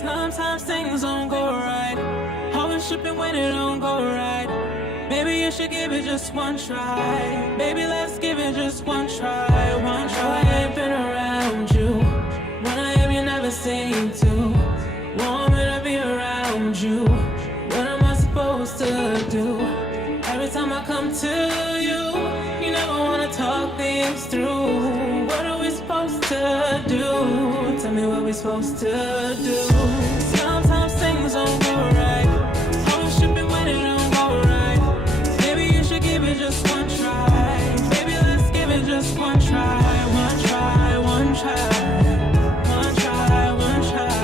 Sometimes things don't go right. Always tripping when it don't go right. Maybe you should give it just one try. Baby, let's give it just one try. One try. I ain't been around you. When I am, you never seem to want me to be around you. What am I supposed to do? Every time I come to you, you never wanna talk things through. What are we supposed to do? Tell me what we're supposed to do. Sometimes things don't go right. Always tripping when it don't go right. Maybe you should give it just one try. Baby, let's give it just one try. One try, one try. One try, one try.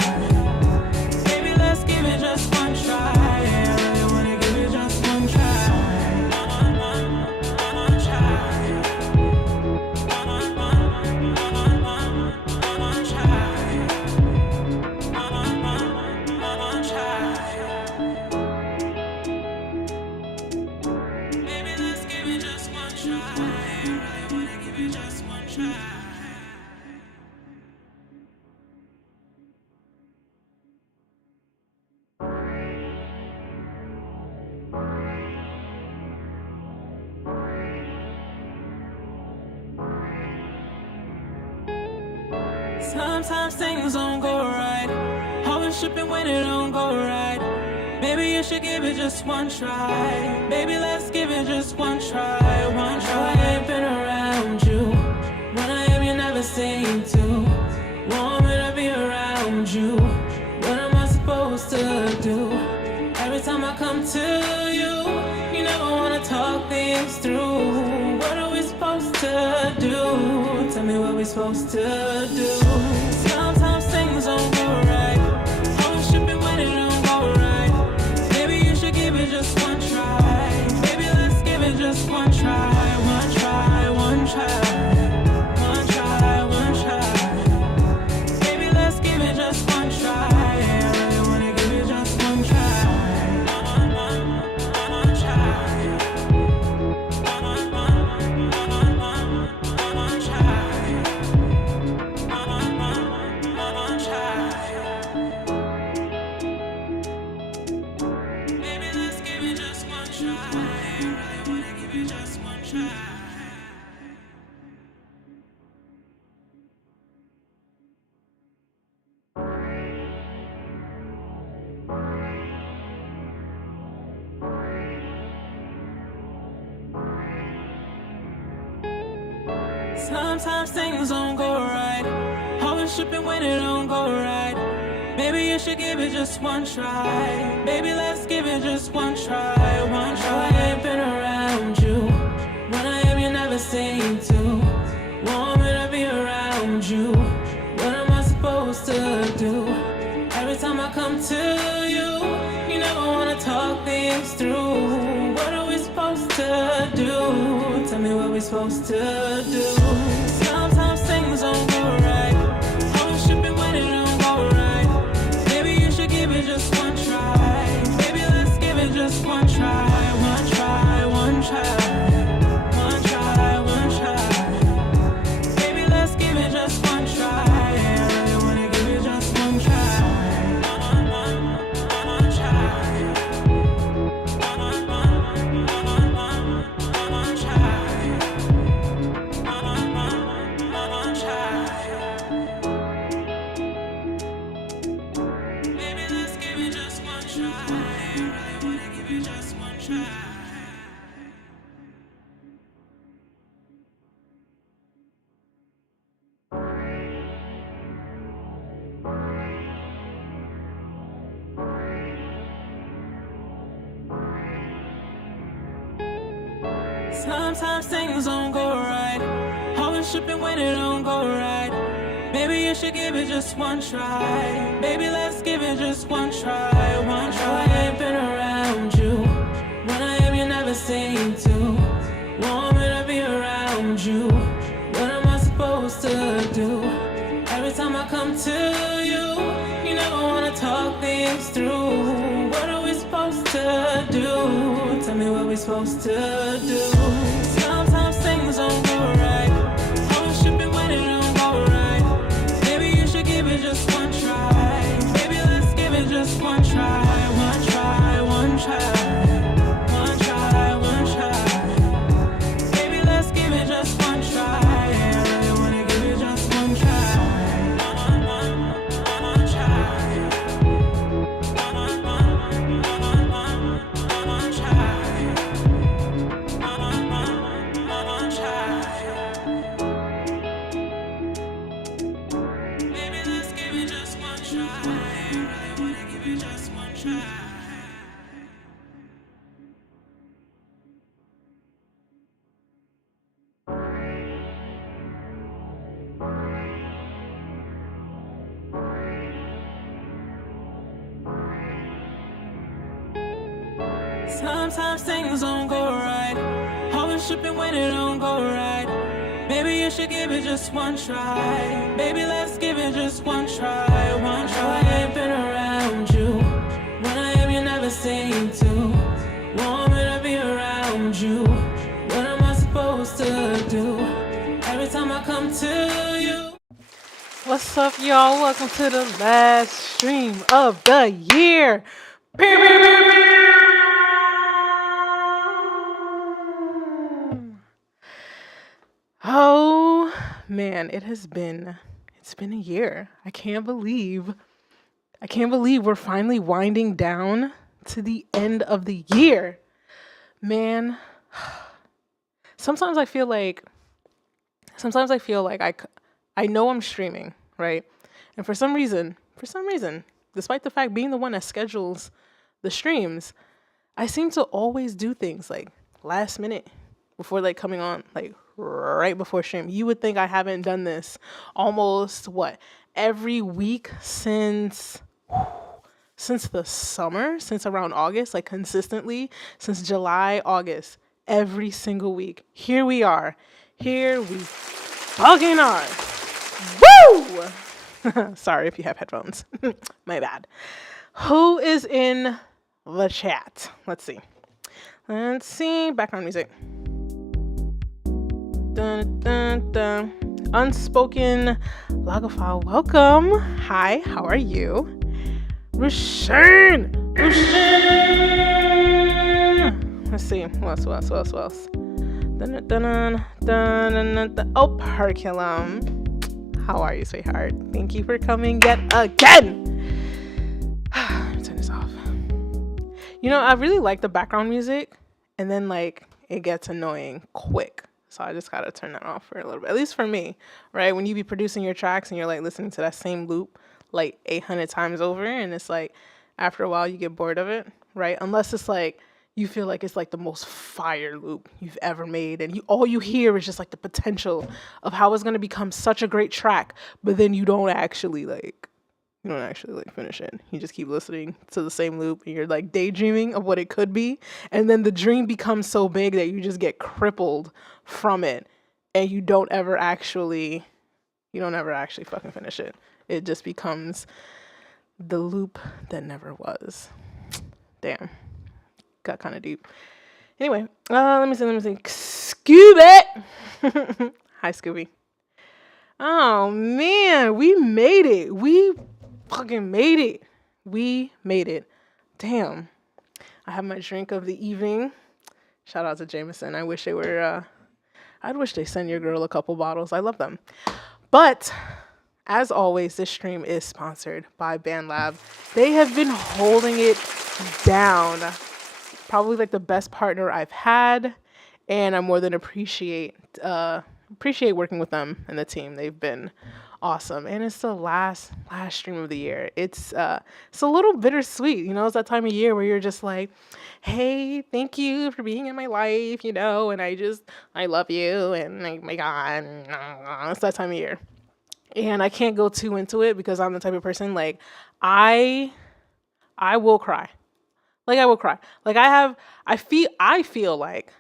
Baby, let's give it just one try. I really wanna give it just one try. One try. Sometimes things don't go right. Always tripping when it don't go right. Maybe you should give it just one try. Baby, let's give it just one try. One try. I ain't been around you. When I am, you never seem to want me to be around you. What am I supposed to do? Every time I come to you, you never wanna talk things through. What are we supposed to do? Tell me what we're supposed to do. Sometimes things don't go right. Always tripping when it don't go right. Maybe you should give it just one try. Baby, let's give it just one try. One try, one try. One try, one try. Baby, let's give it just one try. I really wanna give it just one try. One try. Sometimes things don't go right. Always tripping when it don't go right. Maybe you should give it just one try. Baby, let's give it just one try. One try. I ain't been around you. When I am, you never seem to want me to be around you. What am I supposed to do? Every time I come to you, you never wanna talk things through. What are we supposed to do? Tell me what we're supposed to do. Sometimes things don't go right. Always tripping when it don't go right. Maybe you should give it just one try. Baby, let's give it just one try. One try, one try. One try, one try. Baby, let's give it just one try. I really wanna give it just one try. One try. Sometimes things don't go right. Always tripping when it don't go right. Maybe you should give it just one try. Baby, let's give it just one try. One try. I ain't been around you. When I am, you never seem to want me to be around you. What am I supposed to do? Every time I come to you, you never wanna talk things through. What are we supposed to do? Tell me what we're supposed to do. Sometimes things don't go right. Always tripping when it don't go right. Maybe you should give it just one try. Baby, let's just one try, one try, one try. One try, one try. Baby, let's give it just one try. I really wanna give it just one try. One try. One try. One try. Baby, let's give it just one try. I really wanna give it just one try. Sometimes things don't go right. Always tripping when it don't go right. Maybe you should give it just one try. Baby, let's give it just one try. One try. I ain't been around you. When I am, you never seem to want me to be around you. What am I supposed to do every time I come to you? What's up, y'all? Welcome to the last stream of the year. Oh man, it's been a year. I can't believe we're finally winding down to the end of the year. Man, sometimes I feel like I know I'm streaming, right? And for some reason, despite the fact being the one that schedules the streams, I seem to always do things like last minute before like coming on, like right before stream. You would think I haven't done this almost every week since the summer, since around August, like consistently since July, August, every single week. Here we are. Here we fucking are. Woo! Sorry if you have headphones. My bad. Who is in the chat? Let's see. Background music. Dun, dun, dun. Unspoken Logophile, welcome. Hi, how are you? Rushane! Let's see. Who else? Dun, dun, dun, dun, dun, dun. Oh, Perculum. How are you, sweetheart? Thank you for coming yet again. Turn this off. You know, I really like the background music, and then like it gets annoying quick. So I just gotta turn that off for a little bit. At least for me, right? When you be producing your tracks and you're like listening to that same loop like 800 times over, and it's like after a while you get bored of it, right? Unless it's like you feel like it's like the most fire loop you've ever made, and all you hear is just like the potential of how it's gonna become such a great track, but then you don't actually finish it. You just keep listening to the same loop, and you're like daydreaming of what it could be, and then the dream becomes so big that you just get crippled from it, and you don't ever actually fucking finish it. It just becomes the loop that never was. Damn. Got kind of deep. Anyway, let me see. Scooby! Hi, Scooby. Oh, man. We made it. We fucking made it. We made it. Damn. I have my drink of the evening. Shout out to Jameson. I wish they were, I'd wish they send your girl a couple bottles. I love them. But as always, this stream is sponsored by BandLab. They have been holding it down. Probably like the best partner I've had, and I more than appreciate working with them and the team. They've been awesome, and it's the last stream of the year. It's a little bittersweet, you know. It's that time of year where you're just like, hey, thank you for being in my life, you know, and I love you, and like, my God, it's that time of year, and I can't go too into it because I'm the type of person like I will cry. Like I will cry. Like I feel like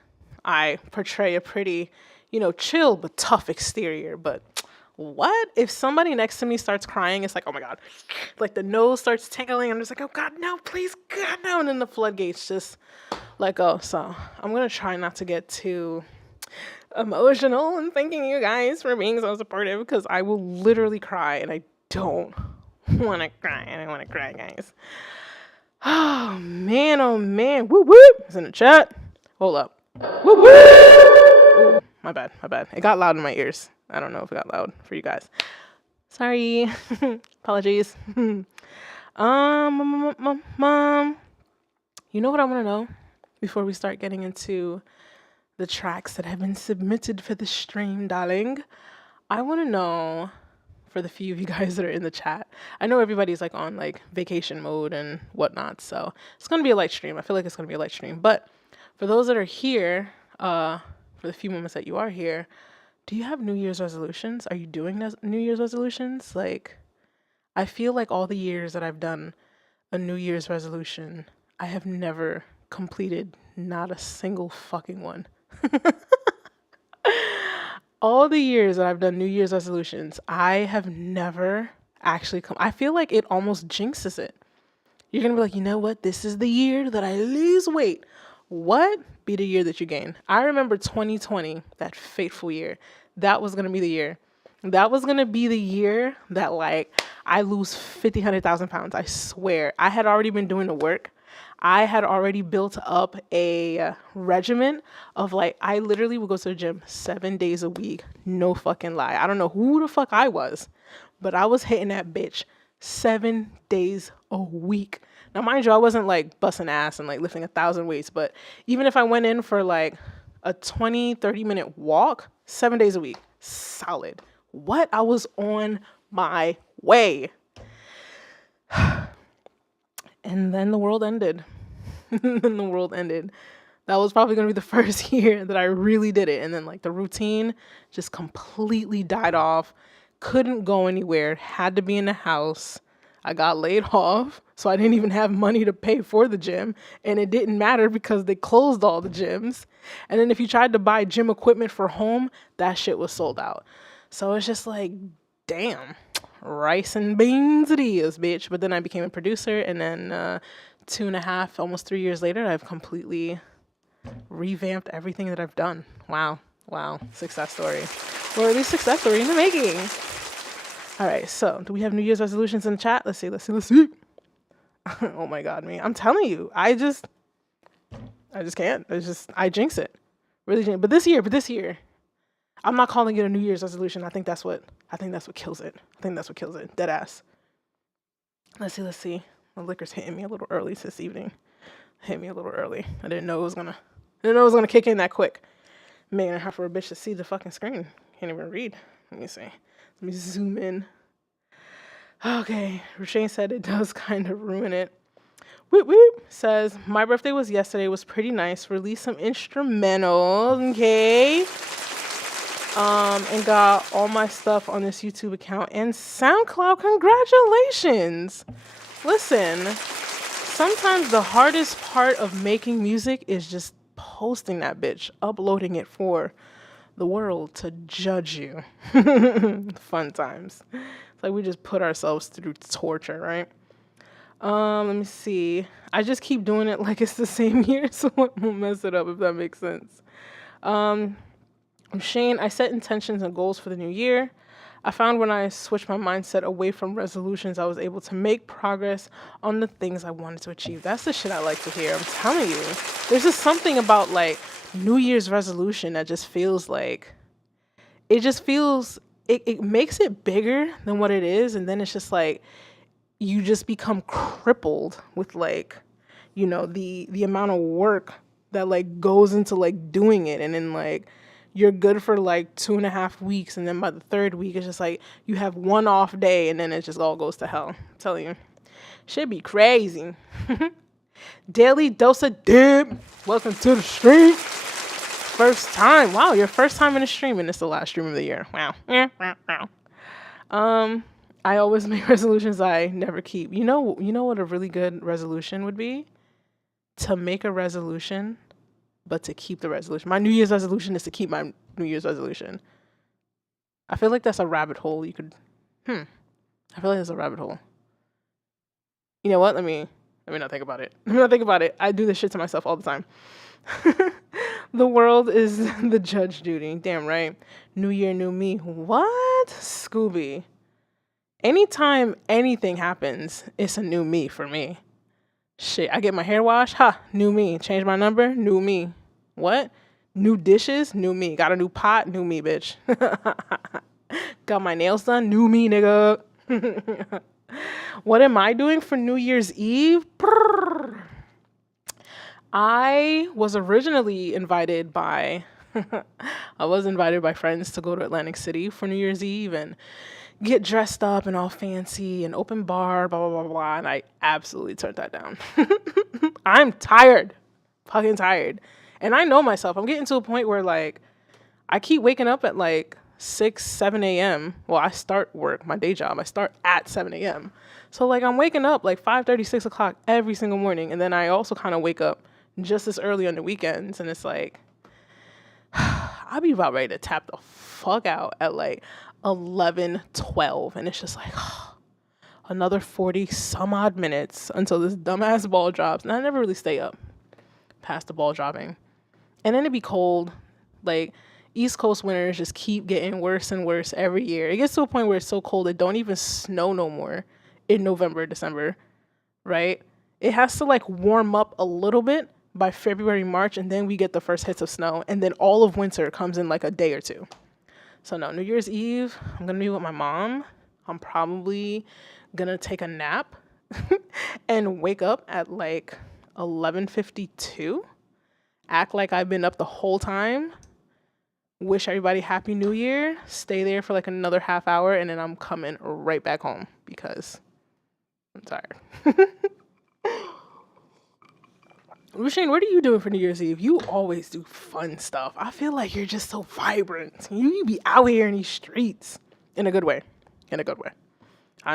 I portray a pretty, you know, chill but tough exterior. But what if somebody next to me starts crying? It's like, oh my God, like the nose starts tingling. I'm just like, oh God, no, please, God, no. And then the floodgates just let go. So I'm going to try not to get too emotional and thanking you guys for being so supportive, because I will literally cry, and I don't want to cry. I don't want to cry, guys. Oh man, oh man. Whoop whoop. It's in the chat. Hold up. Whoop whoop. Ooh, my bad, my bad. It got loud in my ears. I don't know if it got loud for you guys. Sorry. Apologies. Mom. You know what I want to know before we start getting into the tracks that have been submitted for the stream, darling? I want to know, for the few of you guys that are in the chat, I know everybody's like on like vacation mode and whatnot, so it's going to be a light stream. I feel like it's going to be a light stream. But for those that are here, for the few moments that you are here, do you have New Year's resolutions? Are you doing New Year's resolutions? Like, I feel like all the years that I've done a New Year's resolution, I have never completed not a single fucking one. All the years that I've done New Year's resolutions, I have never actually I feel like it almost jinxes it. You're going to be like, you know what? This is the year that I lose weight. What? Be the year that you gain. I remember 2020, that fateful year. That was going to be the year. That was going to be the year that like I lose 50, 100,000 pounds. I swear. I had already been doing the work. I had already built up a regimen of like, I literally would go to the gym 7 days a week. No fucking lie. I don't know who the fuck I was, but I was hitting that bitch 7 days a week. Now, mind you, I wasn't like busting ass and like lifting 1,000 weights, but even if I went in for like a 20, 30-minute walk, 7 days a week, solid. What? I was on my way. And then the world ended. Then the world ended. That was probably going to be the first year that I really did it. And then like the routine just completely died off. Couldn't go anywhere. Had to be in the house. I got laid off. So I didn't even have money to pay for the gym. And it didn't matter because they closed all the gyms. And then if you tried to buy gym equipment for home, that shit was sold out. So it's just like, damn. Rice and beans it is, bitch. But then I became a producer, and then 2.5, almost 3 years later, I've completely revamped everything that I've done. Wow. Success story. Or at least success story in the making. All right, so do we have New Year's resolutions in the chat? Let's see. Oh my God, me. I'm telling you, I just can't. I jinx it. Really jinx it. But this year, I'm not calling it a New Year's resolution. I think that's what kills it. Dead ass. Let's see. The liquor's hitting me a little early this evening. Hit me a little early. I didn't know it was gonna kick in that quick. Man, I have for a bitch to see the fucking screen. Can't even read. Let me see. Let me zoom in. Okay. Shane said it does kind of ruin it. Whoop whoop says, my birthday was yesterday, was pretty nice. Released some instrumentals, okay? And got all my stuff on this YouTube account and SoundCloud. Congratulations. Listen, sometimes the hardest part of making music is just posting that bitch, uploading it for the world to judge you. Fun times. It's like we just put ourselves through torture, right? Let me see. I just keep doing it like it's the same year, so I won't mess it up, if that makes sense. Shane, I set intentions and goals for the new year. I found when I switched my mindset away from resolutions, I was able to make progress on the things I wanted to achieve. That's the shit I like to hear. I'm telling you. There's just something about like New Year's resolution that just feels like, it makes it bigger than what it is. And then it's just like, you just become crippled with like, you know, the amount of work that like goes into like doing it. And then like, you're good for like 2.5 weeks, and then by the third week, it's just like you have one off day, and then it just all goes to hell. I'm telling you, should be crazy. Daily dose of dip. Welcome to the stream. First time. Wow, your first time in a stream, and it's the last stream of the year. Wow. I always make resolutions I never keep. You know what a really good resolution would be? To make a resolution, but to keep the resolution. My New Year's resolution is to keep my New Year's resolution. I feel like that's a rabbit hole you could... I feel like that's a rabbit hole. You know what? Let me not think about it. I do this shit to myself all the time. The world is the judge duty. Damn right. New year, new me. What? Scooby. Anytime anything happens, it's a new me for me. Shit, I get my hair washed. Ha, new me. Change my number, new me. What? New dishes, new me. Got a new pot, new me, bitch. Got my nails done, new me, nigga. What am I doing for New Year's Eve? Brrr. I was originally invited by friends to go to Atlantic City for New Year's Eve and get dressed up and all fancy and open bar, blah blah blah blah, and I absolutely turned that down. I'm tired. Fucking tired. And I know myself. I'm getting to a point where like I keep waking up at like 6, 7 a.m. Well, I start work, my day job. I start at 7 a.m. So like I'm waking up like 5:30, 6 o'clock every single morning. And then I also kind of wake up just as early on the weekends. And it's like, I'll be about ready to tap the fuck out at like 11, 12. And it's just like, another 40 some odd minutes until this dumbass ball drops. And I never really stay up past the ball dropping. And then it'd be cold. Like, East Coast winters just keep getting worse and worse every year. It gets to a point where it's so cold it don't even snow no more in November, December, right? It has to like warm up a little bit by February, March, and then we get the first hits of snow. And then all of winter comes in like a day or two. So no, New Year's Eve, I'm going to be with my mom. I'm probably going to take a nap and wake up at like 11:52. Act like I've been up the whole time. Wish everybody Happy New Year. Stay there for like another half hour, and then I'm coming right back home because I'm tired. Rushane, what are you doing for New Year's Eve? You always do fun stuff. I feel like you're just so vibrant. You be out here in these streets. In a good way. In a good way.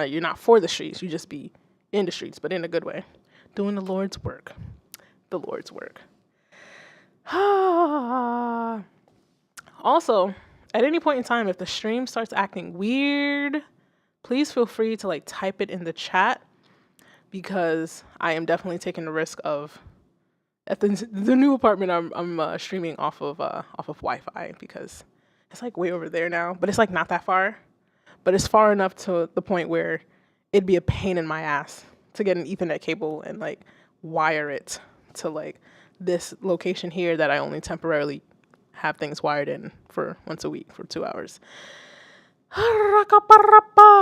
You're not for the streets. You just be in the streets, but in a good way. Doing the Lord's work. The Lord's work. Also, at any point in time, if the stream starts acting weird, please feel free to like type it in the chat because I am definitely taking the risk of at the new apartment I'm streaming off of Wi-Fi because it's like way over there now, but it's like not that far, but it's far enough to the point where it'd be a pain in my ass to get an Ethernet cable and like wire it to like this location here that I only temporarily have things wired in for once a week for 2 hours.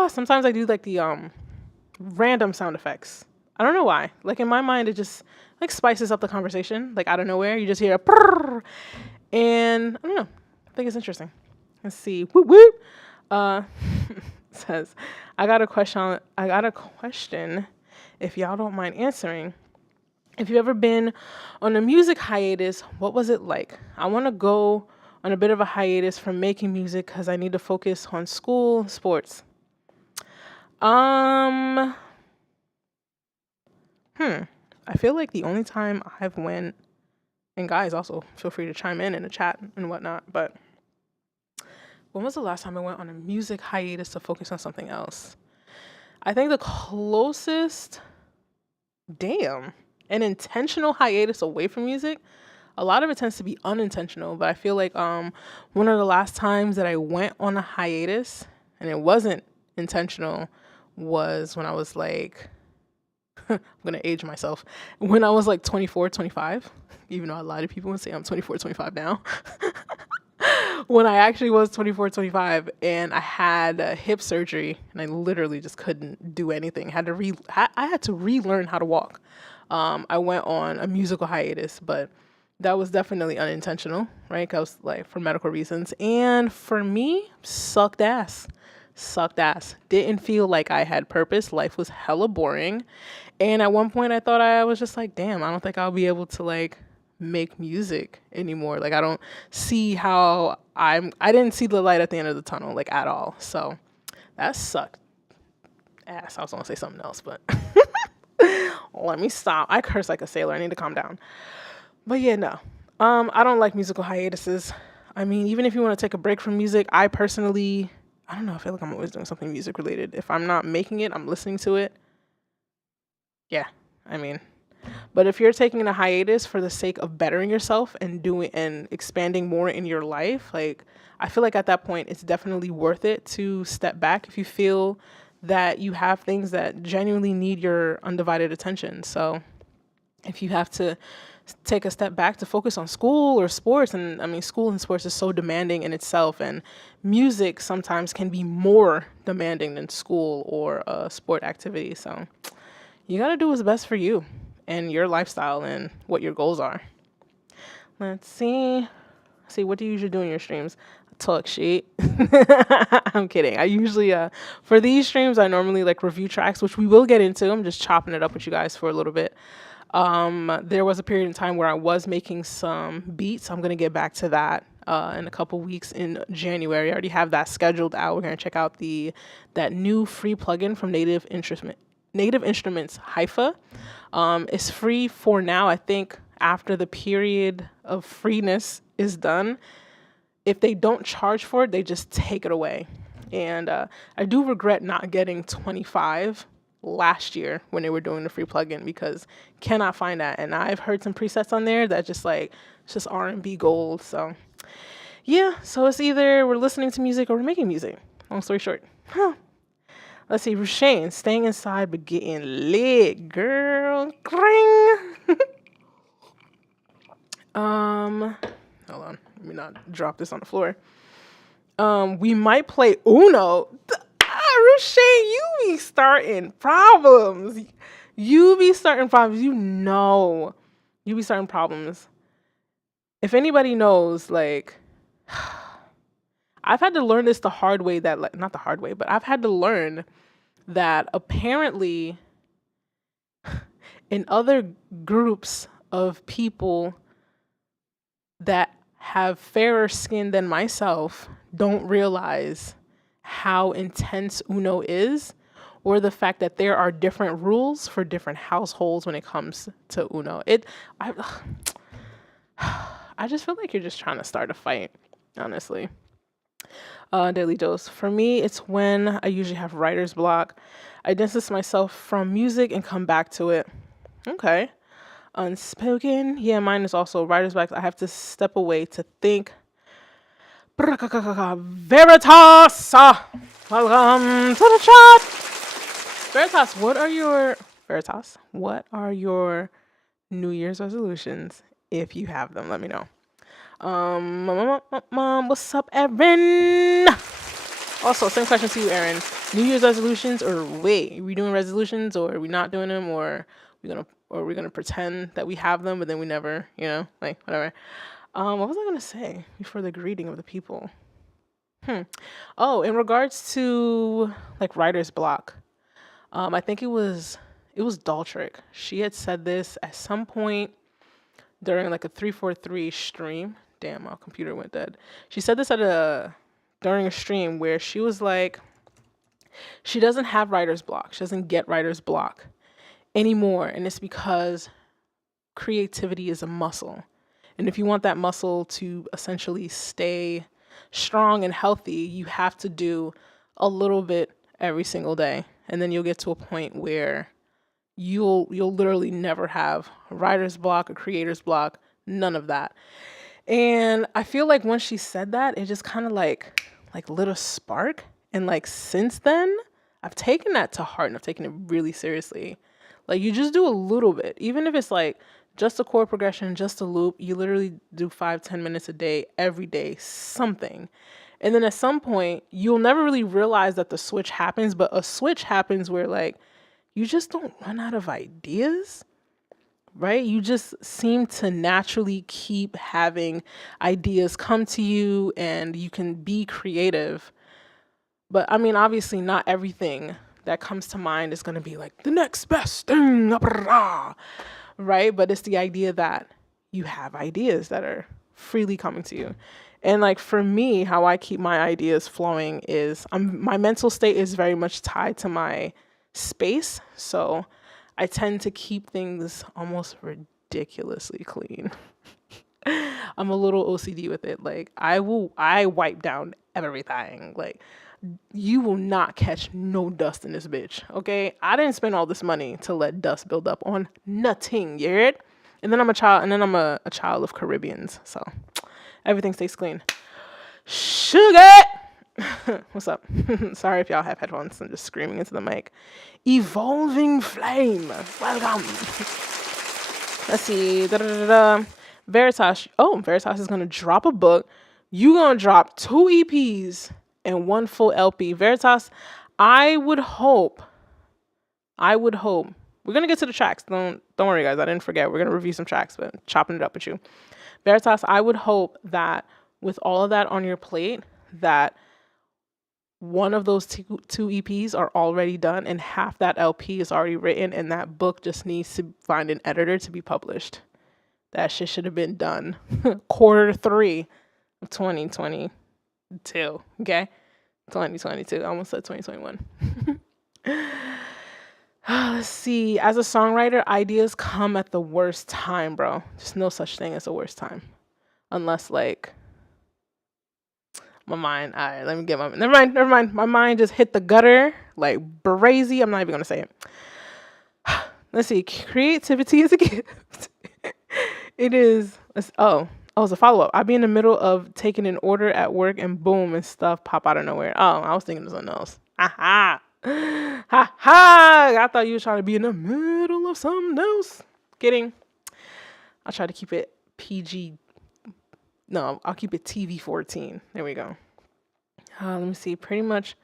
Sometimes I do like the random sound effects. I don't know why. Like in my mind, it just like spices up the conversation. Like out of nowhere, you just hear a prrr, and I don't know. I think it's interesting. Let's see. Whoop whoop. Says, I got a question. If y'all don't mind answering. If you've ever been on a music hiatus, what was it like? I want to go on a bit of a hiatus from making music because I need to focus on school, sports. I feel like the only time I've went, and guys also feel free to chime in the chat and whatnot, but when was the last time I went on a music hiatus to focus on something else? I think the closest, an intentional hiatus away from music. A lot of it tends to be unintentional, but I feel like one of the last times that I went on a hiatus and it wasn't intentional was when I was like, I'm going to age myself, when I was like 24, 25, even though a lot of people would say I'm 24, 25 now. When I actually was 24, 25 and I had hip surgery and I literally just couldn't do anything. I had to relearn how to walk. I went on a musical hiatus, but that was definitely unintentional, right? Because like for medical reasons. And for me, sucked ass. Didn't feel like I had purpose. Life was hella boring. And at one point I thought I was just like, damn, I don't think I'll be able to like make music anymore. Like I don't see how I didn't see the light at the end of the tunnel, like at all. So that sucked ass. I was gonna say something else, but let me stop. I curse like a sailor. I need to calm down. But yeah, no. I don't like musical hiatuses. I mean, even if you want to take a break from music, I personally, I don't know, I feel like I'm always doing something music related. If I'm not making it, I'm listening to it. Yeah, I mean, but if you're taking a hiatus for the sake of bettering yourself and expanding more in your life, like I feel like at that point it's definitely worth it to step back if you feel that you have things that genuinely need your undivided attention. So if you have to take a step back to focus on school or sports. And I mean, school and sports is so demanding in itself, and music sometimes can be more demanding than school or a sport activity. So you got to do what's best for you and your lifestyle and what your goals are. Let's see. What do you usually do in your streams? Talk shit. I'm kidding. I usually, for these streams, I normally like review tracks, which we will get into. I'm just chopping it up with you guys for a little bit. There was a period in time where I was making some beats. I'm going to get back to that in a couple weeks in January. I already have that scheduled out. We're going to check out that new free plugin from Native Instruments Haifa. It's free for now. I think after the period of freeness is done, if they don't charge for it, they just take it away. And I do regret not getting 25 last year when they were doing the free plugin, because cannot find that. And I've heard some presets on there that just like, it's just R&B gold. So yeah, so it's either we're listening to music or we're making music. Long story short. Let's see, Rushane, staying inside but getting lit, girl. Ring. Hold on, let me not drop this on the floor. We might play Uno. Rushane, you be starting problems. You be starting problems. You be starting problems. If anybody knows, like, I've had to learn this the hard way, that, like, not the hard way, but I've had to learn that apparently in other groups of people that have fairer skin than myself don't realize how intense Uno is, or the fact that there are different rules for different households when it comes to Uno. I just feel like you're just trying to start a fight, honestly. Daily dose. For me, it's when I usually have writer's block. I distance myself from music and come back to it. Okay. Unspoken. Yeah, mine is also writer's block. I have to step away to think. Veritas! Welcome to the chat! Veritas, what are your New Year's resolutions? If you have them, let me know. What's up, Erin? Also, same question to you, Erin. New Year's resolutions, or wait, are we doing resolutions, or are we not doing them, or are we gonna pretend that we have them, but then we never, like whatever. What was I gonna say before the greeting of the people? Oh, in regards to like writer's block, I think it was Daltrick. She had said this at some point during like a 343 stream. Damn, my computer went dead. She said this during a stream where she was like, she doesn't have writer's block. She doesn't get writer's block anymore. And it's because creativity is a muscle. And if you want that muscle to essentially stay strong and healthy, you have to do a little bit every single day. And then you'll get to a point where you'll literally never have a writer's block, a creator's block, none of that. And I feel like when she said that, it just kind of like lit a spark. And like since then, I've taken that to heart and I've taken it really seriously. Like you just do a little bit, even if it's like just a chord progression, just a loop, you literally do 5-10 minutes a day, every day, something. And then at some point, you'll never really realize that the switch happens, but a switch happens where like, you just don't run out of ideas, right? You just seem to naturally keep having ideas come to you and you can be creative. But I mean, obviously not everything that comes to mind is going to be like the next best thing, right? But it's the idea that you have ideas that are freely coming to you. And like for me, how I keep my ideas flowing is my mental state is very much tied to my space. So I tend to keep things almost ridiculously clean. I'm a little OCD with it. Like I wipe down everything. Like you will not catch no dust in this bitch. Okay. I didn't spend all this money to let dust build up on nothing. You heard? And then I'm a child of Caribbeans. So everything stays clean. Sugar! What's up? Sorry if y'all have headphones. I'm just screaming into the mic. Evolving Flame. Welcome. Let's see. Veritas. Oh, Veritas is gonna drop a book. You gonna drop 2 EPs and 1 full LP. Veritas, I would hope. We're gonna get to the tracks. Don't worry, guys. I didn't forget. We're gonna review some tracks, but chopping it up with you. Veritas, I would hope that with all of that on your plate, that one of those two EPs are already done and half that LP is already written and that book just needs to find an editor to be published. That shit should have been done Q3 of 2022. Okay? 2022. I almost said 2021. Let's see. As a songwriter, ideas come at the worst time, bro. There's no such thing as a worst time. Unless, like, my mind. All right, let me get my... Never mind. My mind just hit the gutter like brazy. I'm not even going to say it. Let's see. Creativity is a gift. It is... it's a follow-up. I'll be in the middle of taking an order at work and boom, and stuff pop out of nowhere. Oh, I was thinking of something else. Ha ha! I thought you were trying to be in the middle of something else. Kidding. I'll try to keep it PG. No, I'll keep it TV 14. There we go. Let me see. Pretty much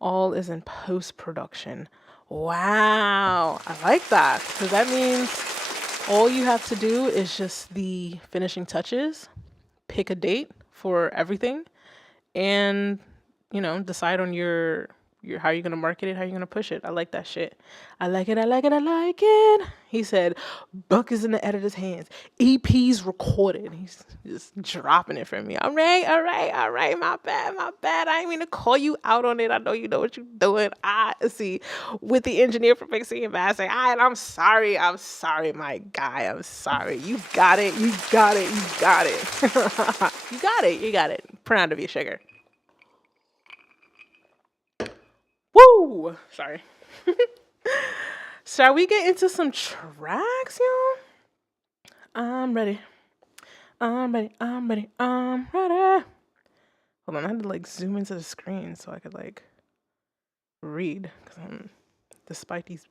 all is in post-production. Wow. I like that. Because that means all you have to do is just the finishing touches, pick a date for everything, and, decide on your how you're going to market it, how you're going to push it. I like that shit. I like it. He said, buck is in the editor's hands. EP's recorded. He's just dropping it for me. All right. My bad. I didn't mean to call you out on it. I know you know what you're doing. See, with the engineer for mixing and mastering. I'm sorry, my guy. I'm sorry. You got it. You got it. Proud of you, sugar. Woo! Sorry. Shall we get into some tracks, y'all? I'm ready. Hold on, I had to zoom into the screen so I could read. Because despite these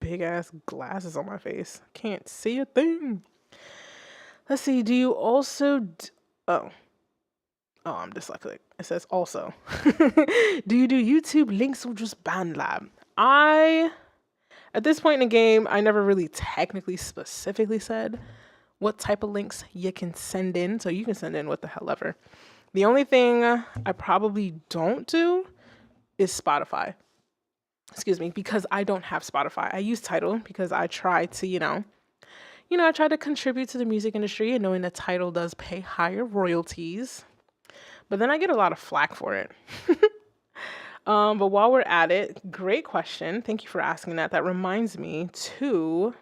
big ass glasses on my face, I can't see a thing. Let's see. Do you also... Oh, I'm dyslexic. It says also. Do you do YouTube links or just BandLab? At this point in the game, I never really technically specifically said what type of links you can send in. So you can send in what the hell ever. The only thing I probably don't do is Spotify. Excuse me, because I don't have Spotify. I use Tidal because I try to, I try to contribute to the music industry, and knowing that Tidal does pay higher royalties. But then I get a lot of flack for it. But while we're at it, great question. Thank you for asking that. That reminds me to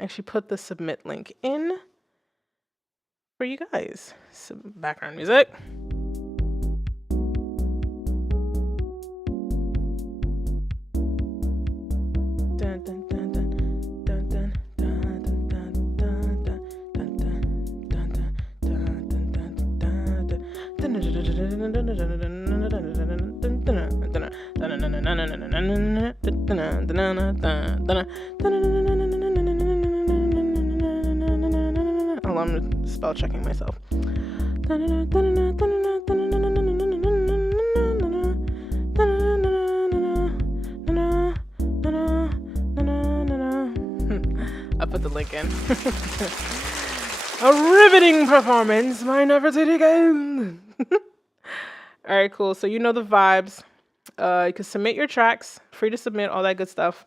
actually put the submit link in for you guys. Some background music. Dun, dun, dun, dun, dun, dun, dun, dun, dun, I'm spell checking myself. I put the link in. A riveting performance by Nefertiti again. All right, cool. So you know the vibes. You can submit your tracks, free to submit, all that good stuff.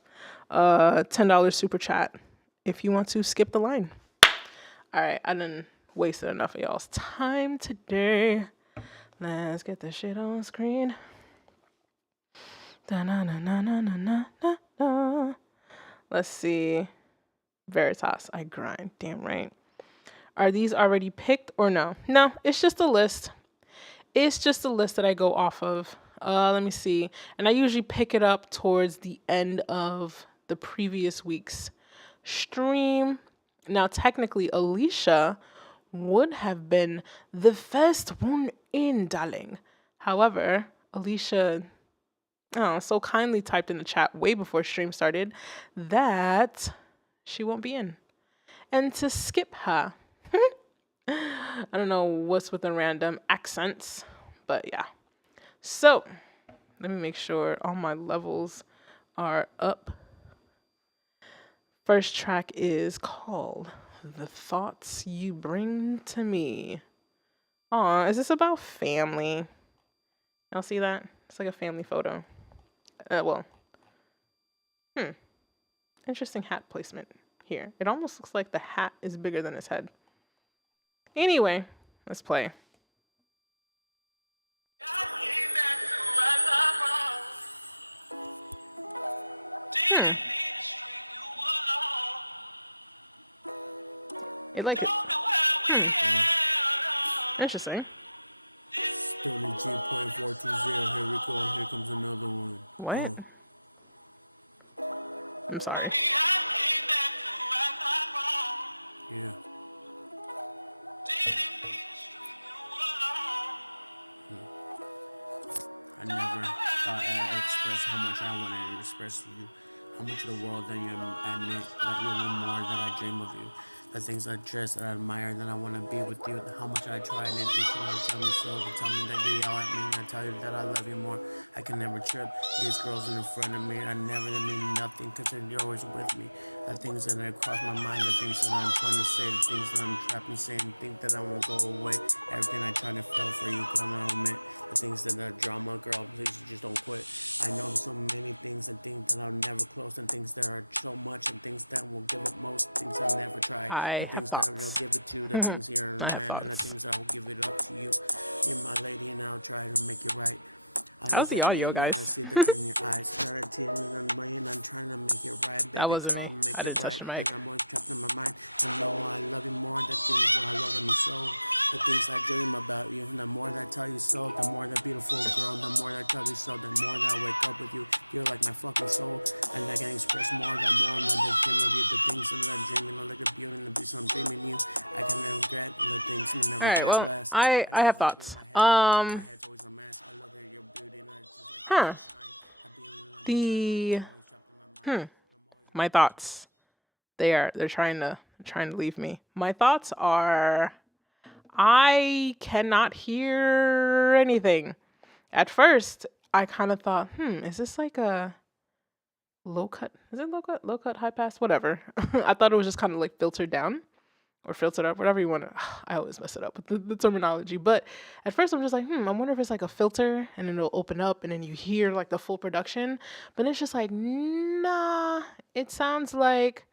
$10 super chat if you want to skip the line. All right, I done wasted enough of y'all's time today. Let's get this shit on screen. Let's see. Veritas, I grind. Damn right. Are these already picked or no? No, it's just a list. It's just a list that I go off of. Let me see. And I usually pick it up towards the end of the previous week's stream. Now, technically, Alicia would have been the first one in, darling. However, Alicia so kindly typed in the chat way before stream started that she won't be in. and to skip her. I don't know what's with the random accents, but yeah. So let me make sure all my levels are up. First track is called The Thoughts You Bring to Me. Aw, is this about family? Y'all see that? It's like a family photo. Well, interesting hat placement here. It almost looks like the hat is bigger than his head. Anyway, let's play. Hmm. It like it. Hmm. Interesting. What? I'm sorry. I have thoughts. I have thoughts. How's the audio, guys? That wasn't me. I didn't touch the mic. All right. Well, I have thoughts. Huh. The my thoughts. They're trying to leave me. My thoughts are I cannot hear anything. At first, I kind of thought, is this like a low cut? Is it low cut, high pass, whatever? I thought it was just kind of like filtered down or filtered up, whatever you want to. I always mess it up with the terminology. But at first, I'm just like, I wonder if it's like a filter and then it'll open up and then you hear like the full production. But it's just like, nah, it sounds like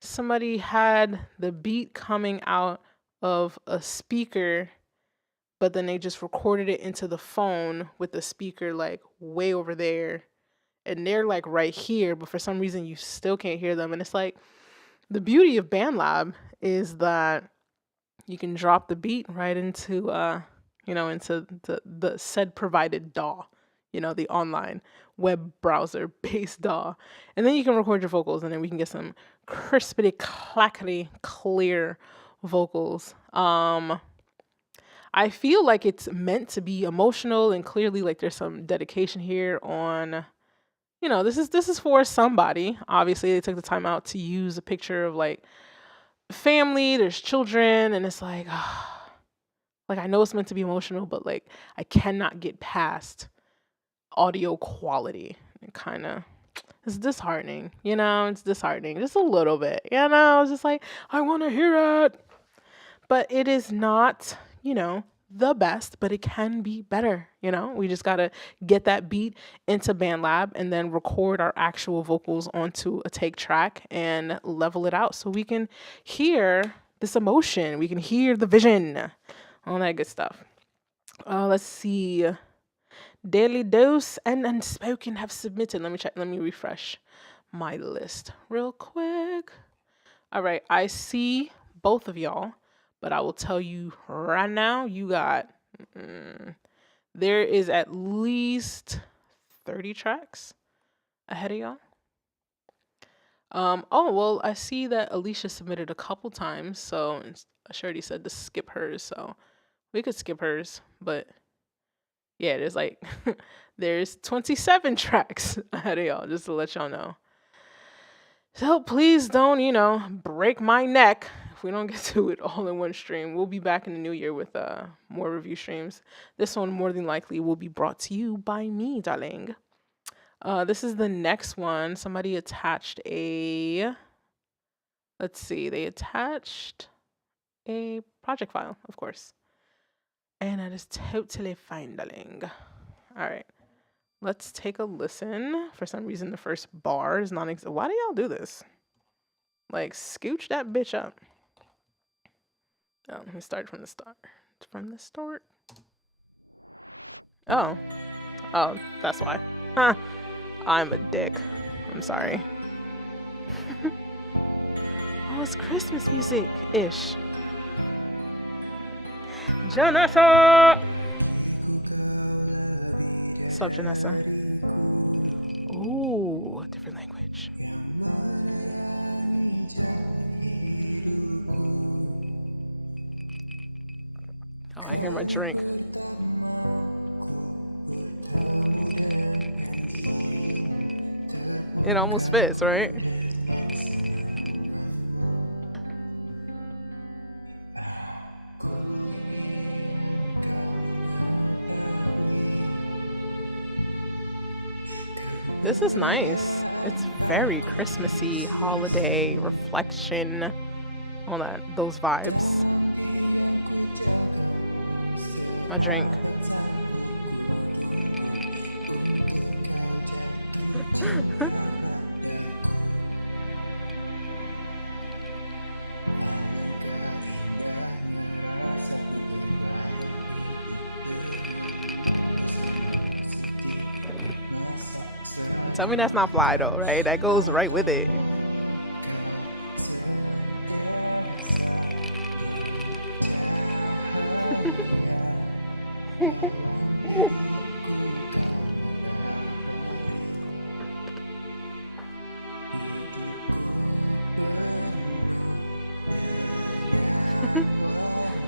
somebody had the beat coming out of a speaker, but then they just recorded it into the phone with the speaker like way over there. And they're like right here, but for some reason you still can't hear them. And it's like the beauty of BandLab is that you can drop the beat right into into the said provided DAW, the online web browser based DAW. And then you can record your vocals and then we can get some crispity clackety clear vocals. I feel like it's meant to be emotional and clearly like there's some dedication here on this is for somebody. Obviously they took the time out to use a picture of like family, there's children, and it's like like I know it's meant to be emotional, but like I cannot get past audio quality. It kind of it's disheartening, it's disheartening just a little bit, it's just like I want to hear it, but it is not the best, but it can be better. We just gotta get that beat into BandLab and then record our actual vocals onto a take track and level it out so we can hear this emotion, we can hear the vision, all that good stuff. Let's see. Daily Dose and Unspoken have submitted. Let me check. Let me refresh my list real quick. All right, I see both of y'all, but I will tell you right now, you got there is at least 30 tracks ahead of y'all. Oh well, I see that Alicia submitted a couple times, so she already said to skip hers, so we could skip hers, but yeah, there's like there's 27 tracks ahead of y'all, just to let y'all know. So please don't, break my neck if we don't get to it all in one stream. We'll be back in the new year with more review streams. This one more than likely will be brought to you by me, darling. This is the next one. Somebody attached a, let's see, they attached a project file, of course. And that is totally fine, darling. All right. Let's take a listen. For some reason, the first bar is not why do y'all do this? Like, scooch that bitch up. Oh, let me start from the start. From the start. Oh. Oh, that's why. Huh. I'm a dick. I'm sorry. Oh, it's Christmas music-ish. Janessa! What's up, Janessa? Ooh, a different language. Oh, I hear my drink. It almost fits, right? This is nice. It's very Christmassy, holiday, reflection, all that, those vibes. My drink. Tell me that's not fly though, right? That goes right with it.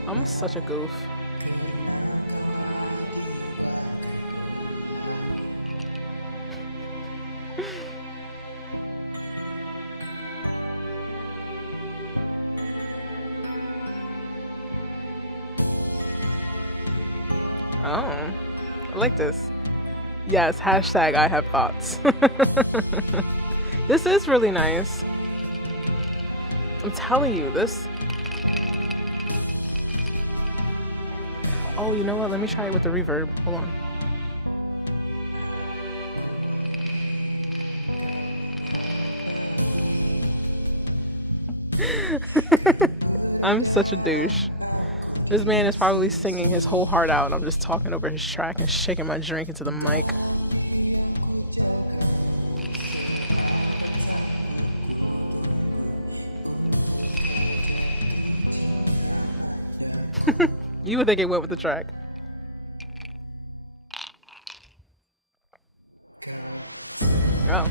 I'm such a goof. Oh, I like this. Yes, hashtag I have thoughts. This is really nice. I'm telling you, this. Oh, you know what? Let me try it with the reverb. Hold on. I'm such a douche. This man is probably singing his whole heart out, and I'm just talking over his track and shaking my drink into the mic. You would think it went with the track. Oh.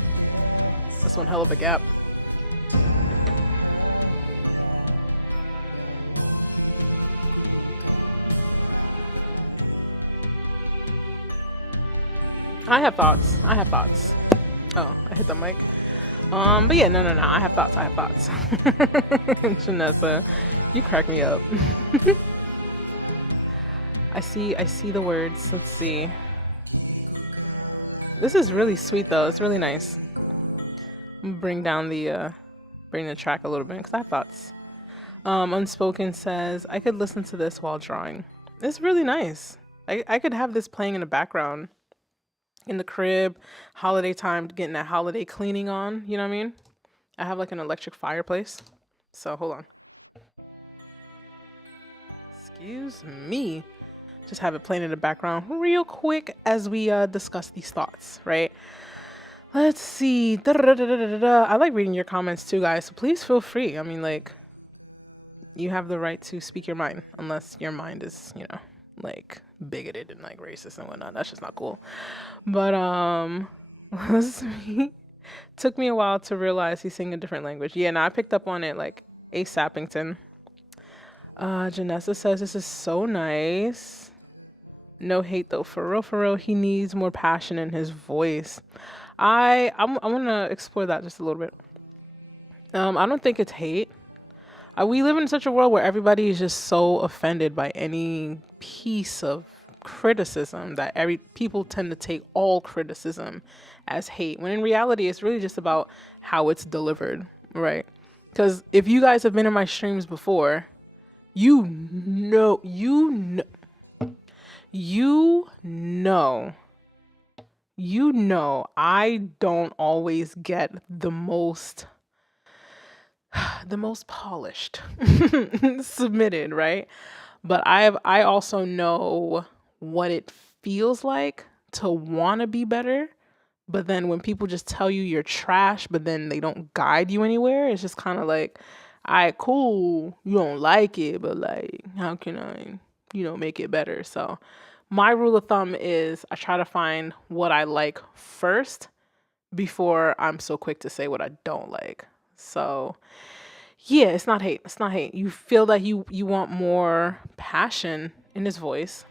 That's one hell of a gap. I have thoughts. Oh, I hit the mic. But yeah, no. I have thoughts. Janessa, you crack me up. I see the words. Let's see. This is really sweet though. It's really nice. Bring down the bring the track a little bit because I have thoughts. Unspoken says I could listen to this while drawing. It's really nice. I could have this playing in the background. In the crib, holiday time, getting that holiday cleaning on, you know what I mean? I have like an electric fireplace. So hold on. Excuse me. Just have it playing in the background real quick as we discuss these thoughts, right? Let's see. I like reading your comments too, guys. So please feel free. I mean, like, you have the right to speak your mind, unless your mind is, like bigoted and like racist and whatnot. That's just not cool. But let's see. Took me a while to realize he's singing a different language. Yeah, no, I picked up on it like ASAPington. Janessa says this is so nice. No hate though. For real, he needs more passion in his voice. I'm gonna explore that just a little bit. I don't think it's hate. We live in such a world where everybody is just so offended by any piece of criticism that people tend to take all criticism as hate, when in reality it's really just about how it's delivered, right? Because if you guys have been in my streams before, you know you know you know you know I don't always get the most polished submitted, right? But I also know what it feels like to want to be better. But then when people just tell you you're trash, but then they don't guide you anywhere, it's just kind of like, all right, cool, you don't like it, but like, how can I, make it better? So my rule of thumb is I try to find what I like first before I'm so quick to say what I don't like. So yeah, it's not hate. It's not hate. You feel that you want more passion in his voice.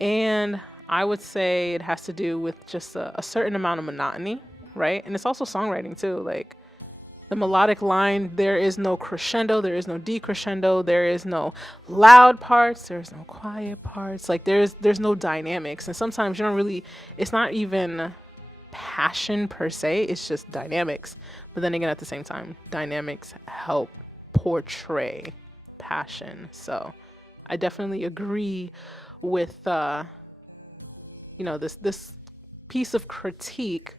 And I would say it has to do with just a certain amount of monotony, right? And it's also songwriting too. Like the melodic line, there is no crescendo, there is no decrescendo, there is no loud parts, there's no quiet parts. Like there's no dynamics. And sometimes you don't really, it's not even passion per se, it's just dynamics. But then again, at the same time, dynamics help portray passion. So I definitely agree with this piece of critique.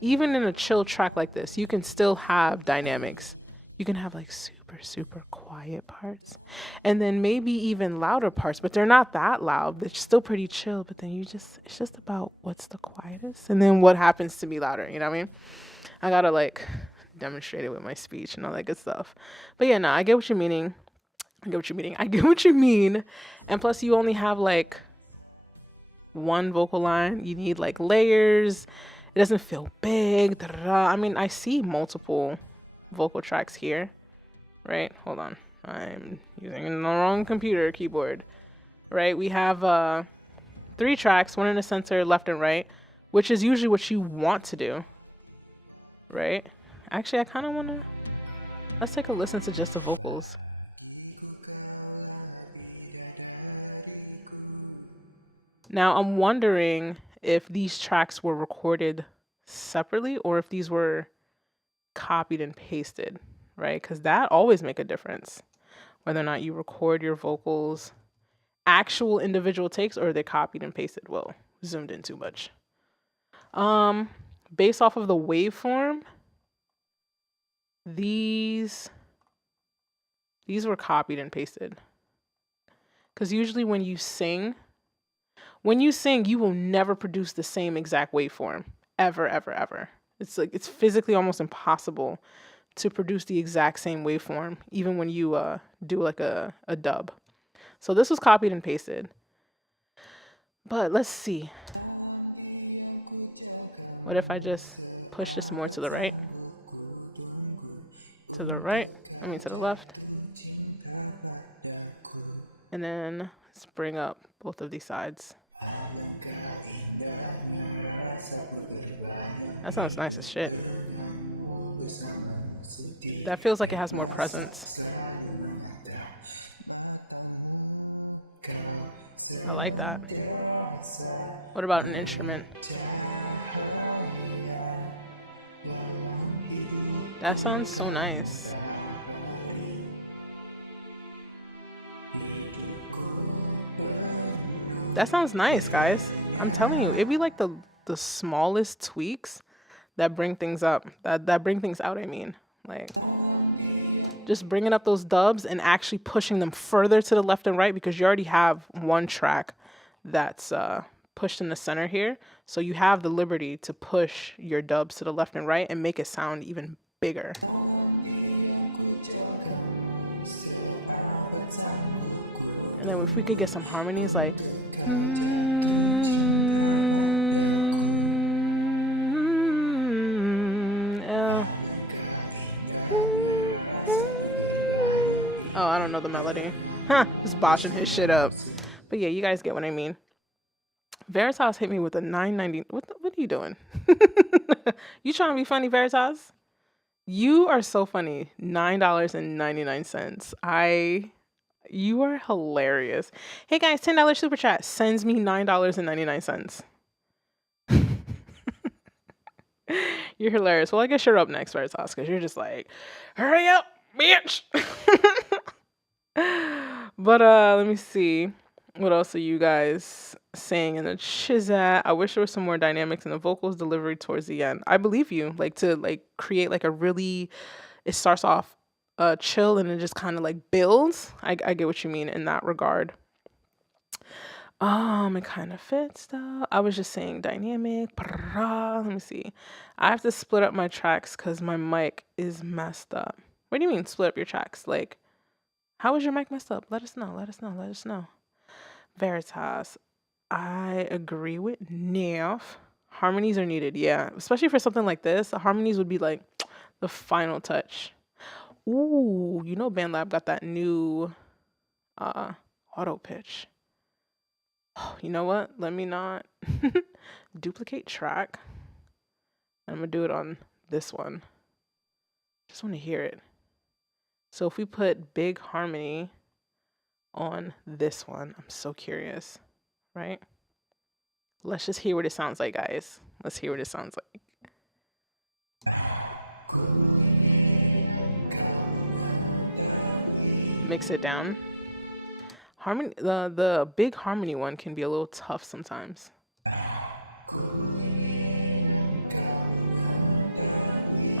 Even in a chill track like this, you can still have dynamics. You can have like super quiet parts, and then maybe even louder parts, but they're not that loud. They're still pretty chill, but then it's just about what's the quietest and then what happens to be louder, you know what I mean? I gotta like demonstrate it with my speech and all that good stuff. But yeah, no, I get what you're meaning. I get what you mean. And plus you only have like one vocal line. You need like layers. It doesn't feel big. I mean, I see multiple vocal tracks here, right? Hold on. I'm using the wrong computer keyboard, right? We have 3 tracks, one in the center, left and right, which is usually what you want to do, right? Actually, I kind of want to, let's take a listen to just the vocals. Now, I'm wondering if these tracks were recorded separately or if these were copied and pasted, right? Because that always make a difference, whether or not you record your vocals, actual individual takes, or they're copied and pasted. Well, zoomed in too much. Based off of the waveform, these were copied and pasted. Because usually when you sing, you will never produce the same exact waveform. Ever. It's like, it's physically almost impossible to produce the exact same waveform, even when you do like a dub. So this was copied and pasted. But let's see. What if I just push this more to the right? To the left. And then let's bring up both of these sides. That sounds nice as shit. That feels like it has more presence. I like that. What about an instrument? That sounds so nice. That sounds nice, guys. I'm telling you, it'd be like the smallest tweaks that bring things up, that bring things out, I mean. Like, just bringing up those dubs and actually pushing them further to the left and right, because you already have one track that's pushed in the center here. So you have the liberty to push your dubs to the left and right and make it sound even bigger. And then if we could get some harmonies like... Oh, I don't know the melody. Just botching his shit up. But yeah, you guys get what I mean. Veritas hit me with a 990. What are you doing? You trying to be funny, Veritas? You are so funny. $9.99. You are hilarious. Hey guys, $10 super chat sends me $9.99. You're hilarious. Well, I guess you're up next, Veritas, because you're just like, hurry up, bitch. But let me see. What else are you guys saying in the chizat? I wish there was some more dynamics in the vocals delivery towards the end. I believe you. Like to like create like a really, it starts off chill and it just kind of like builds. I get what you mean in that regard. It kind of fits though. I was just saying dynamic. Let me see. I have to split up my tracks because my mic is messed up. What do you mean split up your tracks? Like, how is your mic messed up? Let us know. Let us know. Let us know. Veritas. I agree with Neff. Harmonies are needed, yeah. Especially for something like this. Harmonies would be like the final touch. Ooh, you know BandLab got that new auto pitch. You know what? Let me not duplicate track. I'm gonna do it on this one. Just want to hear it. So if we put big harmony on this one, I'm so curious, right? Let's just hear what it sounds like, guys. Let's hear what it sounds like. Mix it down. Harmony, the big harmony one can be a little tough sometimes. How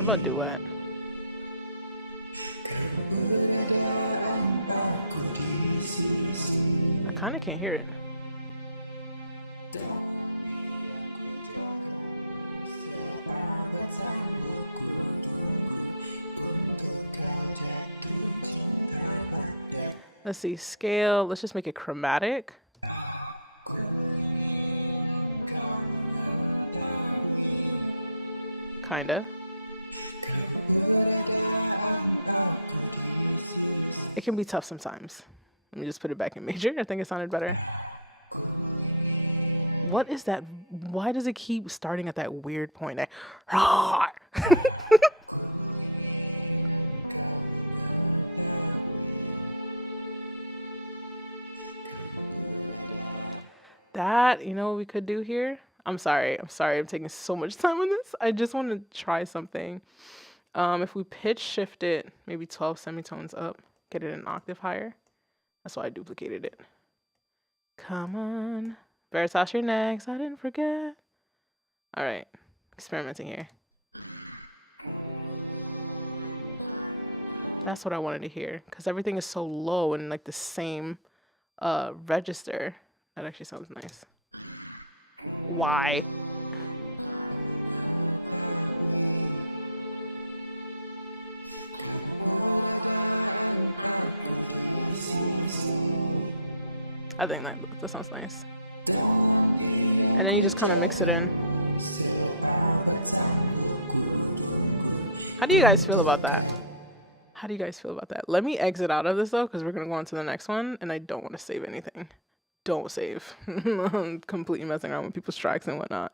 about duet? I kind of can't hear it. Let's see, scale. Let's just make it chromatic. Kinda. It can be tough sometimes. Let me just put it back in major. I think it sounded better. What is that? Why does it keep starting at that weird point? That, you know what we could do here? I'm sorry. I'm taking so much time on this. I just want to try something. If we pitch shift it, maybe 12 semitones up, get it an octave higher. That's why I duplicated it. Come on. Veritas, you're next. I didn't forget. All right. Experimenting here. That's what I wanted to hear because everything is so low and like the same register. That actually sounds nice. Why? I think that sounds nice. And then you just kind of mix it in. How do you guys feel about that? Let me exit out of this though, because we're going to go on to the next one, and I don't want to save anything. Don't save. I'm completely messing around with people's tracks and whatnot.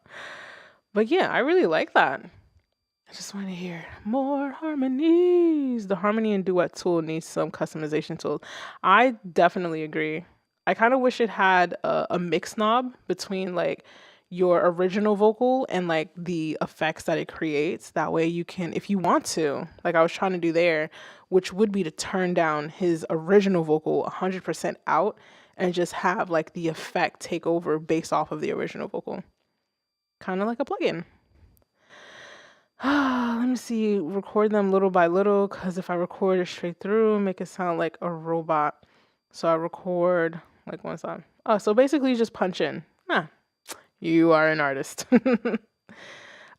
But yeah, I really like that. I just want to hear more harmonies. The harmony and duet tool needs some customization tools. I definitely agree. I kind of wish it had a mix knob between like your original vocal and like the effects that it creates. That way you can, if you want to, like I was trying to do there, which would be to turn down his original vocal 100% out and just have like the effect take over based off of the original vocal. Kind of like a plugin. Let me see, record them little by little, because if I record it straight through, make it sound like a robot. So I record like one side. Oh, so basically you just punch in. You are an artist.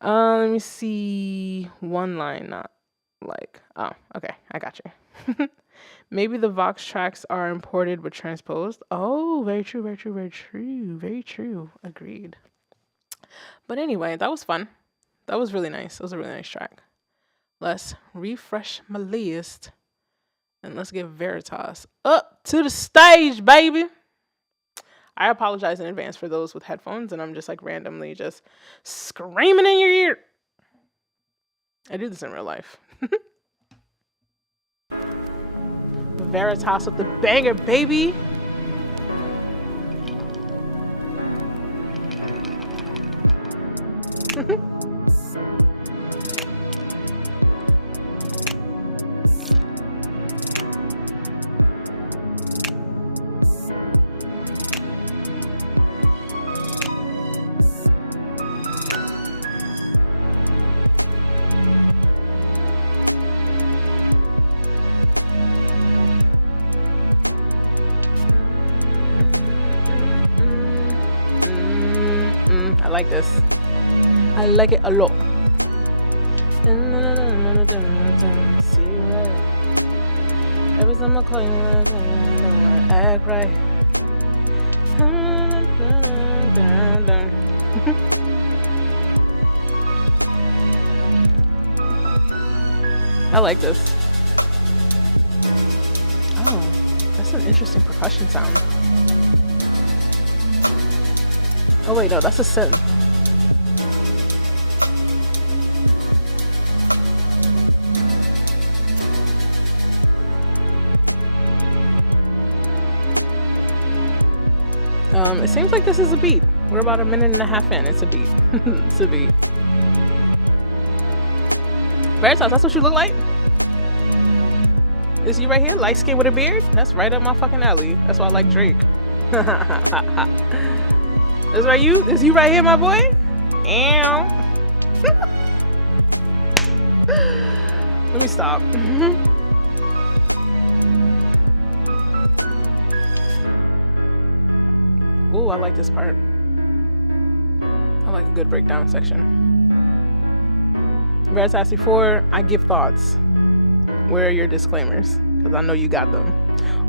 Let me see, one line, not like, oh, okay, I got you. Maybe the Vox tracks are imported but transposed. Oh, very true, very true, very true, very true. Agreed. But anyway, that was fun. That was really nice. That was a really nice track. Let's refresh my list. And let's get Veritas up to the stage, baby. I apologize in advance for those with headphones, and I'm just like randomly just screaming in your ear. I do this in real life. Veritas with the banger, baby. I like this. I like it a lot. See you right. Every time I call you, I don't act right. I like this. Oh, that's an interesting percussion sound. Oh wait, no, that's a synth. It seems like this is a beat. We're about a minute and a half in. It's a beat. It's a beat. Veritas, that's what you look like? Is you right here? Light skin with a beard? That's right up my fucking alley. That's why I like Drake. Is right you? Is you right here, my boy? Ow. Let me stop. Ooh, I like this part. I like a good breakdown section. Veritas, before I give thoughts, where are your disclaimers? Because I know you got them.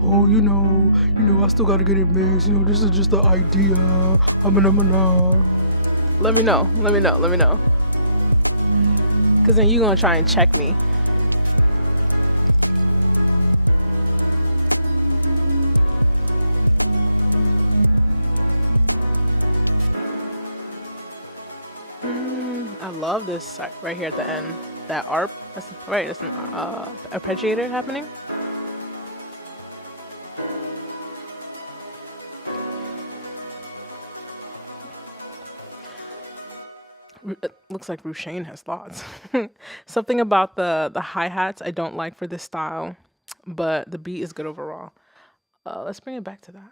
Oh, you know, I still gotta get it mixed. This is just the idea. Let me know. Let me know. Because then you're gonna try and check me. I love this right here at the end. That ARP. That's right. That's an arpeggiator happening. It looks like Rushane has thoughts. Something about the hi-hats I don't like for this style, but the beat is good overall. Let's bring it back to that.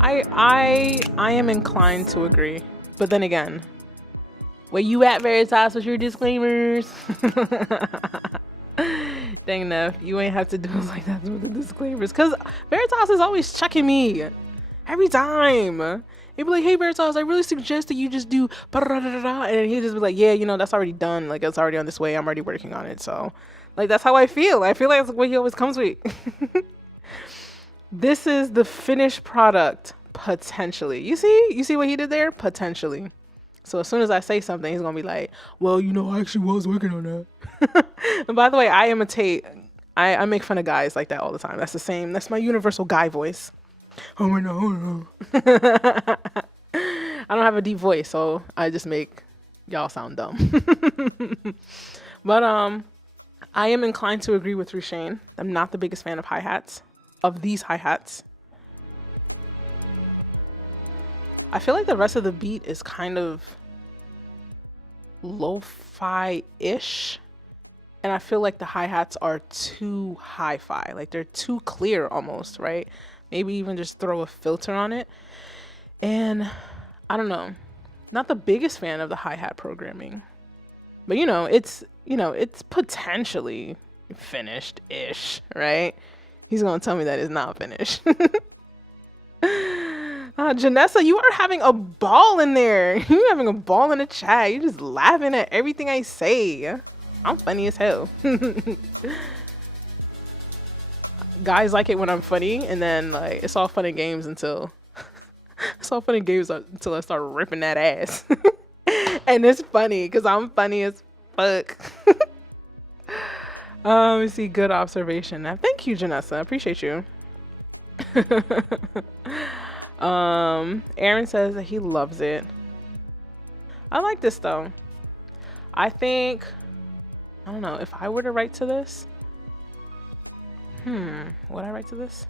I am inclined to agree, but then again, where you at, Veritas, with your disclaimers? Dang, Nef, you ain't have to do it like that with the disclaimers, because Veritas is always checking me every time. He'd be like, hey, Veritas, I really suggest that you just do and he'd just be like, yeah, that's already done. Like, it's already on this way. I'm already working on it. So, like, that's how I feel. I feel like that's what he always comes with. This is the finished product, potentially. You see what he did there? Potentially. So as soon as I say something, he's going to be like, well, I actually was working on that. And by the way, I make fun of guys like that all the time. That's my universal guy voice. Oh, no. I don't have a deep voice, so I just make y'all sound dumb. But I am inclined to agree with Rushane. I'm not the biggest fan of hi-hats. Of these hi-hats. I feel like the rest of the beat is kind of lo-fi-ish. And I feel like the hi-hats are too hi-fi. Like they're too clear almost, right? Maybe even just throw a filter on it. And I don't know. Not the biggest fan of the hi-hat programming. But it's potentially finished-ish, right? He's going to tell me that it's not finished. Janessa, you are having a ball in there. You're having a ball in the chat. You're just laughing at everything I say. I'm funny as hell. Guys like it when I'm funny, and then like it's all fun and games until I start ripping that ass. And it's funny because I'm funny as fuck. Let me see. Good observation. Thank you, Janessa. I appreciate you. Aaron says that he loves it. I like this though. I think, I don't know, if I were to write to this, would I write to this?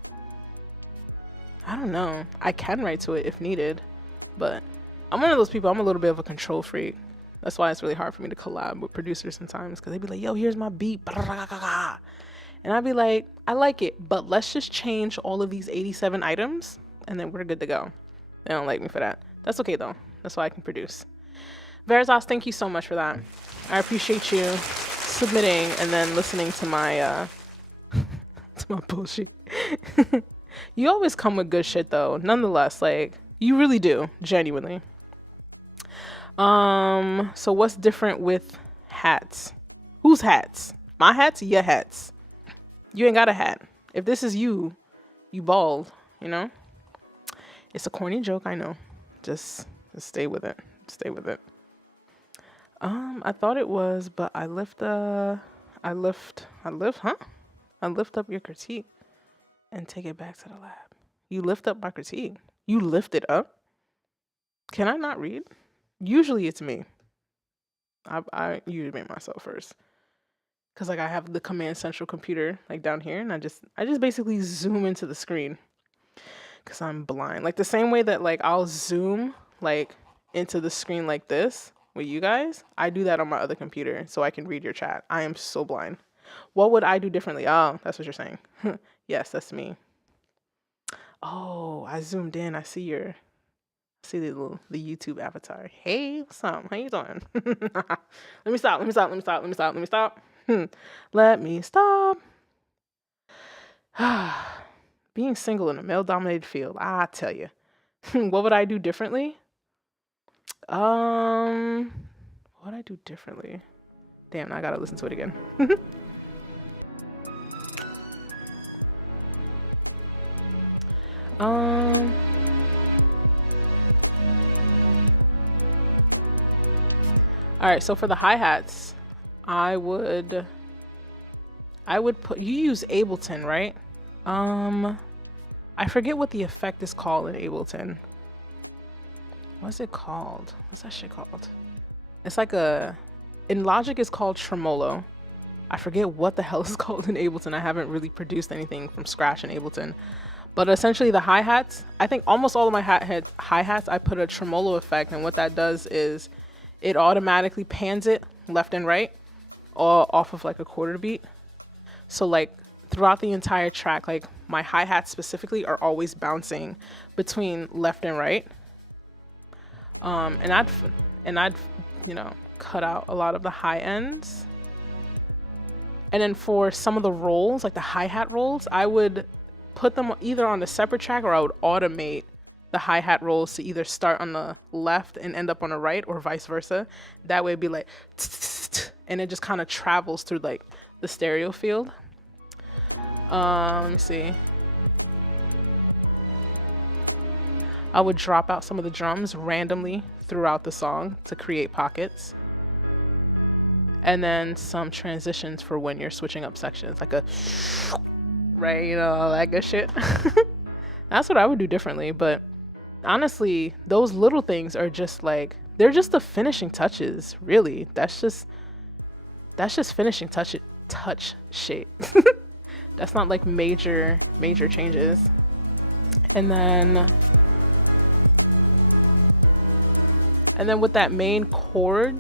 I don't know. I can write to it if needed, but I'm one of those people, I'm a little bit of a control freak. That's why it's really hard for me to collab with producers sometimes, because they'd be like, yo, here's my beat. And I'd be like, I like it, but let's just change all of these 87 items, and then we're good to go. They don't like me for that. That's okay, though. That's why I can produce. Verazos, thank you so much for that. I appreciate you submitting and then listening to my to my bullshit. You always come with good shit, though. Nonetheless, like, you really do, genuinely. So what's different with hats? Whose hats? My hats? Your hats. You ain't got a hat. If this is you, you bald, you know? It's a corny joke, I know. Just stay with it. Stay with it. I thought it was, but I lift up your critique and take it back to the lab. You lift up my critique. You lift it up? Can I not read? Usually it's me. I usually make myself first. Cause like I have the command central computer like down here, and I just basically zoom into the screen. Cause I'm blind. Like the same way that like I'll zoom like into the screen like this with you guys, I do that on my other computer so I can read your chat. I am so blind. What would I do differently? Oh, that's what you're saying. Yes, that's me. Oh, I zoomed in. I see the YouTube avatar. Hey, what's up? How you doing? Let me stop. Let me stop. Being single in a male-dominated field, I tell you. What would I do differently? What would I do differently? Damn, I gotta listen to it again. All right, so for the hi-hats, I would put, you use Ableton, right? I forget what the effect is called in Ableton. What's it called? What's that shit called? It's like in Logic it's called tremolo. I forget what the hell it's called in Ableton. I haven't really produced anything from scratch in Ableton. But essentially the hi-hats, I think almost all of my hi-hats, I put a tremolo effect, and what that does is it automatically pans it left and right, all off of like a quarter beat. So like throughout the entire track, like my hi-hats specifically are always bouncing between left and right. And I'd you know, cut out a lot of the high ends. And then for some of the rolls, like the hi-hat rolls, I would put them either on a separate track, or I would automate the hi-hat rolls to either start on the left and end up on the right, or vice versa. That way it'd be like, and it just kind of travels through like the stereo field. Let me see. I would drop out some of the drums randomly throughout the song to create pockets. And then some transitions for when you're switching up sections, like a, right, you know, that good shit. That's what I would do differently. But honestly, those little things are just like, they're just the finishing touches, really. That's just finishing touch shit. That's not like major changes. And then with that main chord,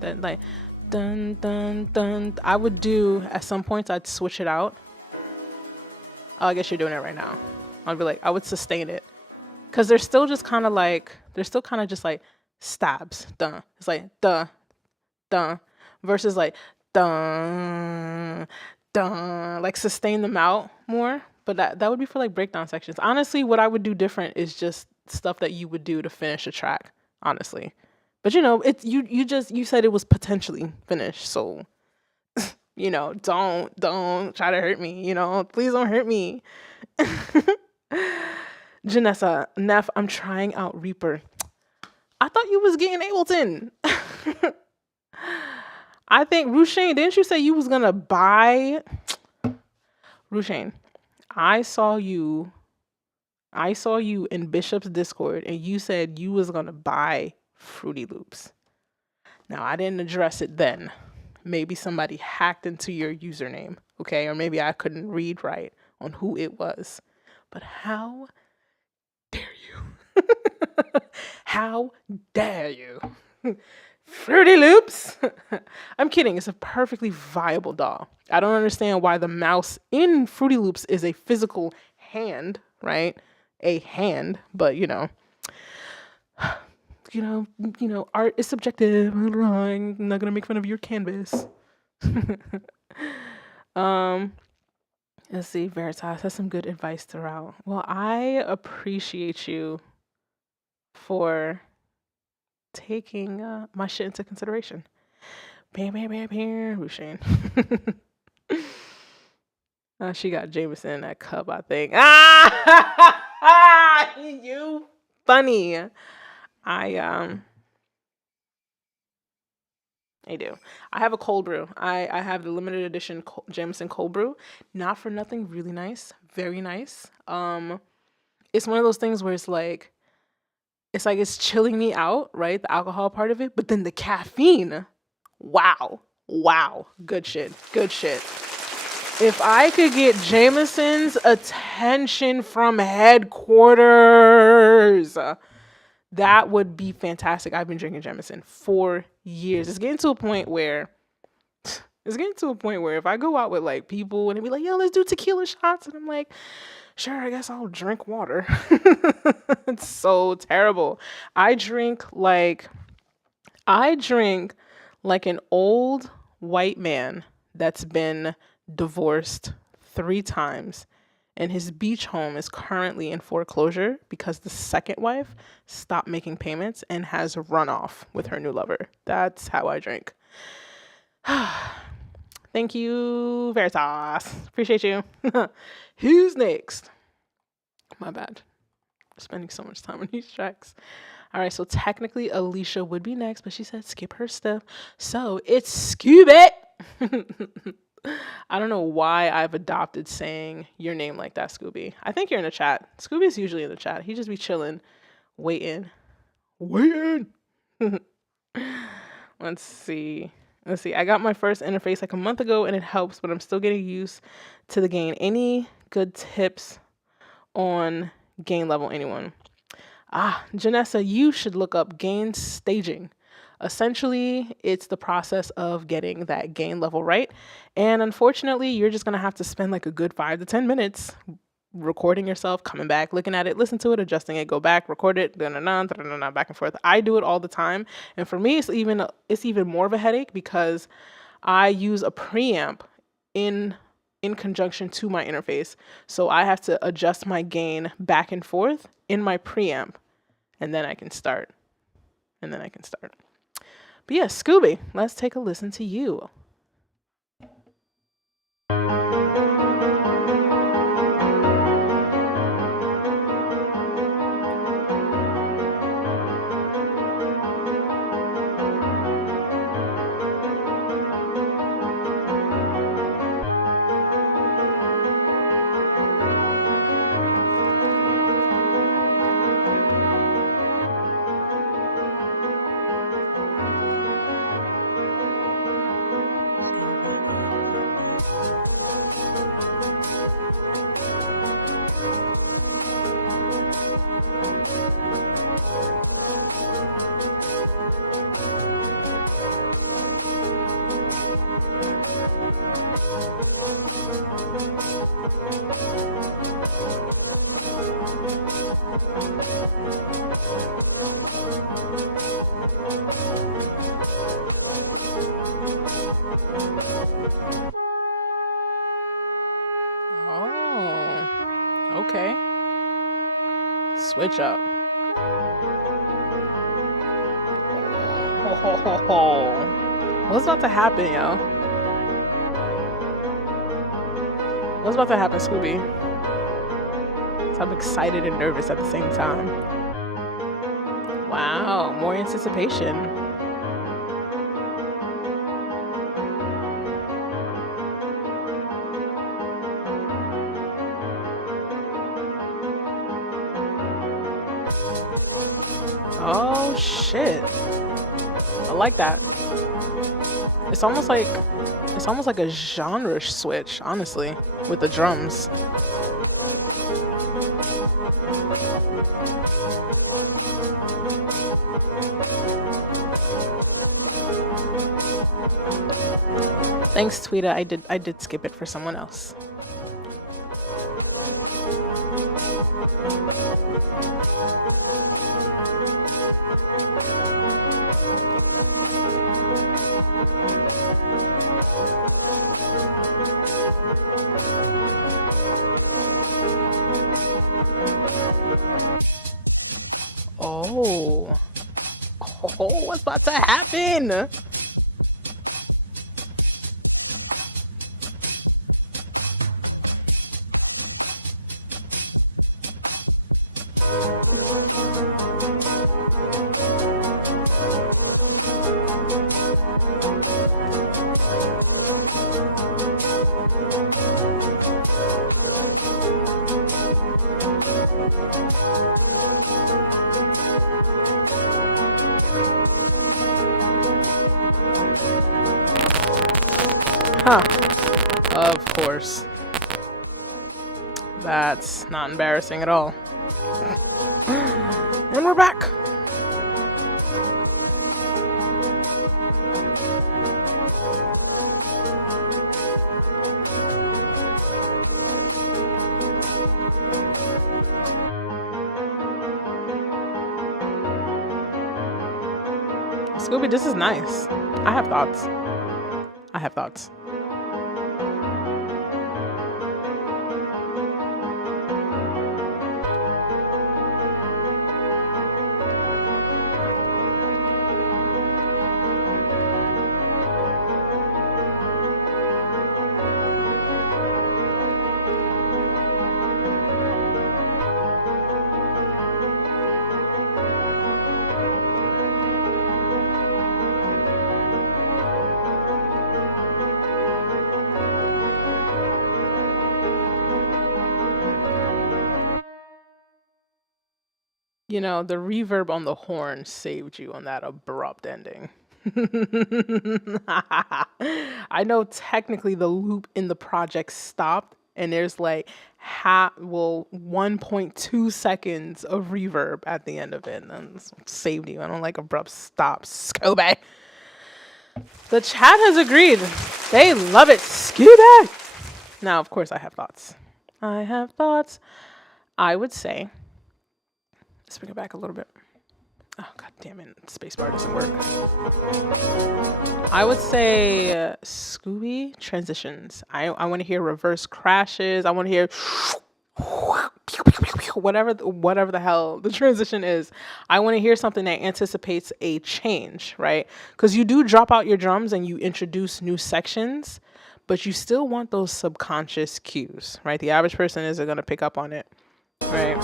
that like dun dun dun, I would do at some points I'd switch it out. Oh, I guess you're doing it right now. I'd be like, I would sustain it, because they're still just kind of just like stabs. Dun. It's like dun dun versus like dun dun. Like sustain them out more. But that would be for like breakdown sections. Honestly, what I would do different is just stuff that you would do to finish a track. Honestly, but you know, it's you said it was potentially finished, so you know, don't try to hurt me. You know, please don't hurt me. Janessa, Neff, I'm trying out Reaper. I thought you was getting Ableton. I think Rushane, didn't you say you was gonna buy? Rushane, I saw you I saw you in Bishop's Discord and you said you was gonna buy Fruity Loops. Now, I didn't address it then. Maybe somebody hacked into your username, okay? Or maybe I couldn't read right on who it was. But how dare you? How dare you? Fruity Loops? I'm kidding. It's a perfectly viable doll. I don't understand why the mouse in Fruity Loops is a physical hand, right? A hand, but art is subjective. I'm not gonna make fun of your canvas. Let's see, Veritas has some good advice throughout. Well, I appreciate you for taking my shit into consideration. Bam, bam, bam, bam, Rushane. She got Jameson in that cup, I think. Ah, you funny. I do. I have a cold brew. I have the limited edition Jameson cold brew. Not for nothing, really nice, very nice. It's one of those things where it's like it's chilling me out, right? The alcohol part of it, but then the caffeine. Wow, good shit. If I could get Jameson's attention from headquarters, that would be fantastic. I've been drinking Jameson for years. It's getting to a point where if I go out with like people and they be like, yo, let's do tequila shots. And I'm like, sure, I guess I'll drink water. It's so terrible. I drink like an old white man that's been divorced 3 times. And his beach home is currently in foreclosure because the second wife stopped making payments and has run off with her new lover. That's how I drink. Thank you, Veritas. Appreciate you. Who's next? My bad. Spending so much time on these tracks. All right, so technically Alicia would be next, but she said skip her stuff. So it's Scooby. I don't know why I've adopted saying your name like that, Scooby. I think you're in the chat. Scooby's usually in the chat. He just be chilling, waiting. Let's see. I got my first interface like a month ago and it helps, but I'm still getting used to the gain. Any good tips on gain level, anyone? Janessa, you should look up gain staging. Essentially, it's the process of getting that gain level right. And unfortunately, you're just going to have to spend like a good 5 to 10 minutes recording yourself, coming back, looking at it, listen to it, adjusting it, go back, record it, back and forth. I do it all the time. And for me, it's even more of a headache because I use a preamp in conjunction to my interface. So I have to adjust my gain back and forth in my preamp, and then I can start. But yeah, Scooby, let's take a listen to you. Okay. Switch up. What's about to happen, yo? What's about to happen, Scooby? So I'm excited and nervous at the same time. Wow, more anticipation. Oh shit. I like that. It's almost like a genre switch, honestly, with the drums. Thanks, Tweeta. I did skip it for someone else. Oh. Oh, what's about to happen? Huh. Of course. That's not embarrassing at all. And we're back. Scooby, this is nice. I have thoughts. I have thoughts. You know, the reverb on the horn saved you on that abrupt ending. I know technically the loop in the project stopped and there's like 1.2 seconds of reverb at the end of it, and saved you. I don't like abrupt stops. Scooby. The chat has agreed. They love it. Scooby. Now, of course, I have thoughts. I would say, let's bring it back a little bit. Oh, god damn it. Spacebar doesn't work. I would say Scooby transitions. I want to hear reverse crashes. I want to hear whatever the hell the transition is. I want to hear something that anticipates a change, right? Because you do drop out your drums and you introduce new sections, but you still want those subconscious cues, right? The average person isn't going to pick up on it, right?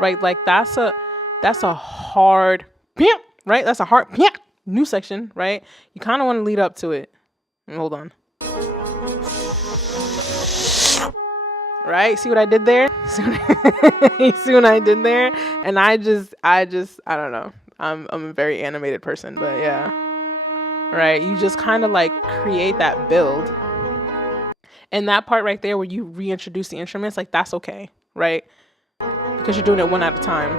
Right, like that's a hard, right? That's a hard new section, right? You kind of want to lead up to it. Hold on. Right? See what I did there? You see what I did there? And I don't know. I'm a very animated person, but yeah. Right? You just kind of like create that build. And that part right there where you reintroduce the instruments, like that's okay, right? Because you're doing it one at a time.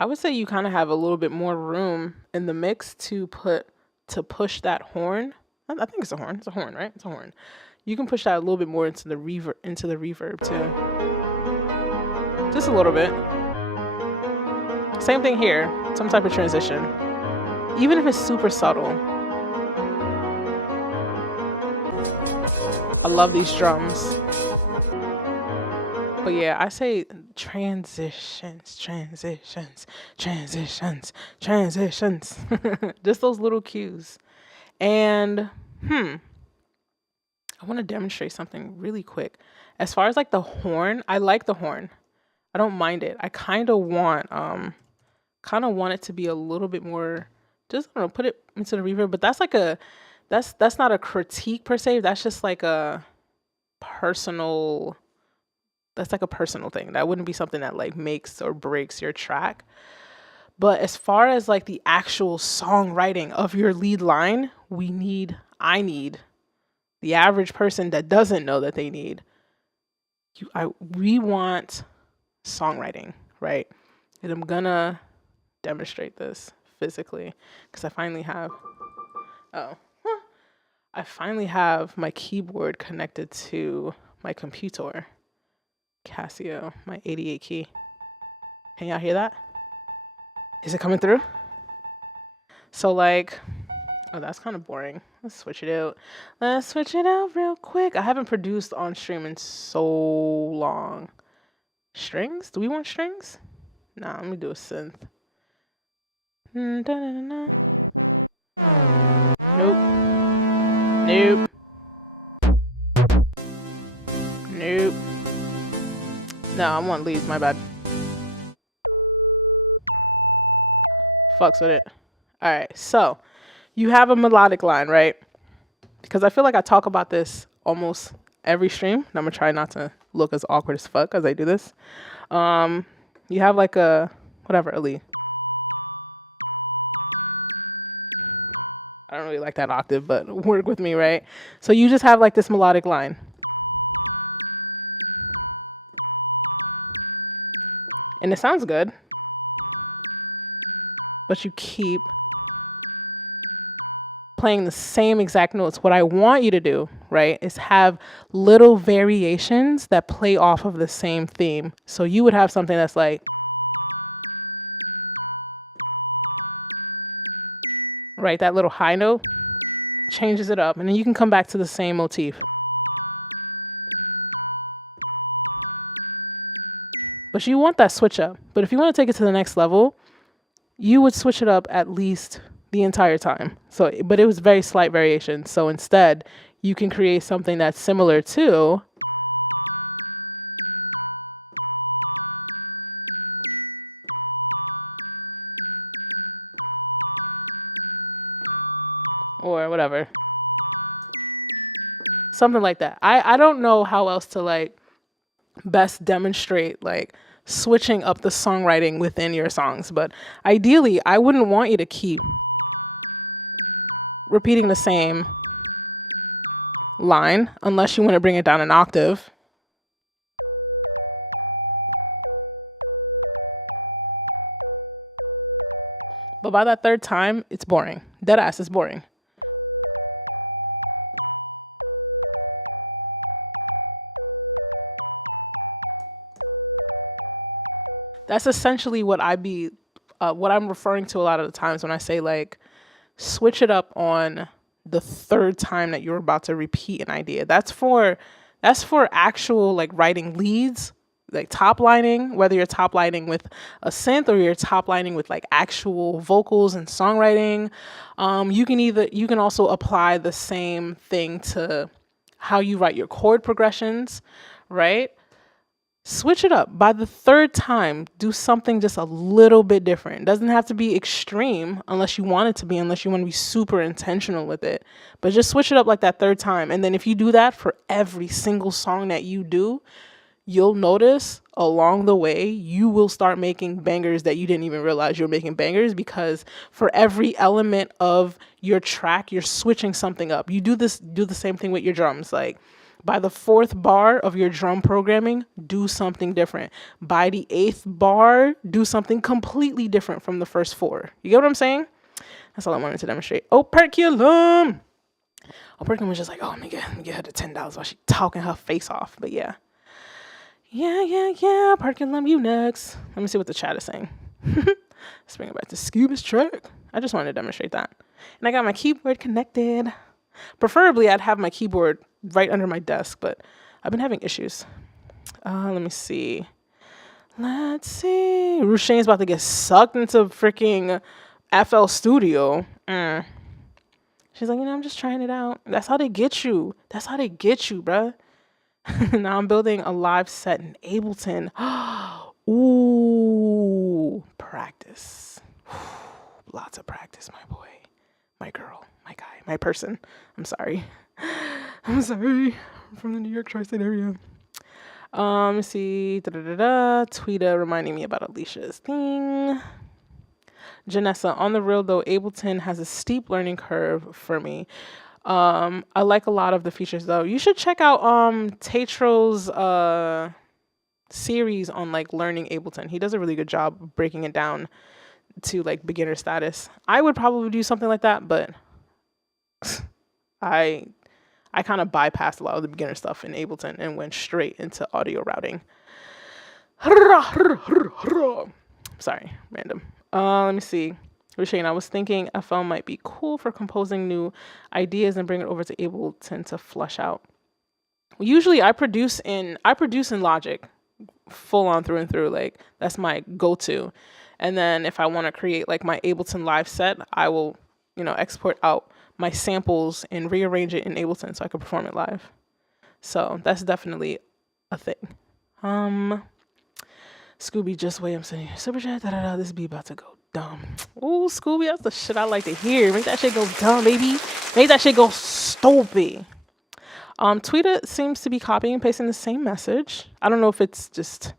I would say you kind of have a little bit more room in the mix to push that horn. I think it's a horn. It's a horn, right? It's a horn. You can push that a little bit more into the reverb too. Just a little bit. Same thing here. Some type of transition. Even if it's super subtle. I love these drums. But yeah, I say transitions. Just those little cues. And I want to demonstrate something really quick. As far as like the horn, I like the horn. I don't mind it. I kind of want it to be a little bit more, just, I don't know, put it into the reverb, but that's like that's not a critique per se. That's just like a personal. That's like a personal thing. That wouldn't be something that like makes or breaks your track. But as far as like the actual songwriting of your lead line, I need the average person that doesn't know that they need. We want songwriting, right? And I'm gonna demonstrate this physically because I finally have my keyboard connected to my computer, Casio, my 88 key. Can y'all hear that? Is it coming through? So like, oh, that's kind of boring. Let's switch it out. Let's switch it out real quick. I haven't produced on stream in so long. Strings? Do we want strings? Nah, let me do a synth. Nope. Nope. Nope. No, I want leads, my bad. Fucks with it. Alright, so you have a melodic line, right? Because I feel like I talk about this almost every stream. And I'm gonna try not to look as awkward as fuck as I do this. You have like a whatever, Ali. I don't really like that octave, but work with me, right? So you just have like this melodic line. And it sounds good. But you keep playing the same exact notes. What I want you to do, right, is have little variations that play off of the same theme. So you would have something that's like, right, that little high note changes it up, and then you can come back to the same motif. But you want that switch up. But if you want to take it to the next level, you would switch it up at least the entire time. So, but it was very slight variation. So instead, you can create something that's similar to or whatever. Something like that. I don't know how else to like best demonstrate like switching up the songwriting within your songs, but ideally I wouldn't want you to keep repeating the same line unless you want to bring it down an octave. But by that third time, it's boring. Deadass is boring. That's essentially what what I'm referring to a lot of the times when I say like, switch it up on the third time that you're about to repeat an idea. That's for actual like writing leads, like top lining, whether you're top lining with a synth or you're top lining with like actual vocals and songwriting. You can also apply the same thing to how you write your chord progressions, right? Switch it up. By the third time, do something just a little bit different. It doesn't have to be extreme unless you want it to be, unless you want to be super intentional with it. But just switch it up like that third time. And then if you do that for every single song that you do, you'll notice along the way, you will start making bangers that you didn't even realize you were making bangers, because for every element of your track, you're switching something up. You do the same thing with your drums. Like, by the fourth bar of your drum programming, do something different. By the eighth bar, do something completely different from the first four. You get what I'm saying? That's all I wanted to demonstrate. Operculum! Operculum was just like, oh, let me get her to $10 while she's talking her face off. But yeah. Yeah. Operculum, you next. Let me see what the chat is saying. Let's bring it back to Scuba's track. I just wanted to demonstrate that. And I got my keyboard connected. Preferably, I'd have my keyboard right under my desk, but I've been having issues. Let me see. Let's see. Rushane's about to get sucked into freaking FL Studio. She's like, I'm just trying it out. That's how they get you. Bruh. Now I'm building a live set in Ableton. Ooh, practice. Lots of practice, my boy, my girl, my guy, my person. I'm sorry. I'm sorry. I'm from the New York tri-state area. Let's see. Tweeta reminding me about Alicia's thing. Janessa, on the real though, Ableton has a steep learning curve for me. I like a lot of the features though. You should check out Tetro's series on like learning Ableton. He does a really good job breaking it down to like beginner status. I would probably do something like that, but I kind of bypassed a lot of the beginner stuff in Ableton and went straight into audio routing. Sorry, random. Let me see. Shane, I was thinking FL might be cool for composing new ideas and bring it over to Ableton to flush out. Usually I produce in Logic, full on through and through. Like that's my go-to. And then if I want to create like my Ableton live set, I will, export out my samples and rearrange it in Ableton so I can perform it live. So that's definitely a thing. Scooby, just wait, I'm saying super chat, this be about to go dumb. Ooh, Scooby, that's the shit I like to hear. Make that shit go dumb, baby. Make that shit go stupid. Tweeta seems to be copying and pasting the same message. I don't know if it's just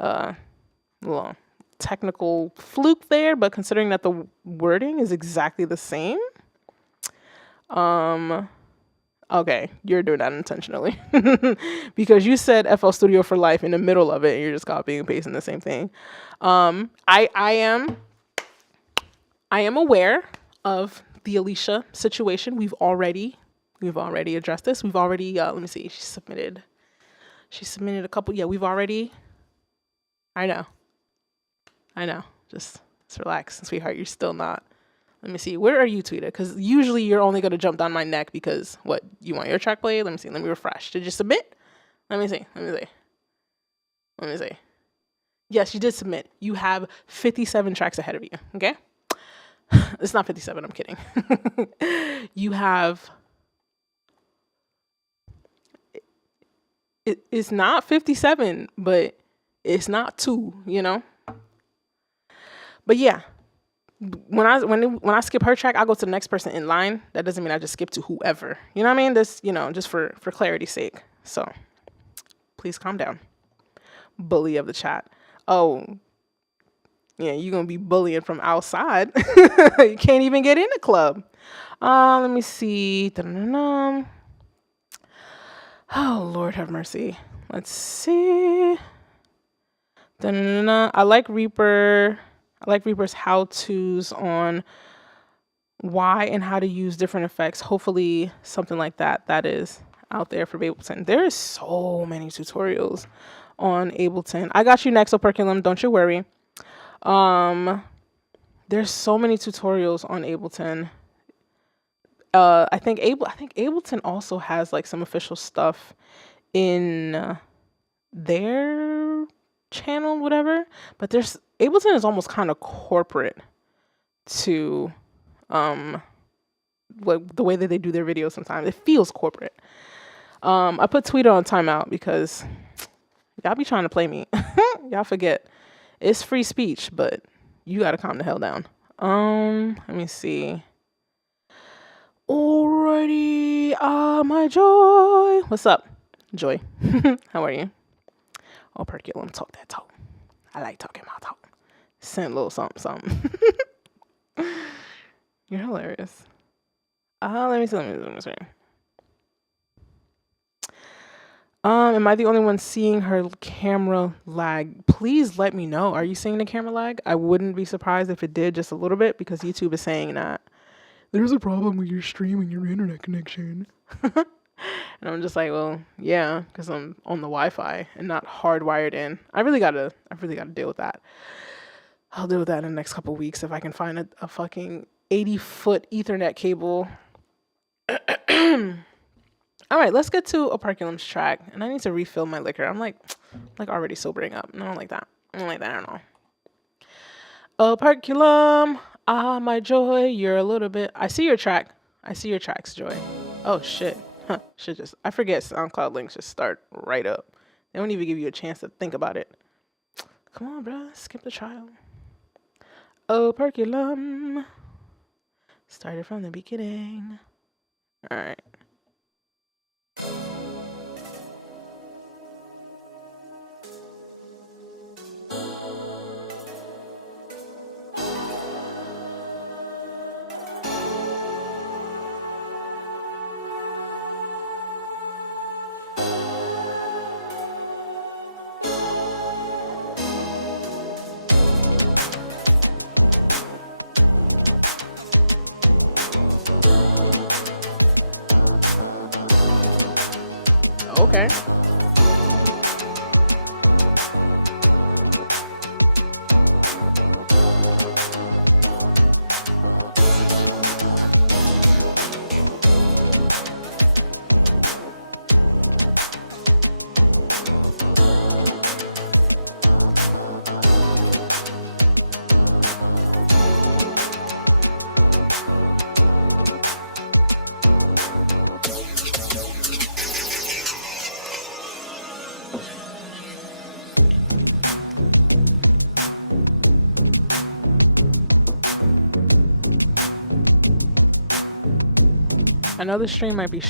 little technical fluke there, but considering that the wording is exactly the same, okay, you're doing that intentionally because you said FL Studio for life in the middle of it and you're just copying and pasting the same thing. I am aware of the Alicia situation. We've already addressed this. We've already let me see. She submitted a couple. Yeah, we've already. I know. Just relax, sweetheart. You're still not. Let me see. Where are you, Tweeta? Because usually you're only going to jump down my neck because what? You want your track played? Let me see. Let me refresh. Did you submit? Let me see. Yes, you did submit. You have 57 tracks ahead of you. Okay? It's not 57. I'm kidding. You have... It's not 57, but it's not 2, But yeah. When I skip her track, I go to the next person in line. That doesn't mean I just skip to whoever. You know what I mean? This, just for clarity's sake. So please calm down. Bully of the chat. Oh, yeah, you're gonna be bullying from outside. You can't even get in the club. Let me see. Oh, Lord have mercy. Let's see. I like Reaper. I like Reaper's how-tos on why and how to use different effects. Hopefully something like that is out there for Ableton. There is so many tutorials on Ableton. I got you next, Operculum. Don't you worry. There's so many tutorials on Ableton. I think Ableton also has like some official stuff in their channel, whatever. But Ableton is almost kind of corporate to like the way that they do their videos sometimes. It feels corporate. I put Tweeta on timeout because y'all be trying to play me. Y'all forget it's free speech, but you gotta calm the hell down. Let me see. Alrighty, my Joy. What's up, Joy? How are you? Operculum, talk that talk. I like talking about talk. Send a little something. You're hilarious. Let me see. Am I the only one seeing her camera lag? Please let me know. Are you seeing the camera lag? I wouldn't be surprised if it did just a little bit because YouTube is saying that there's a problem with your stream and your internet connection. And I'm just like, well, yeah, because I'm on the Wi-Fi and not hardwired in. I really gotta deal with that. I'll deal with that in the next couple of weeks if I can find a fucking 80-foot Ethernet cable. All right, let's get to Operculum's track. And I need to refill my liquor. I'm like already sobering up. I don't like that. I don't know. Operculum, my Joy, you're a little bit. I see your track. I see your tracks, Joy. Oh shit. Huh. I forget SoundCloud links just start right up. They don't even give you a chance to think about it. Come on, bro. Skip the trial. Operculum. Started from the beginning. All right. Okay. I know the stream might be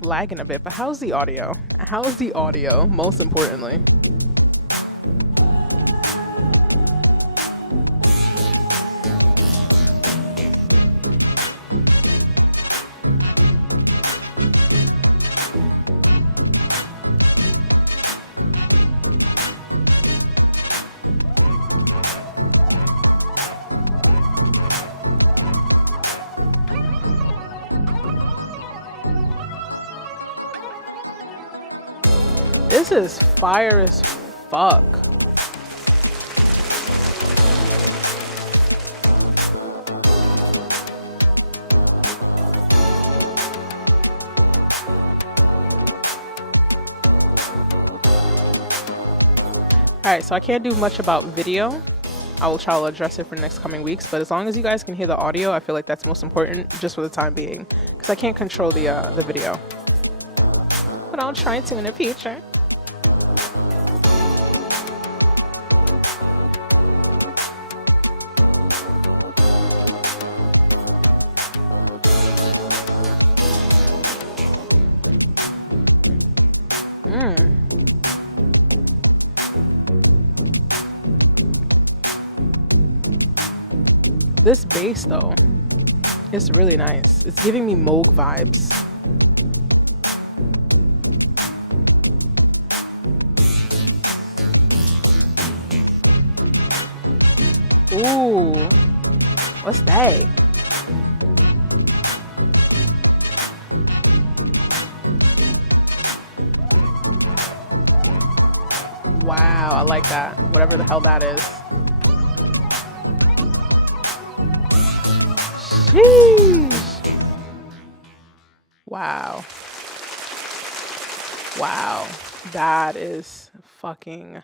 lagging a bit, but how's the audio? How's the audio, most importantly? This is fire as fuck. Alright, so I can't do much about video. I will try to address it for the next coming weeks, but as long as you guys can hear the audio, I feel like that's most important just for the time being, because I can't control the video. But I'll try to in the future. This bass though, it's really nice. It's giving me Moog vibes. Ooh, what's that? Wow, I like that. Whatever the hell that is. Sheesh. Wow. Wow. That is fucking...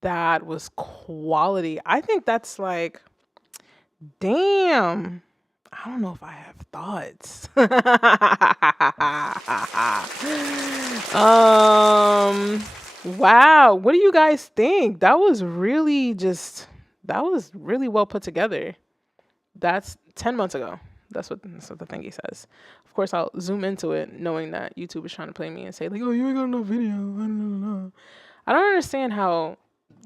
That was quality. I think that's like... Damn. I don't know if I have thoughts. Wow. What do you guys think? That was really well put together. That's 10 months ago. That's what the thingy says. Of course, I'll zoom into it knowing that YouTube is trying to play me and say like, oh, you ain't got no video. I don't understand how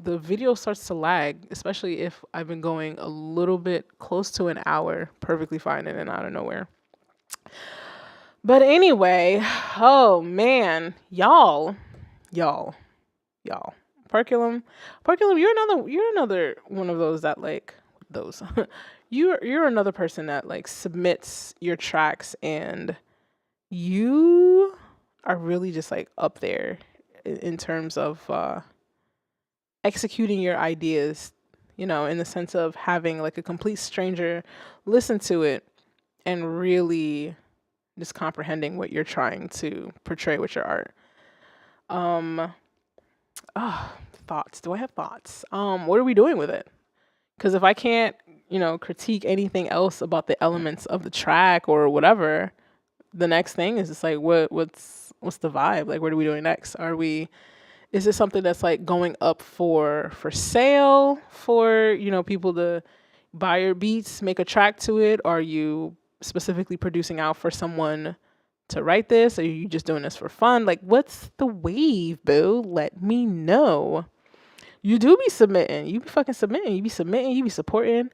the video starts to lag, especially if I've been going a little bit close to an hour perfectly fine and then out of nowhere. But anyway, oh man, y'all. Perculum, you're another one of those that like those. You're another person that like submits your tracks and you are really just like up there in terms of executing your ideas, you know, in the sense of having like a complete stranger listen to it and really just comprehending what you're trying to portray with your art. Thoughts. Do I have thoughts? What are we doing with it? Because if I can't, you know, critique anything else about the elements of the track or whatever, the next thing is just like, what's the vibe? Like, what are we doing next? Is this something that's like going up for sale for, you know, people to buy your beats, make a track to it? Are you specifically producing out for someone to write this, or are you just doing this for fun? Like, what's the wave, boo? Let me know. You do be submitting. You be fucking submitting. You be submitting. You be supporting.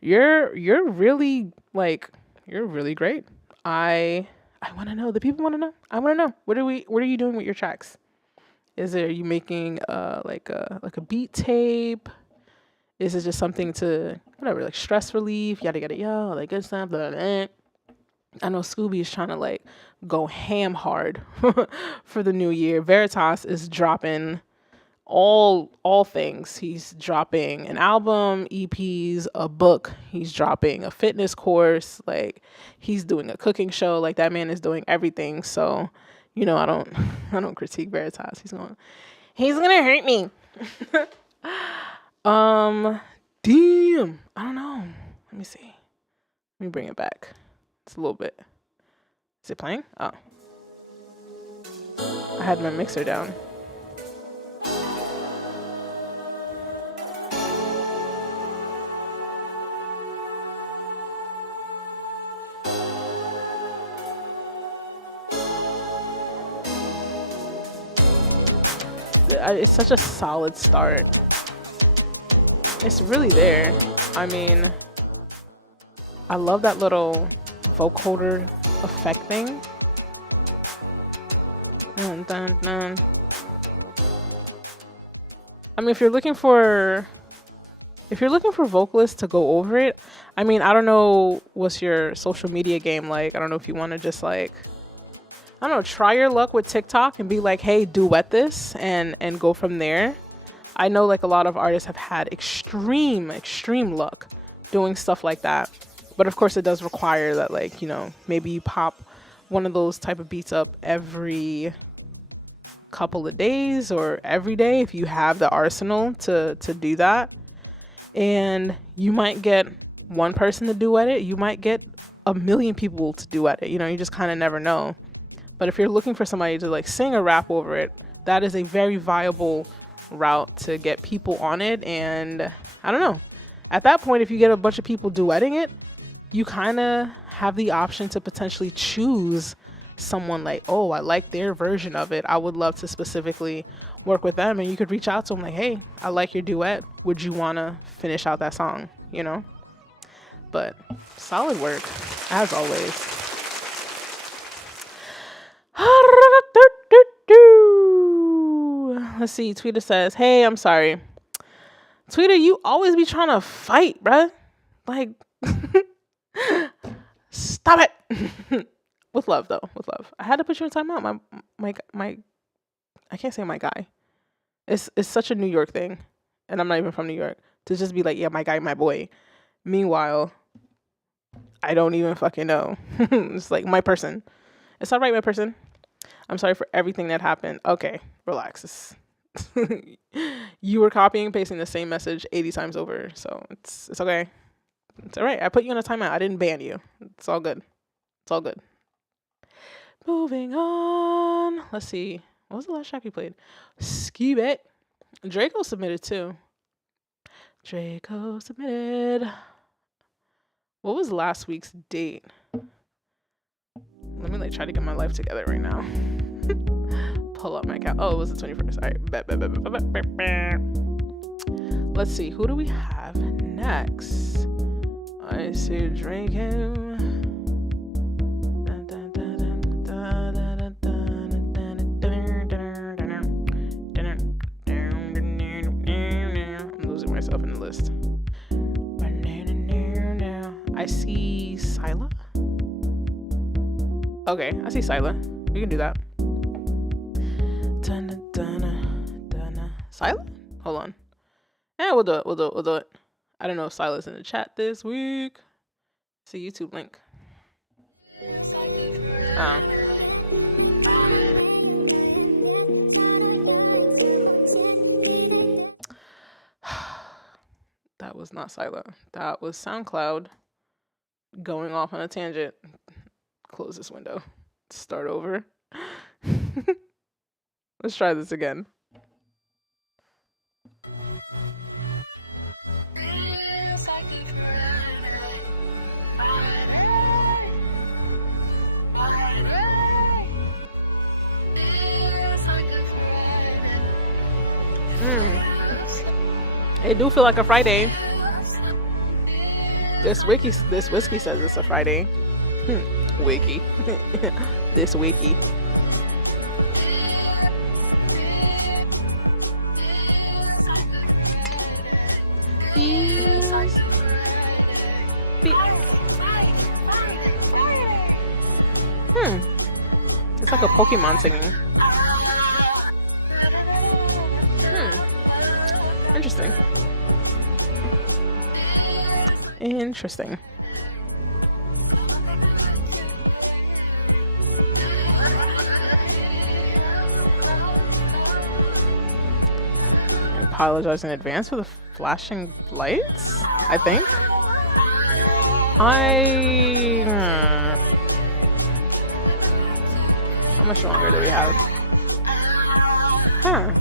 You're really like, you're really great. I want to know. The people want to know. I want to know. What are you doing with your tracks? Are you making like a beat tape? Is it just something to whatever, like stress relief, yada yada yada, all that good stuff, blah, blah, blah. I know Scooby is trying to like go ham hard for the new year. Veritas is dropping all things. He's dropping an album, EPs, a book. He's dropping a fitness course. Like, he's doing a cooking show. Like, that man is doing everything. So, you know, I don't critique Veritas. He's gonna hurt me. Damn. I don't know. Let me see. Let me bring it back. It's a little bit. Is it playing? Oh. I had my mixer down. It's such a solid start. It's really there. I mean, I love that little vocoder effect thing. Dun, dun, dun. I mean, if you're looking for vocalists to go over it, I mean, I don't know what's your social media game like. I don't know if you want to just like, I don't know, try your luck with TikTok and be like, hey, duet this and go from there. I know like a lot of artists have had extreme luck doing stuff like that. But of course it does require that, like, you know, maybe you pop one of those type of beats up every couple of days or every day if you have the arsenal to do that. And you might get one person to duet it. You might get a million people to duet it. You know, you just kind of never know. But if you're looking for somebody to like sing or rap over it, that is a very viable route to get people on it. And I don't know. At that point, if you get a bunch of people duetting it, you kind of have the option to potentially choose someone like, oh, I like their version of it. I would love to specifically work with them. And you could reach out to them like, hey, I like your duet. Would you want to finish out that song? You know? But solid work, as always. Let's see. Tweeter says, hey, I'm sorry. Tweeter, you always be trying to fight, bruh. Like, stop it. With love, though. With love. I had to put you in timeout. My I can't say my guy. It's such a New York thing. And I'm not even from New York. To just be like, yeah, my guy, my boy. Meanwhile, I don't even fucking know. It's like, my person. It's all right, my person. I'm sorry for everything that happened. Okay, relax. You were copying and pasting the same message 80 times over. So it's okay. It's all right. I put you in a timeout. I didn't ban you. It's all good. It's all good. Moving on. Let's see. What was the last track you played? Ski Bet. Draco submitted too. Draco submitted. What was last week's date? Let me like try to get my life together right now. Pull up my account. Oh, it was the 21st. All right. Let's see. Who do we have next? I see drinking. I'm losing myself in the list. I see Sila. Okay, I see Sila. We can do that. Sila? Hold on. Yeah, we'll do it. I don't know if Sila's in the chat this week. It's a YouTube link. That was not Sila. That was SoundCloud going off on a tangent. Close this window. Start over. Let's try this again. It do feel like a Friday. This whiskey says it's a Friday. Wiki. This wiki. It's like a Pokemon singing. Interesting. Interesting. I apologize in advance for the flashing lights, I think. How much longer do we have? Huh.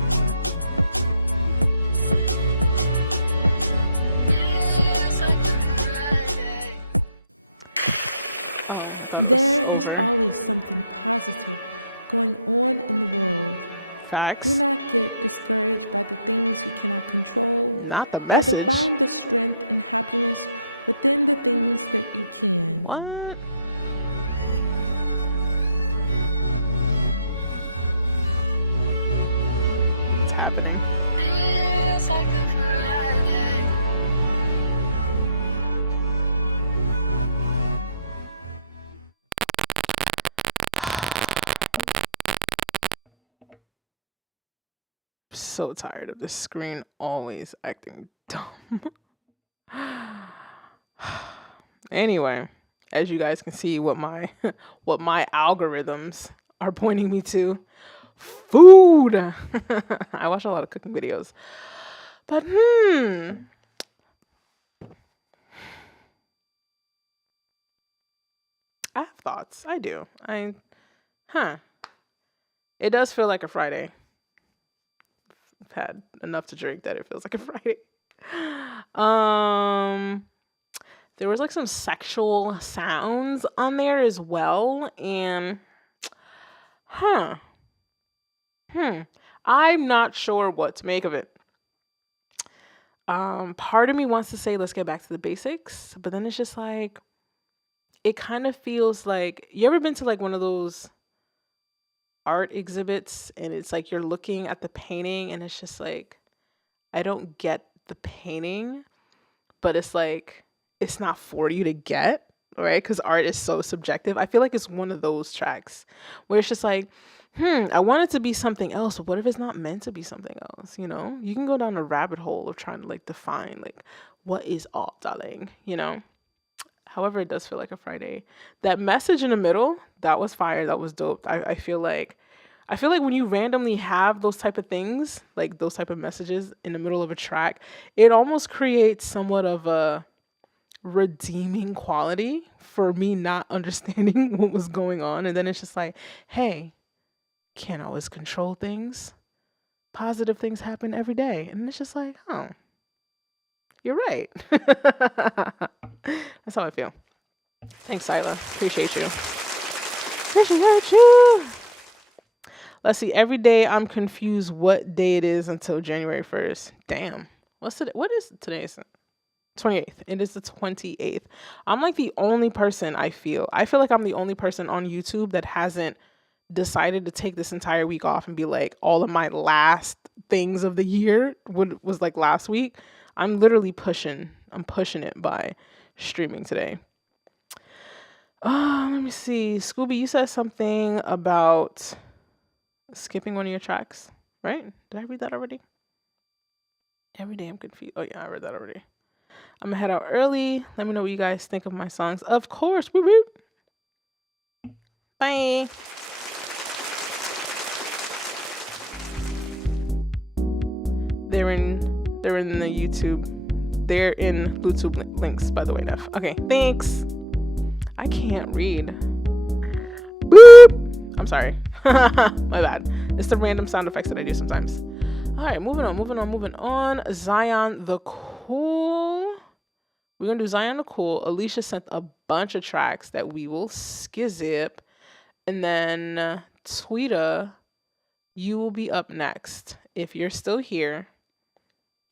Oh, I thought it was over. Facts. Not the message. What? What's happening? So tired of this screen always acting dumb. Anyway, as you guys can see, what my algorithms are pointing me to, food. I watch a lot of cooking videos, but I have thoughts. I do. It does feel like a Friday. I've had enough to drink that it feels like a Friday. There was like some sexual sounds on there as well, and I'm not sure what to make of it. Part of me wants to say let's get back to the basics, but then it's just like it kind of feels like, you ever been to like one of those art exhibits and it's like you're looking at the painting and it's just like, I don't get the painting, but it's like it's not for you to get, right? Because art is so subjective. I feel like it's one of those tracks where it's just like, I want it to be something else, but what if it's not meant to be something else? You know, you can go down a rabbit hole of trying to like define like what is art, darling, you know. However, it does feel like a Friday. That message in the middle, that was fire. That was dope. I feel like when you randomly have those type of things, like those type of messages in the middle of a track, it almost creates somewhat of a redeeming quality for me not understanding what was going on. And then it's just like, hey, can't always control things. Positive things happen every day. And it's just like, oh, you're right. That's how I feel. Thanks, Sila. Appreciate you. Appreciate you. Let's see. Every day I'm confused what day it is until January 1st. Damn. What's today? What is today's 28th? It is the 28th. I'm like the only person I feel like I'm the only person on YouTube that hasn't decided to take this entire week off and be like, all of my last things of the year was like last week. I'm literally pushing it by streaming today. Let me see. Scooby, you said something about skipping one of your tracks, right? Did I read that already? Every day I'm confused. Oh yeah, I read that already. I'm gonna head out early. Let me know what you guys think of my songs. Of course. Whoop, whoop. Bye. They're in the YouTube. They're in YouTube links, by the way, Nef. Okay, thanks. I can't read. Boop. I'm sorry. My bad. It's the random sound effects that I do sometimes. All right, moving on. Zion the Cool. We're going to do Zion the Cool. Alicia sent a bunch of tracks that we will skizip. And then Tweeta, you will be up next. If you're still here,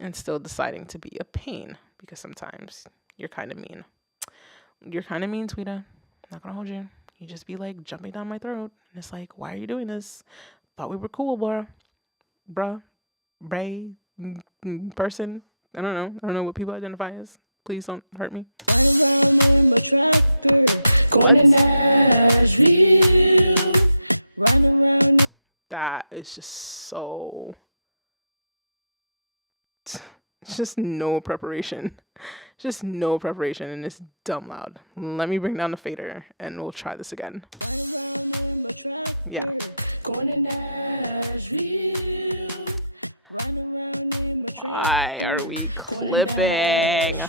and still deciding to be a pain, because sometimes you're kind of mean. You're kind of mean, Tweeta. Not gonna hold you. You just be like jumping down my throat, and it's like, why are you doing this? Thought we were cool, bruh, bray, person. I don't know. I don't know what people identify as. Please don't hurt me. What? That is just so. It's just no preparation. Just no preparation, and it's dumb loud. Let me bring down the fader, and we'll try this again. Yeah. Why are we clipping?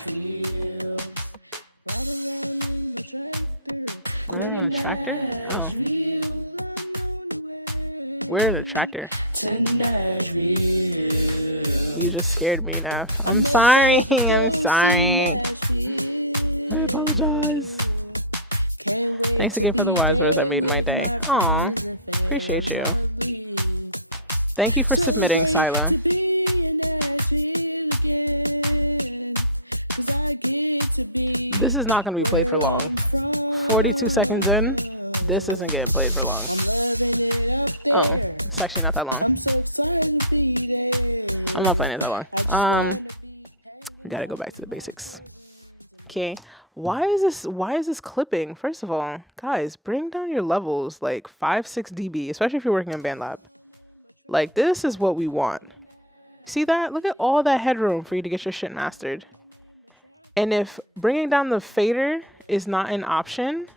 We're on a tractor? Oh. We're the tractor. You just scared me enough. I'm sorry. I'm sorry. I apologize. Thanks again for the wise words that made my day. Aw. Appreciate you. Thank you for submitting, Sila. This is not going to be played for long. 42 seconds in, this isn't getting played for long. Oh, it's actually not that long. I'm not playing it that long. We gotta go back to the basics. Okay, why is this clipping? First of all, guys, bring down your levels like 5-6 dB, especially if you're working in BandLab. Like, this is what we want. See that? Look at all that headroom for you to get your shit mastered. And if bringing down the fader is not an option,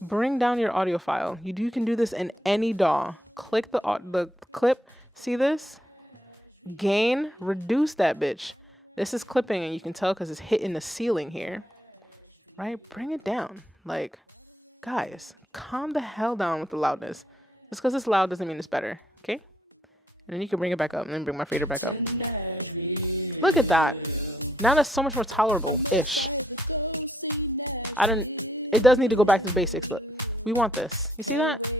bring down your audio file. You can do this in any DAW. Click the clip. See this? Gain, reduce that bitch. This is clipping, and you can tell because it's hitting the ceiling here. Right? Bring it down. Like, guys, calm the hell down with the loudness. Just because it's loud doesn't mean it's better. Okay? And then you can bring it back up, and then bring my fader back up. Look at that. Now that's so much more tolerable-ish. It does need to go back to the basics, but we want this. You see that?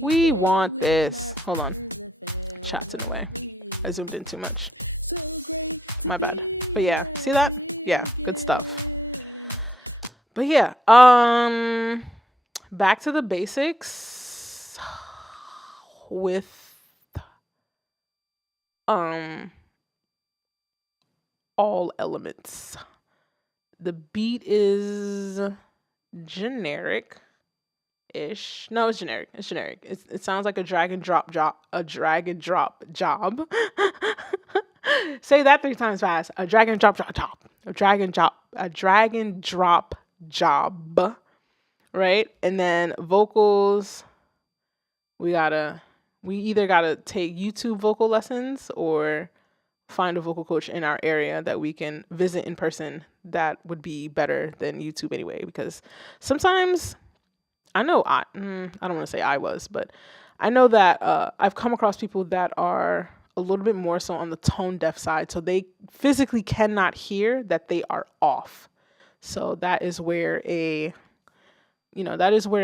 We want this. Hold on. Chat's in the way. I zoomed in too much. My bad. But yeah, see that? Yeah, good stuff. But yeah, back to the basics with all elements. The beat is generic-ish. No, it's generic. It's generic. It sounds like a drag and drop job. A drag and drop job. Say that 3 times fast. A drag and drop job. A drag and drop job. Right? And then vocals. We either gotta take YouTube vocal lessons or find a vocal coach in our area that we can visit in person. That would be better than YouTube anyway, because sometimes I know I don't want to say I was, but I know that I've come across people that are a little bit more so on the tone deaf side, so they physically cannot hear that they are off. So that is where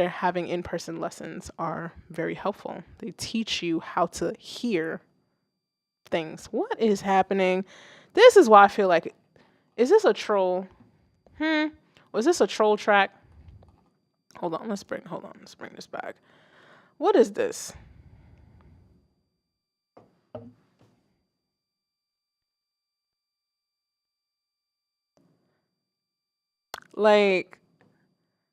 having in-person lessons are very helpful. They teach you how to hear things. What is happening? This is why I feel like, is this a troll? Was this a troll track? Hold on, let's bring this back. What is this? Like,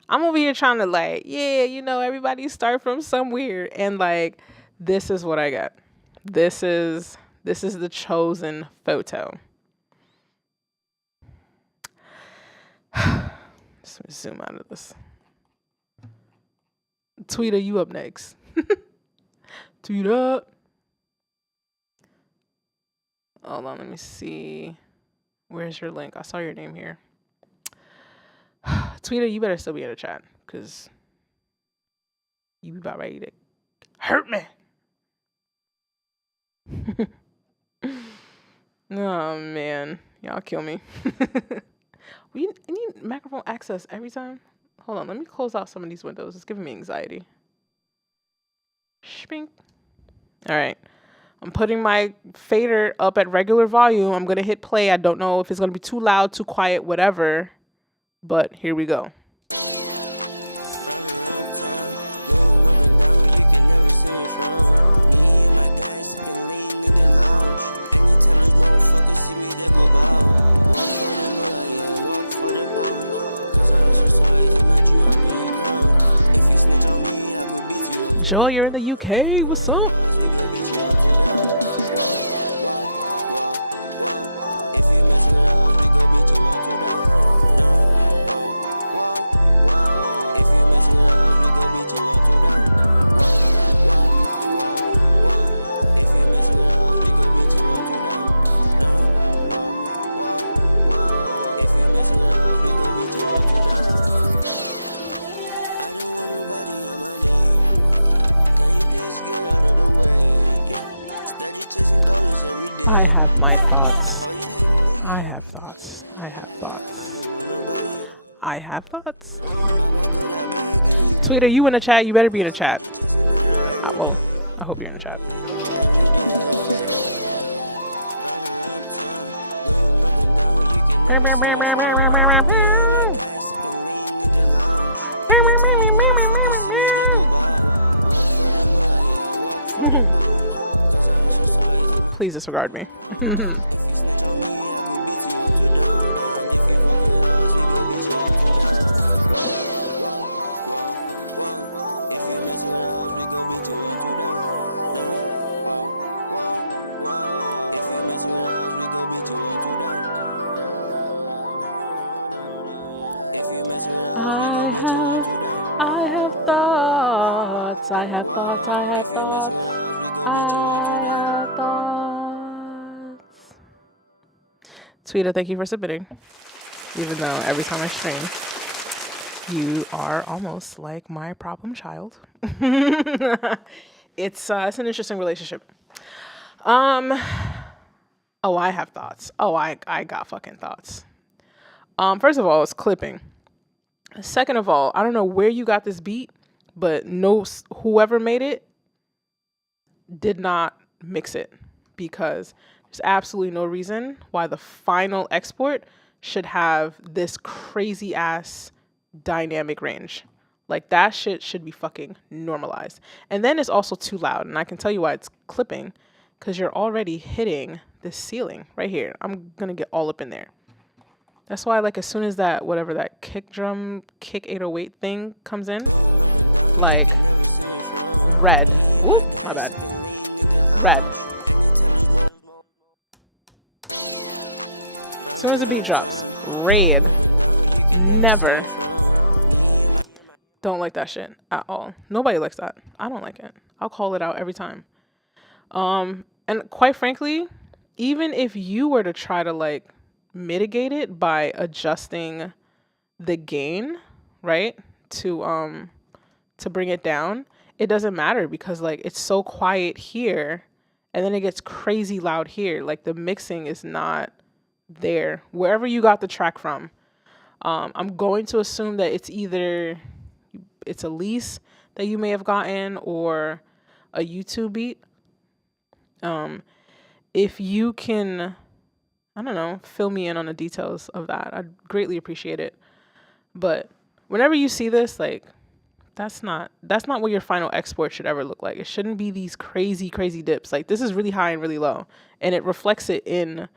I'm over here trying to everybody start from somewhere, and like, this is what I got. This is the chosen photo. Let's zoom out of this. Tweeta, you up next. Tweet up. Hold on, let me see. Where's your link? I saw your name here. Tweeta, you better still be in the chat, because you be about ready to hurt me. Oh, man. Y'all kill me. We need microphone access every time. Hold on. Let me close out some of these windows. It's giving me anxiety. Shpink. All right. I'm putting my fader up at regular volume. I'm going to hit play. I don't know if it's going to be too loud, too quiet, whatever. But here we go. Joy, you're in the UK. What's up? I have my thoughts. I have thoughts. I have thoughts. I have thoughts. Tweet, are you in the chat? You better be in the chat. Well, I hope you're in the chat. Please disregard me. I have thoughts. I have thoughts. I have thoughts. I have thoughts. Tweeta, thank you for submitting. Even though every time I stream, you are almost like my problem child. It's an interesting relationship. Oh, I have thoughts. Oh, I got fucking thoughts. First of all, it's clipping. Second of all, I don't know where you got this beat, but whoever made it did not mix it, because there's absolutely no reason why the final export should have this crazy ass dynamic range. Like, that shit should be fucking normalized. And then it's also too loud, and I can tell you why it's clipping, because you're already hitting this ceiling right here. I'm gonna get all up in there. That's why, like, as soon as that, whatever that kick 808 thing comes in, like, red. Whoop, my bad. Red. As soon as the beat drops, red. Never. Don't like that shit at all. Nobody likes that. I don't like it. I'll call it out every time. And quite frankly, even if you were to try to, like, mitigate it by adjusting the gain, right, to bring it down, it doesn't matter, because, like, it's so quiet here and then it gets crazy loud here. Like, the mixing is not there wherever you got the track from. I'm going to assume that it's either a lease that you may have gotten or a YouTube beat. If you can, I don't know, fill me in on the details of that, I'd greatly appreciate it. But whenever you see this, like, that's not what your final export should ever look like. It shouldn't be these crazy dips. Like, this is really high and really low, and it reflects it in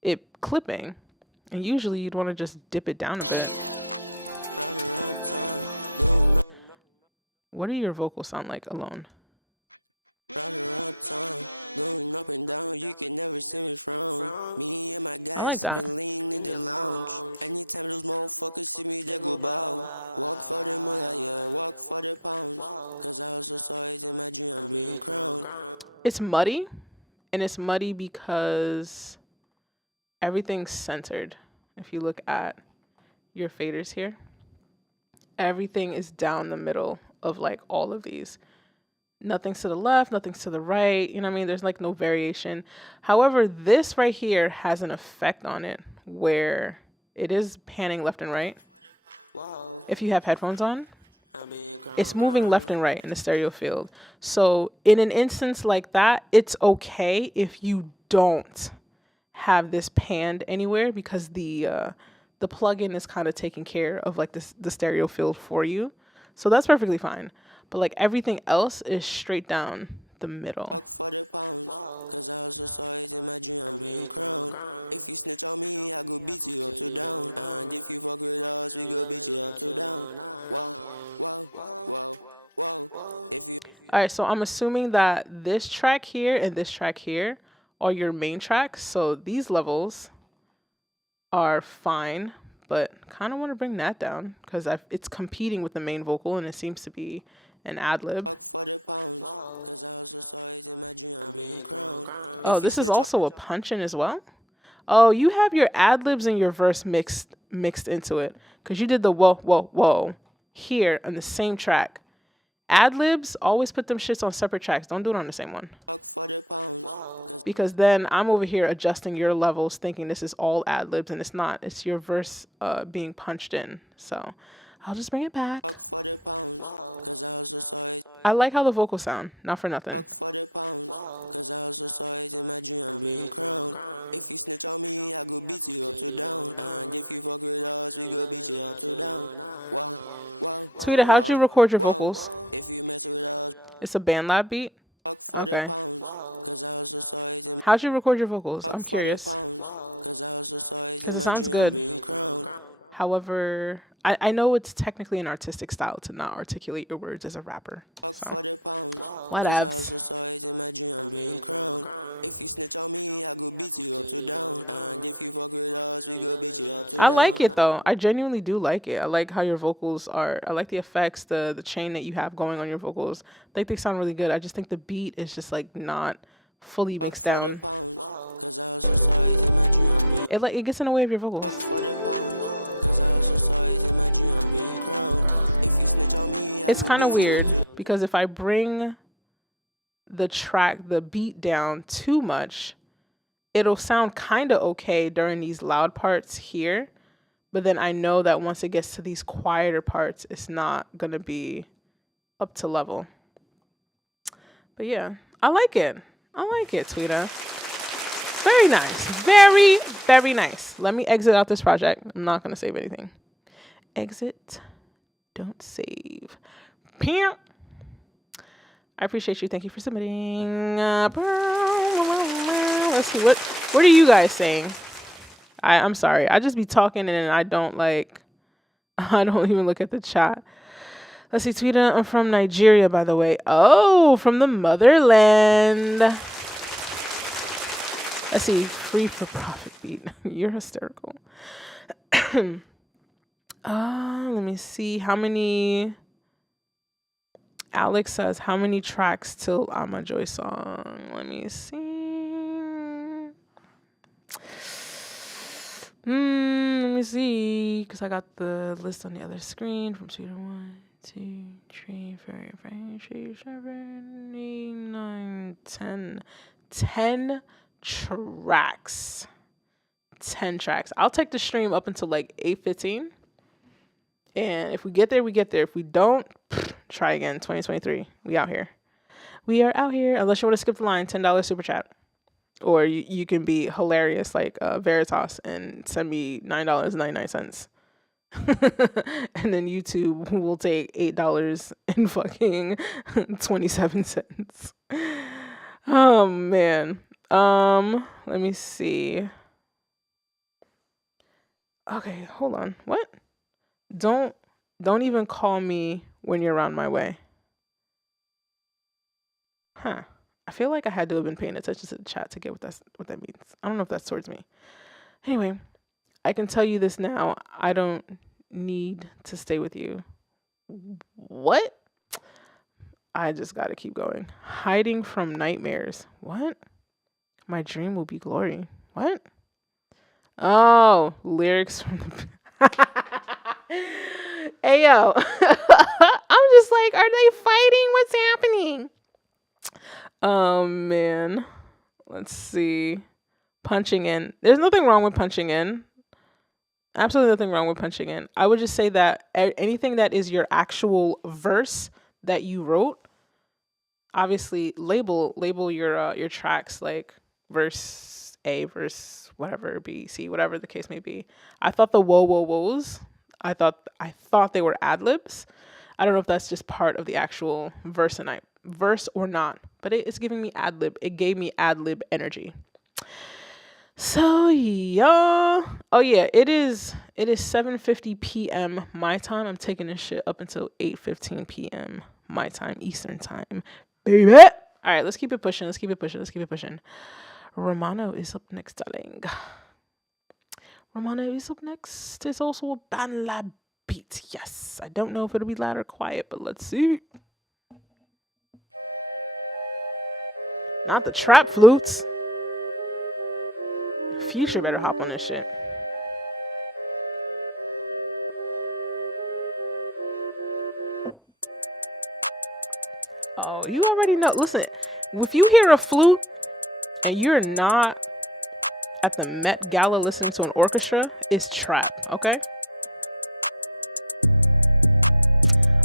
it clipping. And usually you'd want to just dip it down a bit. What do your vocals sound like alone? I like that. It's muddy, and it's muddy because everything's centered. If you look at your faders here, everything is down the middle of, like, all of these. Nothing's to the left, nothing's to the right. You know what I mean? There's, like, no variation. However, this right here has an effect on it where it is panning left and right. If you have headphones on, it's moving left and right in the stereo field. So in an instance like that, it's okay if you don't have this panned anywhere because the plugin is kind of taking care of like this the stereo field for you. So that's perfectly fine. But like everything else is straight down the middle. All right, so I'm assuming that this track here and this track here are your main tracks. So these levels are fine, but kind of want to bring that down because it's competing with the main vocal and it seems to be an ad lib. Oh, this is also a punch in as well. Oh, you have your ad libs and your verse mixed into it because you did the whoa whoa whoa here on the same track. Ad libs always put them shits on separate tracks. Don't do it on the same one because then I'm over here adjusting your levels, thinking this is all ad libs and it's not. It's your verse being punched in. So I'll just bring it back. I like how the vocals sound. Not for nothing. Tweeta, how'd you record your vocals? It's a BandLab beat? Okay. How'd you record your vocals? I'm curious. Because it sounds good. However, I know it's technically an artistic style to not articulate your words as a rapper. So, whatevs. I like it though. I genuinely do like it. I like how your vocals are. I like the effects, the chain that you have going on your vocals. I think they sound really good. I just think the beat is just like not fully mixed down. It gets in the way of your vocals. It's kind of weird because if I bring the beat down too much, it'll sound kind of okay during these loud parts here, but then I know that once it gets to these quieter parts, it's not gonna be up to level. But yeah, I like it. I like it, Tweeta. Very nice. Very, very nice. Let me exit out this project. I'm not gonna save anything. Exit. Don't save. Pew. I appreciate you. Thank you for submitting. Let's see what are you guys saying? I'm sorry. I just be talking and I don't I don't even look at the chat. Let's see, Tweeta. I'm from Nigeria, by the way. Oh, from the motherland. Let's see. Free for profit beat. You're hysterical. Let me see. How many? Alex says, how many tracks till I'm a Joy song? Let me see. Let me see. Because I got the list on the other screen from 2 to 1, 2, 3, 4, 5, 6, 7, 8, 9, 10. 10 tracks. 10 tracks. I'll take the stream up until like 8:15. And if we get there, we get there. If we don't, try again. 2023. We out here. We are out here. Unless you want to skip the line, $10 super chat. Or you can be hilarious like Veritas and send me $9.99. And then YouTube will take $8 and fucking 27 cents. Oh man. Let me see. Okay, hold on. What? Don't even call me when you're around my way. Huh. I feel like I had to have been paying attention to the chat to get what that means. I don't know if that's towards me. Anyway, I can tell you this now. I don't need to stay with you. What? I just gotta keep going. Hiding from nightmares. What? My dream will be glory. What? Oh, lyrics from the... Hey, yo. I'm just like, are they fighting? What's happening? Oh, man. Let's see. Punching in. There's nothing wrong with punching in. Absolutely nothing wrong with punching in. I would just say that anything that is your actual verse that you wrote, obviously label your tracks like verse A, verse whatever, B, C, whatever the case may be. I thought the whoa whoa whoas, I thought they were ad libs. I don't know if that's just part of the actual verse or not, but it's giving me ad lib. It gave me ad lib energy. So yeah, oh yeah, it is 7:50 p.m. my time. I'm taking this shit up until 8:15 p.m. my time, Eastern time, baby. All right, let's keep it pushing. Romano is up next, darling. Romano is up next. There's also a band lab beat. Yes, I don't know if it'll be loud or quiet, but let's see. Not the trap flutes. Future better hop on this shit. Oh, you already know. Listen, if you hear a flute and you're not at the Met Gala listening to an orchestra, it's trap, okay?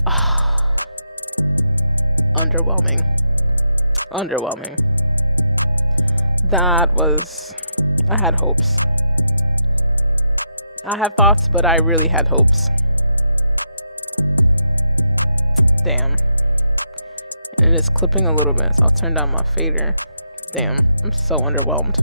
Oh, underwhelming. That was... I had hopes. I have thoughts, but I really had hopes. Damn. And it is clipping a little bit, so I'll turn down my fader. Damn, I'm so underwhelmed.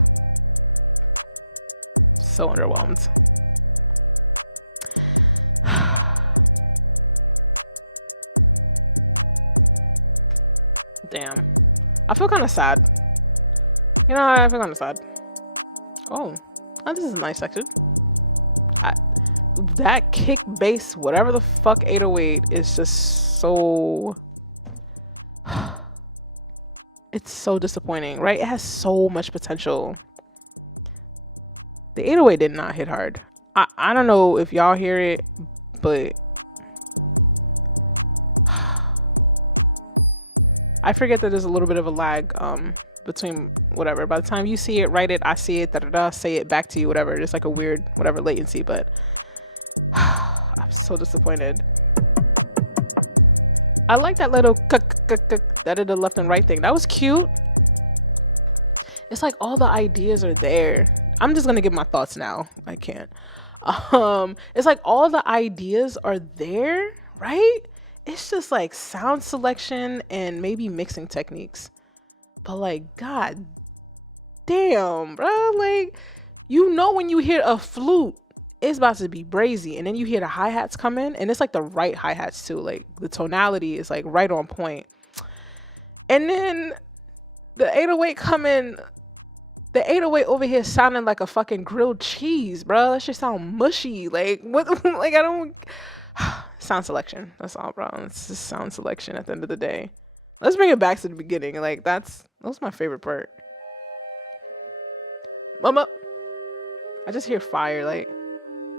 Damn. I feel kind of sad. You know, I feel kind of sad. Oh, this is a nice section. That kick bass, whatever the fuck 808 is just so... It's so disappointing, right? It has so much potential. The 808 did not hit hard. I don't know if y'all hear it, but... I forget that there's a little bit of a lag between whatever. By the time you see it, write it, I see it, say it back to you, whatever. There's like a weird, whatever, latency, but I'm so disappointed. I like that little that did the left and right thing. That was cute. It's like all the ideas are there. I'm just gonna give my thoughts now. I can't. It's like all the ideas are there, right? It's just like sound selection and maybe mixing techniques. But like, god damn, bro. Like, you know when you hear a flute, it's about to be brazy. And then you hear the hi-hats come in, and it's like the right hi-hats too. Like, the tonality is like right on point. And then the 808 come in. The 808 over here sounding like a fucking grilled cheese, bro. That shit sound mushy. Like, what? Like, I don't... Sound selection. That's all, bro. It's just sound selection at the end of the day. Let's bring it back to the beginning. Like, that was my favorite part. Mama. I just hear fire, like,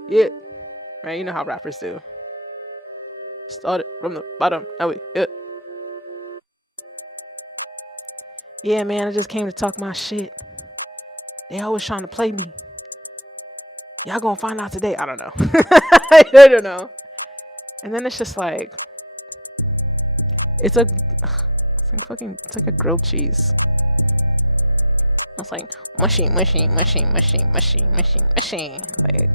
yeah. Right, you know how rappers do. Started from the bottom. Now we, yeah. Yeah, man, I just came to talk my shit. They always trying to play me. Y'all gonna find out today. I don't know. I don't know. And then it's just like, it's like a grilled cheese. It's like mushy. Like,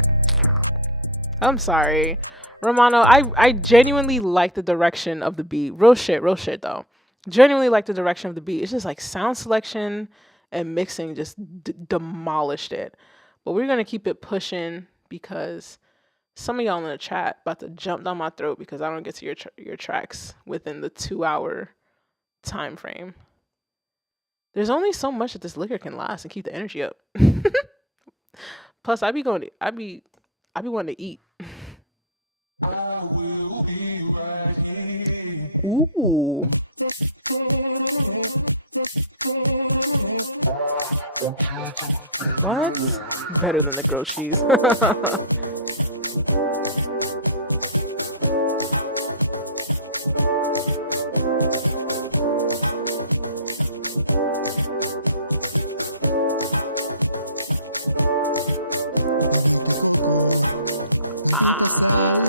I'm sorry, Romano. I genuinely like the direction of the beat. Real shit though. Genuinely like the direction of the beat. It's just like sound selection and mixing just demolished it. But we're gonna keep it pushing because some of y'all in the chat about to jump down my throat because I don't get to your tracks within the 2-hour time frame. There's only so much that this liquor can last and keep the energy up. Plus, I be wanting to eat. Ooh. What? Better than the grilled cheese. Ah.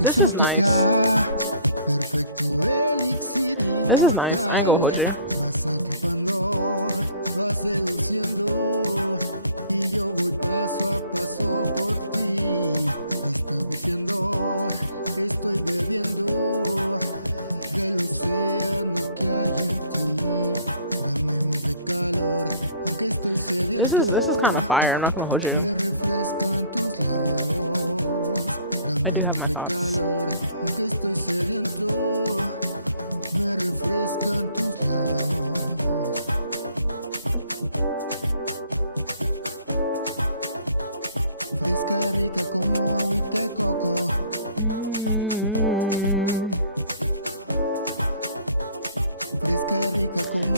This is nice. This is nice. I ain't gonna hold you. This is kind of fire. I'm not gonna hold you. I do have my thoughts.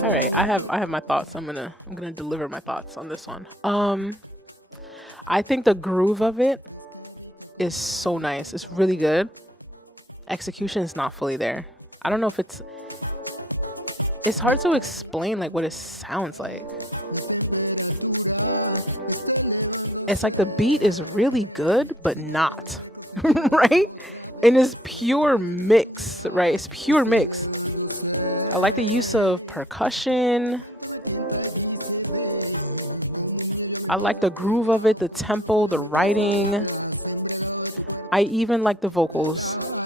All right, I have my thoughts. I'm gonna deliver my thoughts on this one. I think the groove of it is so nice. It's really good. Execution is not fully there. I don't know if it's hard to explain like what it sounds like. It's like the beat is really good, but not. Right? And it's pure mix, right? It's pure mix. I like the use of percussion. I like the groove of it, the tempo, the writing. I even like the vocals.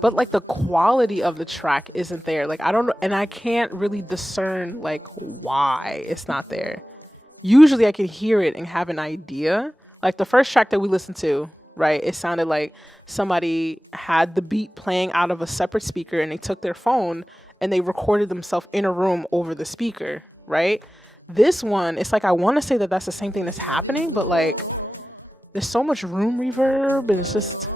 But like the quality of the track isn't there. Like I don't know, and I can't really discern like why it's not there. Usually I can hear it and have an idea. Like the first track that we listened to, right? It sounded like somebody had the beat playing out of a separate speaker and they took their phone and they recorded themselves in a room over the speaker, right? This one, it's like I want to say that that's the same thing that's happening, but like there's so much room reverb and it's just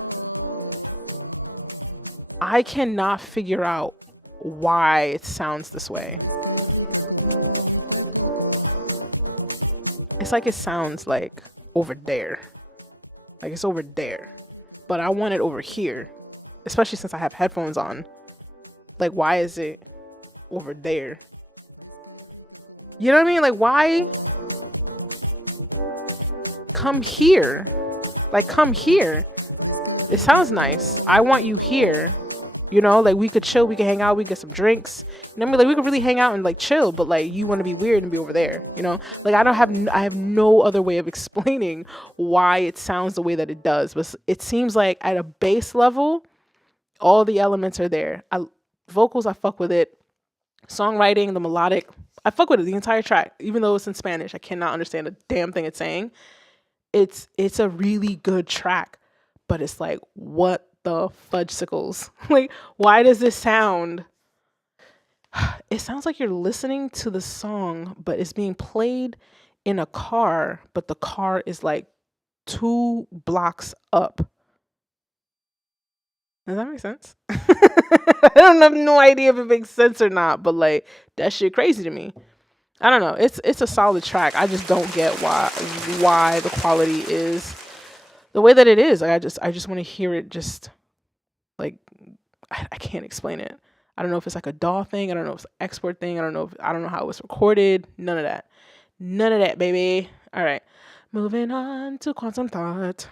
I cannot figure out why it sounds this way. It's like it sounds like over there. Like it's over there. But I want it over here. Especially since I have headphones on. Like why is it over there? You know what I mean? Like why? Come here. Like come here. It sounds nice. I want you here. You know, like we could chill, we could hang out, we get some drinks. You know what I mean? Like we could really hang out and like chill, but like you want to be weird and be over there, you know? Like I have no other way of explaining why it sounds the way that it does. But it seems like at a base level, all the elements are there. Vocals, I fuck with it. Songwriting, the melodic, I fuck with it, the entire track. Even though it's in Spanish, I cannot understand a damn thing it's saying. It's a really good track, but it's like, what the fudgesicles? Like, why does this sound? It sounds like you're listening to the song, but it's being played in a car, but the car is like 2 blocks up. Does that make sense? I don't have no idea if it makes sense or not, but like that shit crazy to me. I don't know. It's a solid track. I just don't get why the quality is the way that it is. Like I just want to hear it. Just like I can't explain it. I don't know if it's like a DAW thing. I don't know if it's an export thing. I don't know how it was recorded. None of that, baby. All right, moving on to Quantum Thought.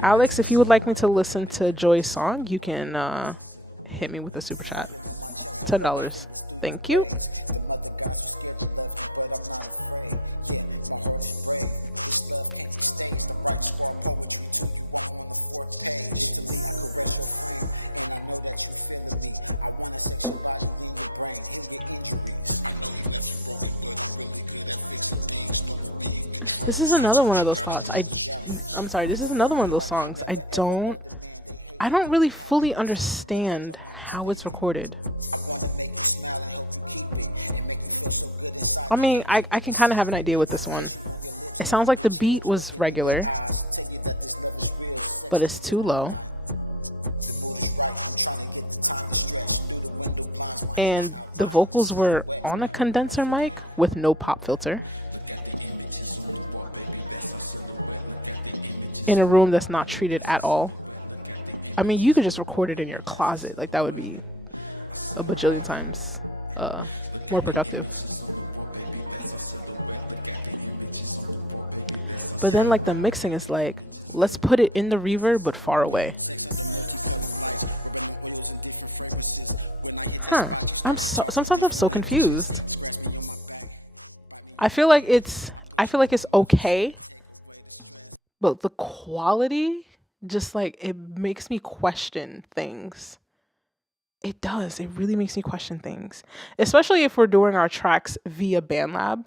Alex, if you would like me to listen to Joy's song, you can hit me with a super chat. $10. Thank you. This is another one of those thoughts. I'm sorry, this is another one of those songs. I don't really fully understand how it's recorded. I mean, I can kind of have an idea with this one. It sounds like the beat was regular. but it's too low. And the vocals were on a condenser mic with no pop filter in a room that's not treated at all. I mean, you could just record it in your closet. Like, that would be a bajillion times more productive. But then, like, the mixing is like, let's put it in the reverb but far away. Huh. Sometimes I'm so confused. I feel like it's okay, but the quality just like it makes me question things. It does. It really makes me question things, especially if we're doing our tracks via BandLab.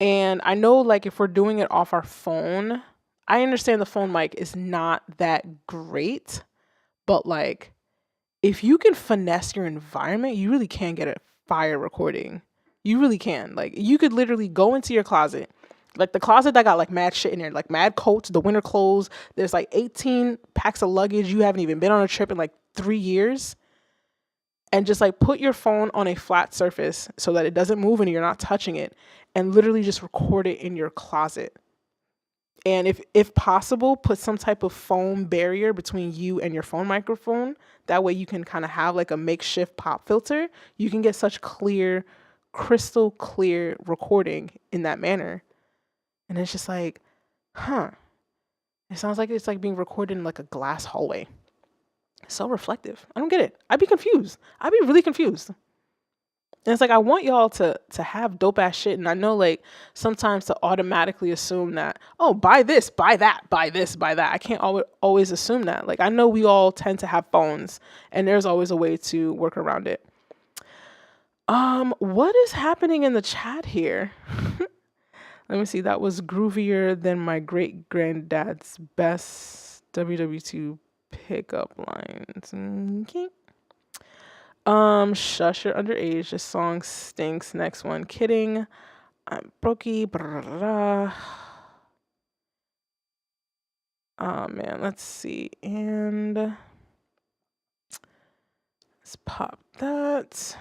And I know, like, if we're doing it off our phone, I understand the phone mic is not that great, but like, if you can finesse your environment, you really can get a fire recording. You really can. Like, you could literally go into your closet, like the closet that got like mad shit in there, like mad coats, the winter clothes. There's like 18 packs of luggage. You haven't even been on a trip in like 3 years. And just like put your phone on a flat surface so that it doesn't move and you're not touching it, and literally just record it in your closet. And if possible, put some type of foam barrier between you and your phone microphone. That way you can kind of have like a makeshift pop filter. You can get such clear, crystal clear recording in that manner. And it's just like, huh. It sounds like it's like being recorded in like a glass hallway. So reflective. I don't get it. I'd be confused. I'd be really confused. And it's like, I want y'all to have dope ass shit. And I know, like, sometimes to automatically assume that, oh, buy this, buy that, buy this, buy that. I can't always assume that. Like, I know we all tend to have phones, and there's always a way to work around it. What is happening in the chat here? Let me see. That was groovier than my great granddad's best WW2 pickup lines. Okay. Shush, you're underage. This song stinks. Next one. Kidding. I'm brokey. Oh man, let's see. And let's pop that.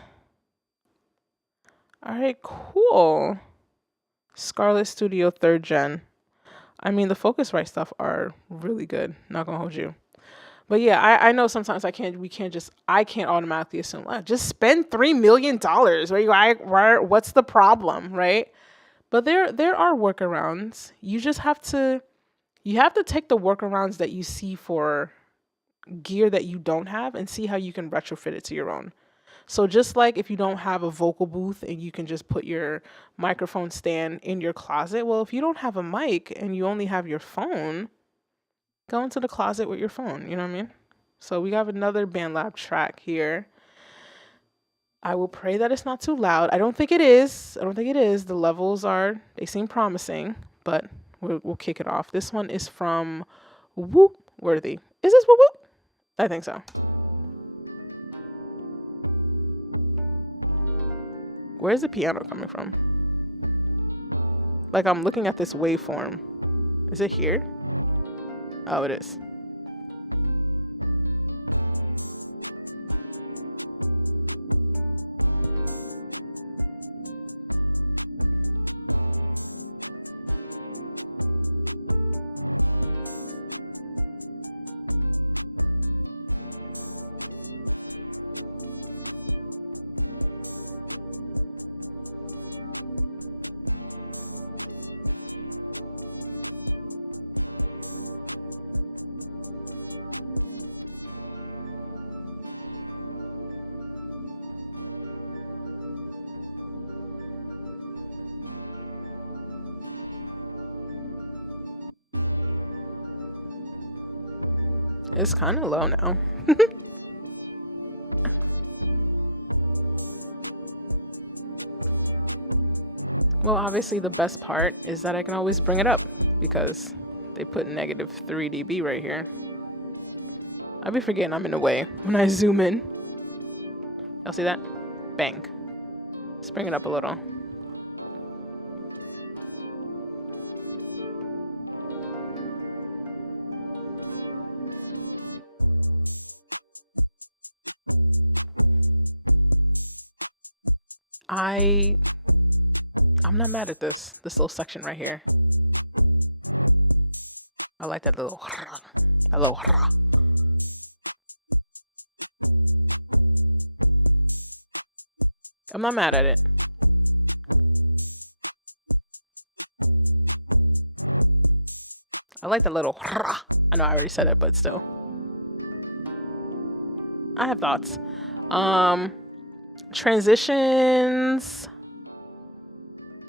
All right, cool. Scarlet Studio 3rd Gen. I mean, the Focusrite stuff are really good. Not gonna hold you. But yeah, I know sometimes I can't automatically assume, just spend $3 million. What's the problem, right? But there are workarounds. You just have to take the workarounds that you see for gear that you don't have and see how you can retrofit it to your own. So just like if you don't have a vocal booth and you can just put your microphone stand in your closet, well, if you don't have a mic and you only have your phone, go into the closet with your phone, you know what I mean? So we have another BandLab track here. I will pray that it's not too loud. I don't think it is. The levels they seem promising, but we'll kick it off. This one is from Whoop Worthy. Is this Whoop Whoop? I think so. Where's the piano coming from? Like, I'm looking at this waveform. Is it here? Oh, it is. It's kind of low now. Well, obviously the best part is that I can always bring it up because they put negative 3 dB right here. I'll be forgetting I'm in the way when I zoom in. Y'all see that? Bang. Let's bring it up a little. I'm not mad at this little section right here. I like that little that little. I'm not mad at it. I like that little. I know I already said it, but still. I have thoughts. Transitions.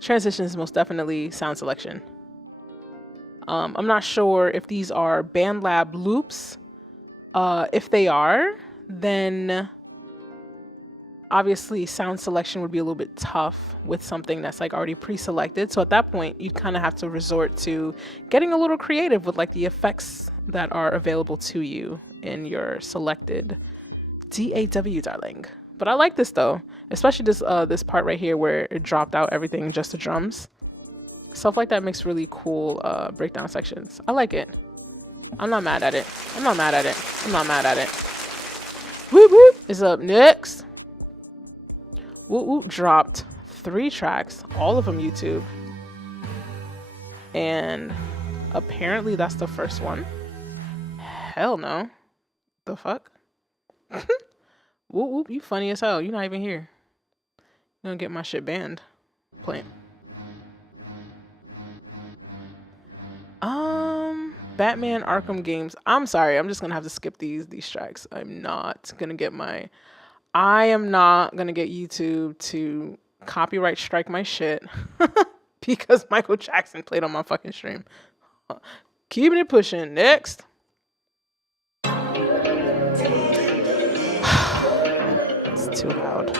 Transitions most definitely sound selection. I'm not sure if these are BandLab loops. If they are, then obviously sound selection would be a little bit tough with something that's like already pre-selected. So at that point, you'd kind of have to resort to getting a little creative with like the effects that are available to you in your selected DAW, darling. But I like this though, especially this part right here where it dropped out everything, just the drums. Stuff like that makes really cool breakdown sections. I like it. I'm not mad at it. I'm not mad at it. I'm not mad at it. Whoop whoop is up next. Whoop whoop dropped 3 tracks, all of them YouTube. And apparently that's the first one. Hell no. The fuck? Whoop whoop, you funny as hell. You're not even here. You're gonna get my shit banned. Playing. Batman Arkham games. I'm sorry, I'm just gonna have to skip these tracks. I am not gonna get YouTube to copyright strike my shit because Michael Jackson played on my fucking stream. Keeping it pushing. Next. It's too loud.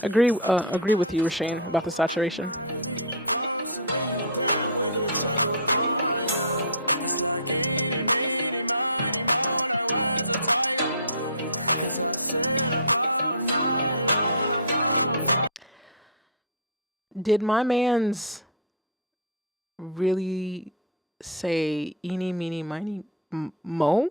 Agree with you, Rashane, about the saturation. Did my mans really say eeny, meeny, miny, mo?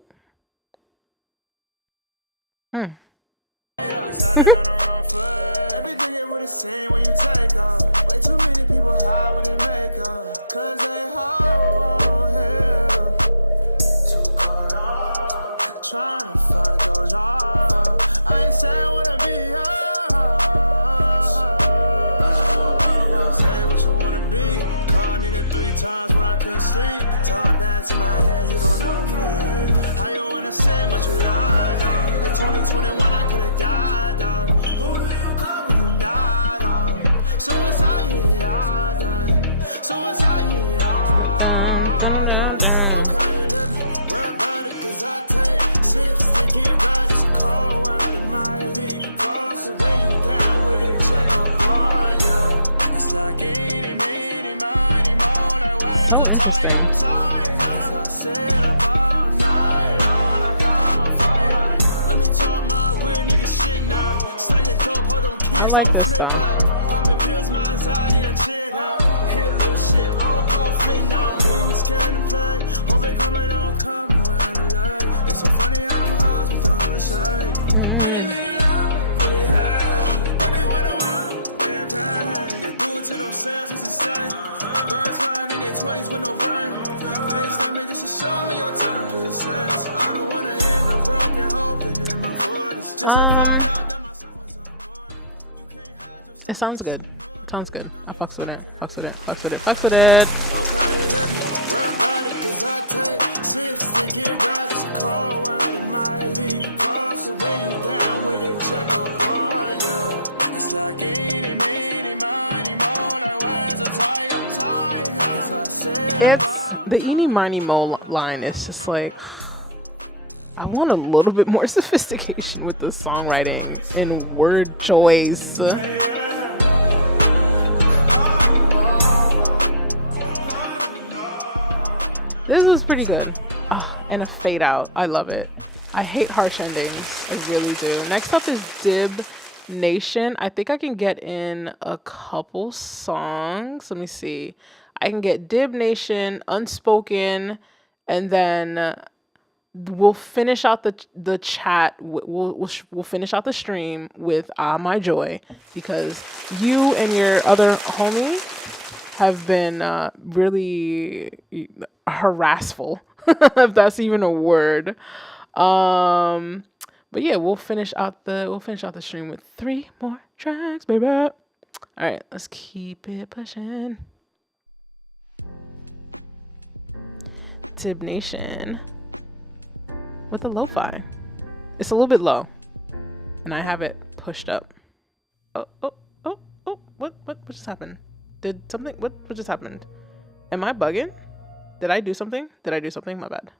Dun, dun, dun, dun. So interesting. I like this though. It sounds good. It sounds good. I fucks with it. Fucks with it. Fucks with it. Fucks with it. It's the eeny miny mo line is just like, I want a little bit more sophistication with the songwriting and word choice. This was pretty good. And a fade out. I love it. I hate harsh endings. I really do. Next up is Dib Nation. I think I can get in a couple songs. Let me see. I can get Dib Nation, Unspoken, and then we'll finish out the chat. We'll finish out the stream with Ah My Joy, because you and your other homie have been really harassful, if that's even a word. But yeah, we'll finish out the stream with 3 more tracks, baby. All right, let's keep it pushing. Tib Nation with the lo-fi. It's a little bit low, and I have it pushed up. Oh! What just happened? What just happened? Am I bugging? Did I do something? My bad.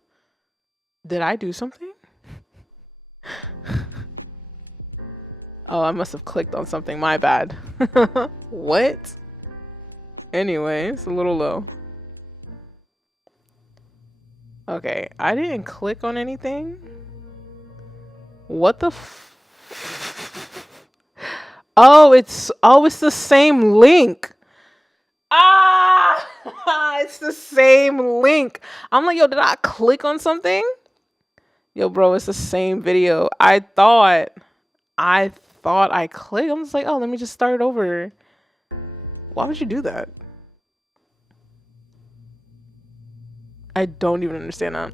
Did I do something? Oh, I must have clicked on something. My bad. What? Anyway, it's a little low. Okay, I didn't click on anything. What the Oh, it's the same link. It's the same link. I'm like, yo, did I click on something? Yo, bro, it's the same video. I thought I clicked. I'm just like, oh, let me just start over. Why would you do that? I don't even understand that.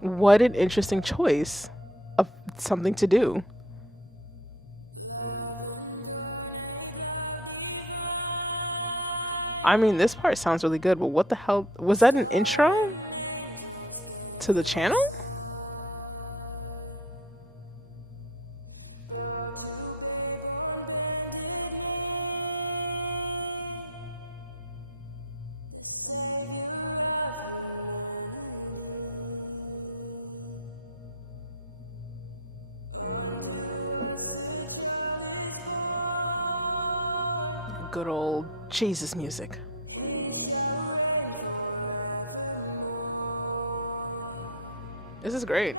What an interesting choice of something to do. I mean, this part sounds really good, but what the hell? Was that an intro to the channel? Good old Jesus music. This is great.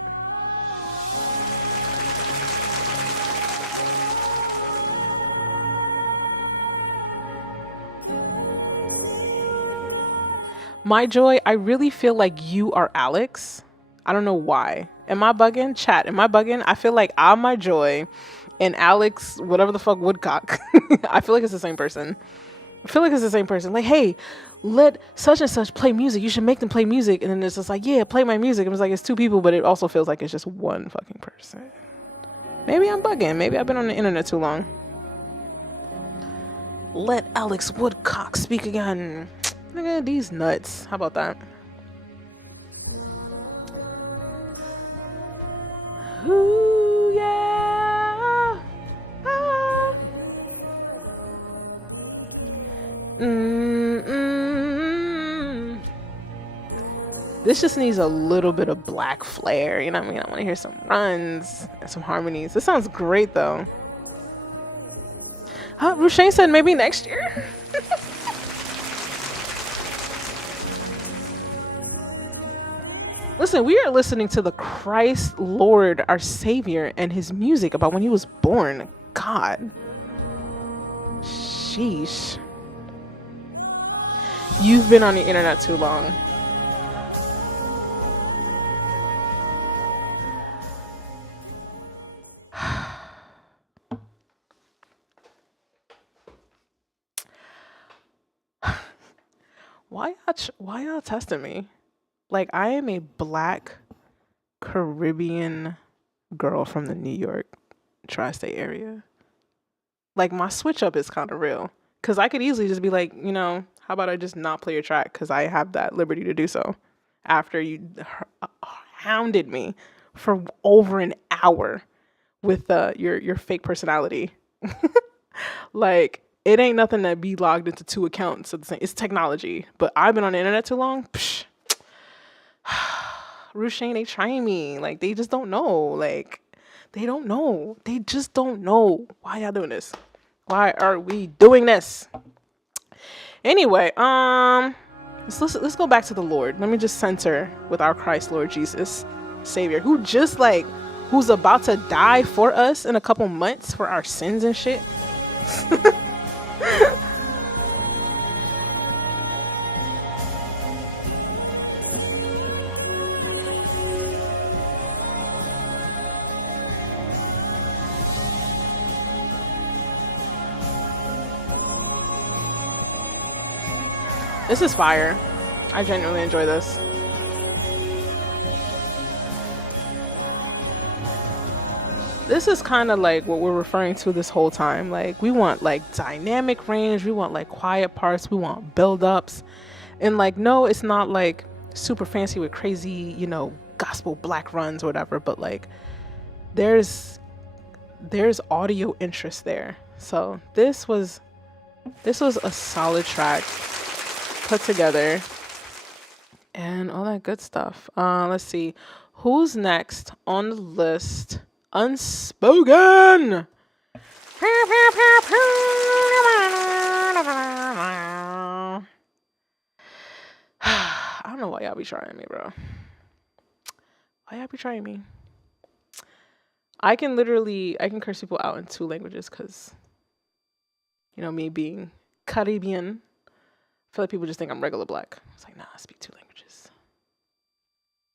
My Joy, I really feel like you are Alex. I don't know why. Am I bugging? Chat, am I bugging? I feel like I'm My Joy and Alex, whatever the fuck, Woodcock. I feel like it's the same person. Like, hey, let such and such play music. You should make them play music. And then it's just like, yeah, play my music. And it's like, it's 2 people, but it also feels like it's just one fucking person. Maybe I'm bugging. Maybe I've been on the internet too long. Let Alex Woodcock speak again. Look at these nuts. How about that? Ooh, yeah. This just needs a little bit of black flair, you know what I mean? I want to hear some runs and some harmonies. This sounds great though. Rushane said maybe next year. Listen, we are listening to the Christ Lord, our Savior, and his music about when he was born. God. Sheesh. You've been on the internet too long. Why y'all testing me? Like, I am a Black Caribbean girl from the New York tri-state area. Like, my switch up is kind of real. Because I could easily just be like, you know, how about I just not play your track? Because I have that liberty to do so. After you hounded me for over an hour with your fake personality. Like, it ain't nothing to be logged into 2 accounts at the same. It's technology. But I've been on the internet too long. Psh. Rushane, they trying me. Like, they just don't know. Like, they don't know. They just don't know. Why y'all doing this? Why are we doing this? Anyway, let's go back to the Lord. Let me just center with our Christ Lord Jesus Savior, who just like who's about to die for us in a couple months for our sins and shit. This is fire. I genuinely enjoy this. This is kind of like what we're referring to this whole time. Like, we want like dynamic range, we want like quiet parts, we want build-ups. And like, no, it's not like super fancy with crazy, you know, gospel black runs or whatever, but like there's audio interest there. So this was a solid track put together and all that good stuff. Let's see who's next on the list. Unspoken. I don't know why y'all be trying me, bro. Why y'all be trying me? I can curse people out in 2 languages because, you know, me being Caribbean, I feel like people just think I'm regular black. It's like, nah, I speak 2 languages.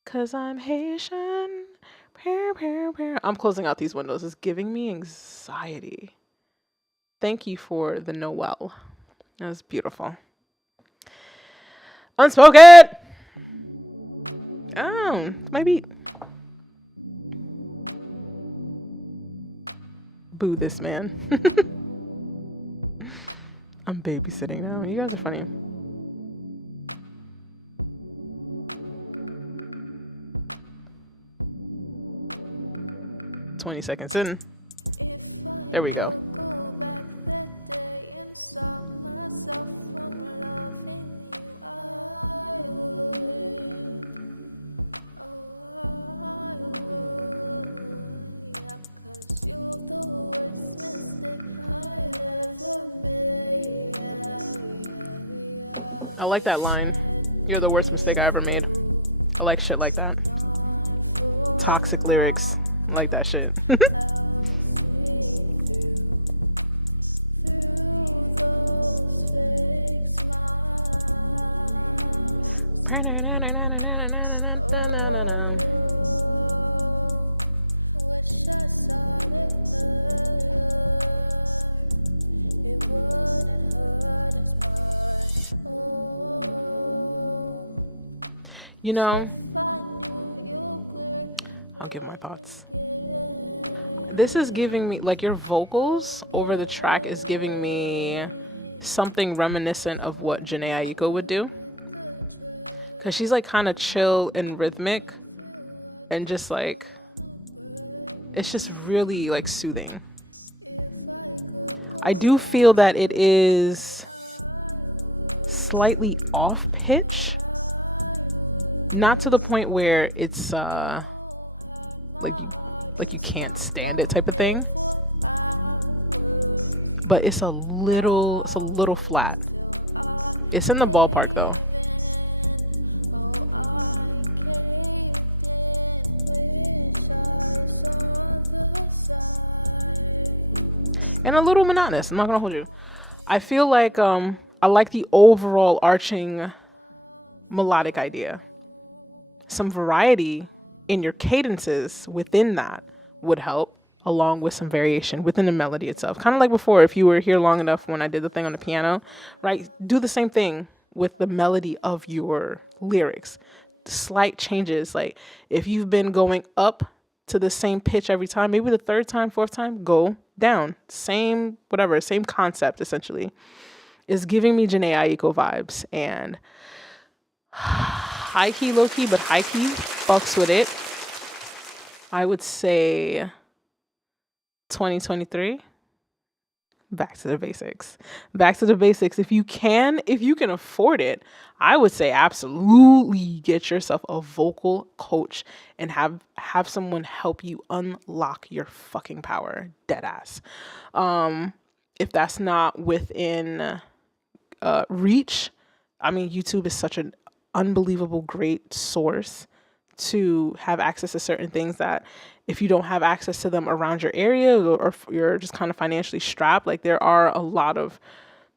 Cause I'm Haitian. I'm closing out these windows. It's giving me anxiety. Thank you for the Noel. That was beautiful. Unspoken. Oh, my beat. Boo this man. I'm babysitting now. You guys are funny. "20 seconds in. There we go. I like that line. "You're the worst mistake I ever made." I like shit like that. Toxic lyrics. I like that shit. You know, I'll give my thoughts. This is giving me, like, your vocals over the track is giving me something reminiscent of what Janae Aiko would do. Because she's, like, kind of chill and rhythmic. And just, like, it's just really, like, soothing. I do feel that it is slightly off pitch. Not to the point where it's like you can't stand it type of thing. But it's a little flat. It's in the ballpark though. And a little monotonous. I'm not gonna hold you. I feel like I like the overall arching melodic idea. Some variety in your cadences within that would help, along with some variation within the melody itself. Kind of like before, if you were here long enough when I did the thing on the piano, right? Do the same thing with the melody of your lyrics. Slight changes. Like if you've been going up to the same pitch every time, maybe the 3rd time, 4th time, go down. Same, whatever, same concept essentially. Is giving me Janae Aiko vibes. And high key, low key, but high key fucks with it. I would say 2023. Back to the basics. Back to the basics. If you can afford it, I would say absolutely get yourself a vocal coach and have someone help you unlock your fucking power. Deadass. If that's not within reach, I mean, YouTube is such an unbelievable great source to have access to certain things that if you don't have access to them around your area, or if you're just kind of financially strapped, like there are a lot of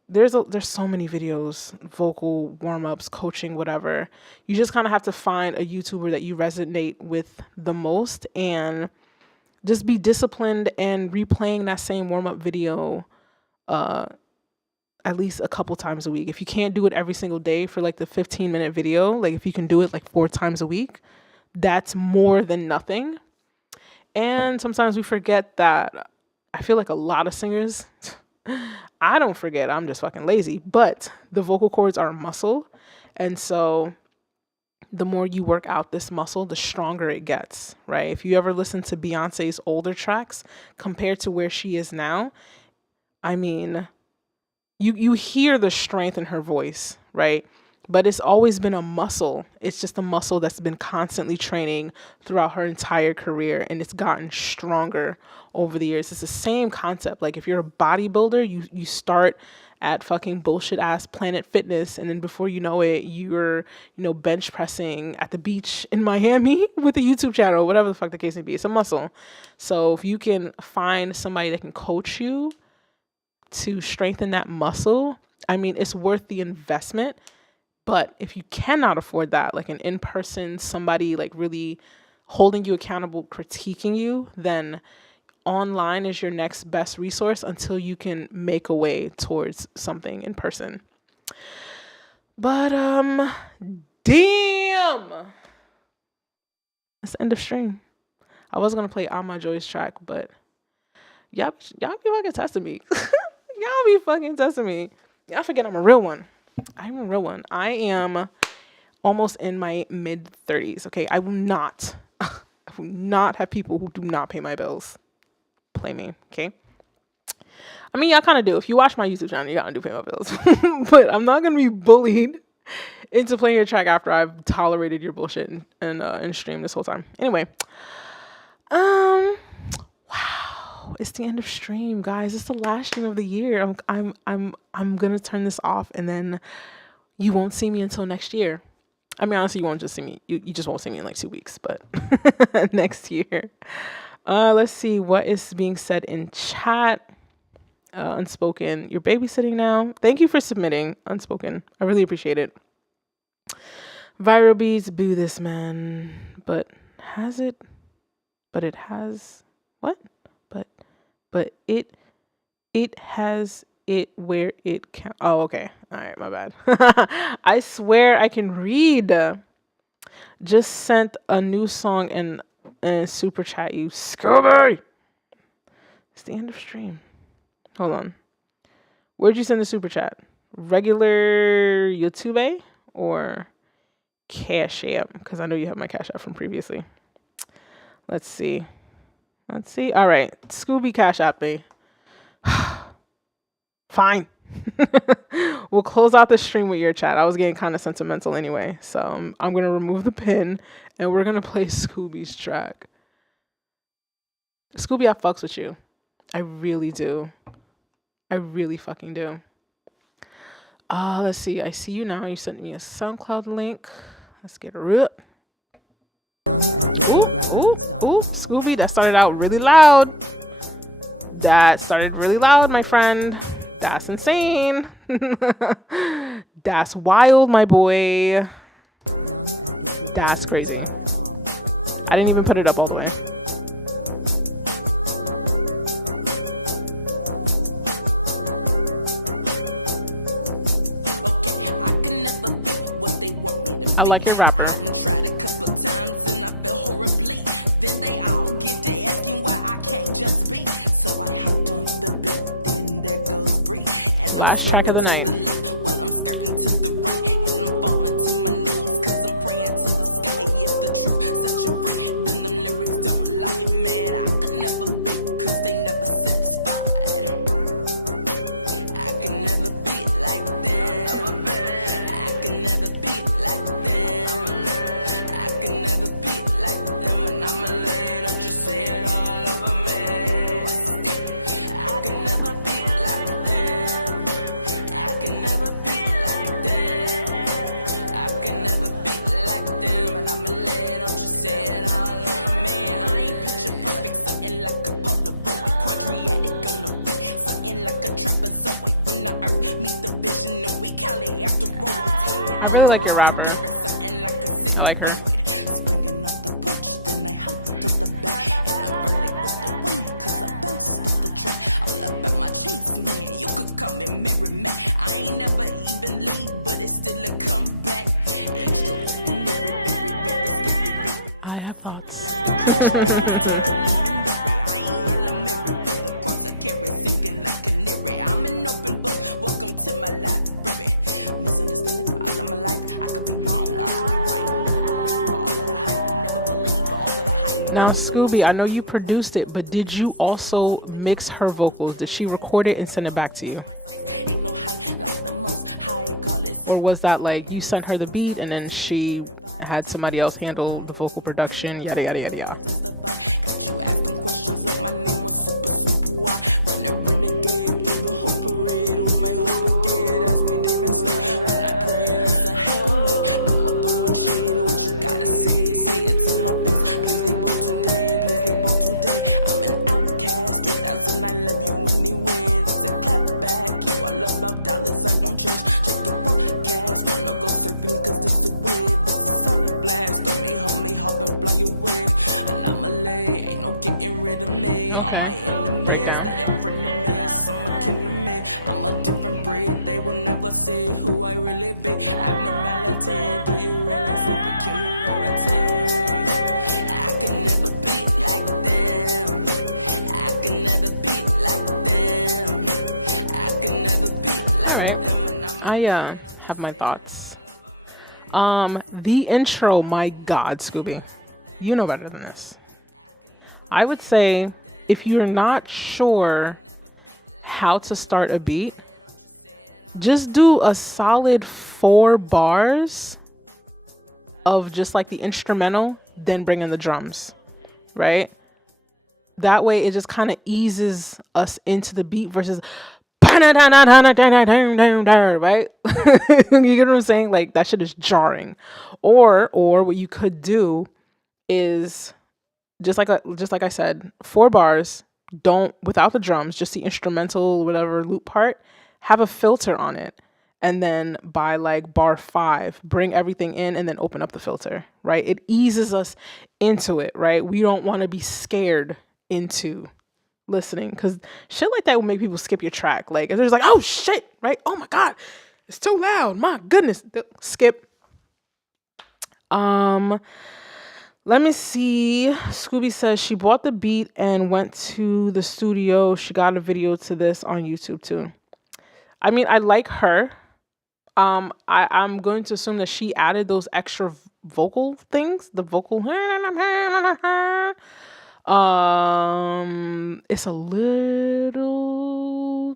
there's so many videos, vocal warm-ups, coaching, whatever. You just kind of have to find a YouTuber that you resonate with the most and just be disciplined and replaying that same warm-up video at least a couple times a week. If you can't do it every single day for like the 15-minute video, like if you can do it like 4 times a week, that's more than nothing. And sometimes we forget that. I feel like a lot of singers, I don't forget, I'm just fucking lazy, but the vocal cords are a muscle. And so the more you work out this muscle, the stronger it gets, right? If you ever listen to Beyonce's older tracks compared to where she is now, I mean, you hear the strength in her voice, right? But it's always been a muscle. It's just a muscle that's been constantly training throughout her entire career, and it's gotten stronger over the years. It's the same concept. Like if you're a bodybuilder, you start at fucking bullshit ass Planet Fitness, and then before you know it, you're, bench pressing at the beach in Miami with a YouTube channel, whatever the fuck the case may be. It's a muscle. So if you can find somebody that can coach you to strengthen that muscle, I mean, it's worth the investment. But if you cannot afford that, like an in-person, somebody like really holding you accountable, critiquing you, then online is your next best resource until you can make a way towards something in person. But damn, that's the end of stream. I was gonna play On My Joy's track, but y'all be fucking testing me. Y'all be fucking testing me. Y'all forget I'm a real one. I'm a real one. I am almost in my mid-30s. Okay, I will not have people who do not pay my bills play me. Okay. I mean, y'all kind of do. If you watch my YouTube channel, you gotta do pay my bills. But I'm not gonna be bullied into playing your track after I've tolerated your bullshit and stream this whole time. Anyway, wow, it's the end of stream, guys. It's the last stream of the year. I'm gonna turn this off, and then you won't see me until next year. I mean, honestly, you won't just see me. You just won't see me in like 2 weeks, but next year. Let's see what is being said in chat. Unspoken, you're babysitting now. Thank you for submitting, Unspoken. I really appreciate it. Viral beats, boo this man. But has it? But it has what? But it has it where it can. Oh, okay. All right, my bad. I swear I can read. Just sent a new song and super chat, you Scooby. It's the end of stream. Hold on. Where'd you send the super chat? Regular YouTube or Cash App? Because I know you have my Cash App from previously. Let's see. All right. Scooby Cash App me. Fine. We'll close out the stream with your chat. I was getting kind of sentimental anyway. So I'm going to remove the pin and we're going to play Scooby's track. Scooby, I fucks with you. I really do. I really fucking do. Let's see. I see you now. You sent me a SoundCloud link. Let's get a rip. Ooh. Scooby, that started out really loud. My friend. That's insane. That's wild, my boy. That's crazy. I didn't even put it up all the way. I like your rapper. Last track of the night. I really like your rapper. I like her. I have thoughts. Now, Scooby, I know you produced it, but did you also mix her vocals? Did she record it and send it back to you? Or was that like you sent her the beat and then she had somebody else handle the vocal production, yada, yada, yada, yada? Okay, breakdown. All right, I have my thoughts. The intro, my God, Scooby, you know better than this. I would say if you're not sure how to start a beat, just do a solid 4 bars of just like the instrumental, then bring in the drums, right? That way it just kind of eases us into the beat versus right? You get what I'm saying? Like that shit is jarring. Or what you could do is just like I said, 4 bars, don't without the drums, just the instrumental whatever loop part, have a filter on it. And then by like bar 5, bring everything in and then open up the filter, right? It eases us into it, right? We don't want to be scared into listening because shit like that will make people skip your track. Like if there's like, oh shit, right? Oh my God, it's too loud. My goodness. Skip. Let me see. Scooby says she bought the beat and went to the studio. She got a video to this on YouTube too. I mean, I like her. I'm going to assume that she added those extra vocal things, the vocal. It's a little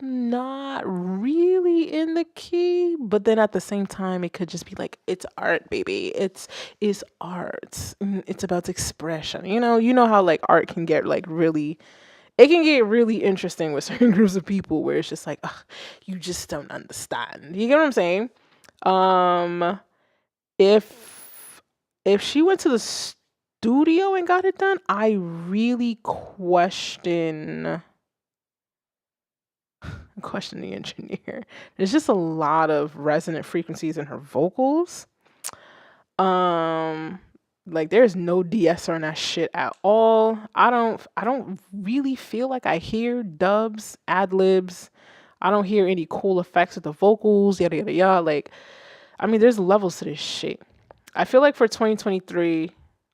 not really in the key, but then at the same time, it could just be like, it's art, baby. It's art. It's about expression. You know how like art can get like really, it can get really interesting with certain groups of people where it's just like, ugh, you just don't understand. You get what I'm saying? If she went to the studio and got it done, I really question the engineer. There's just a lot of resonant frequencies in her vocals. Like there's no de-esser on that shit at all. I don't really feel like I hear dubs, ad-libs. I don't hear any cool effects with the vocals, yada yada yada. Like, I mean, there's levels to this shit. I feel like for 2023,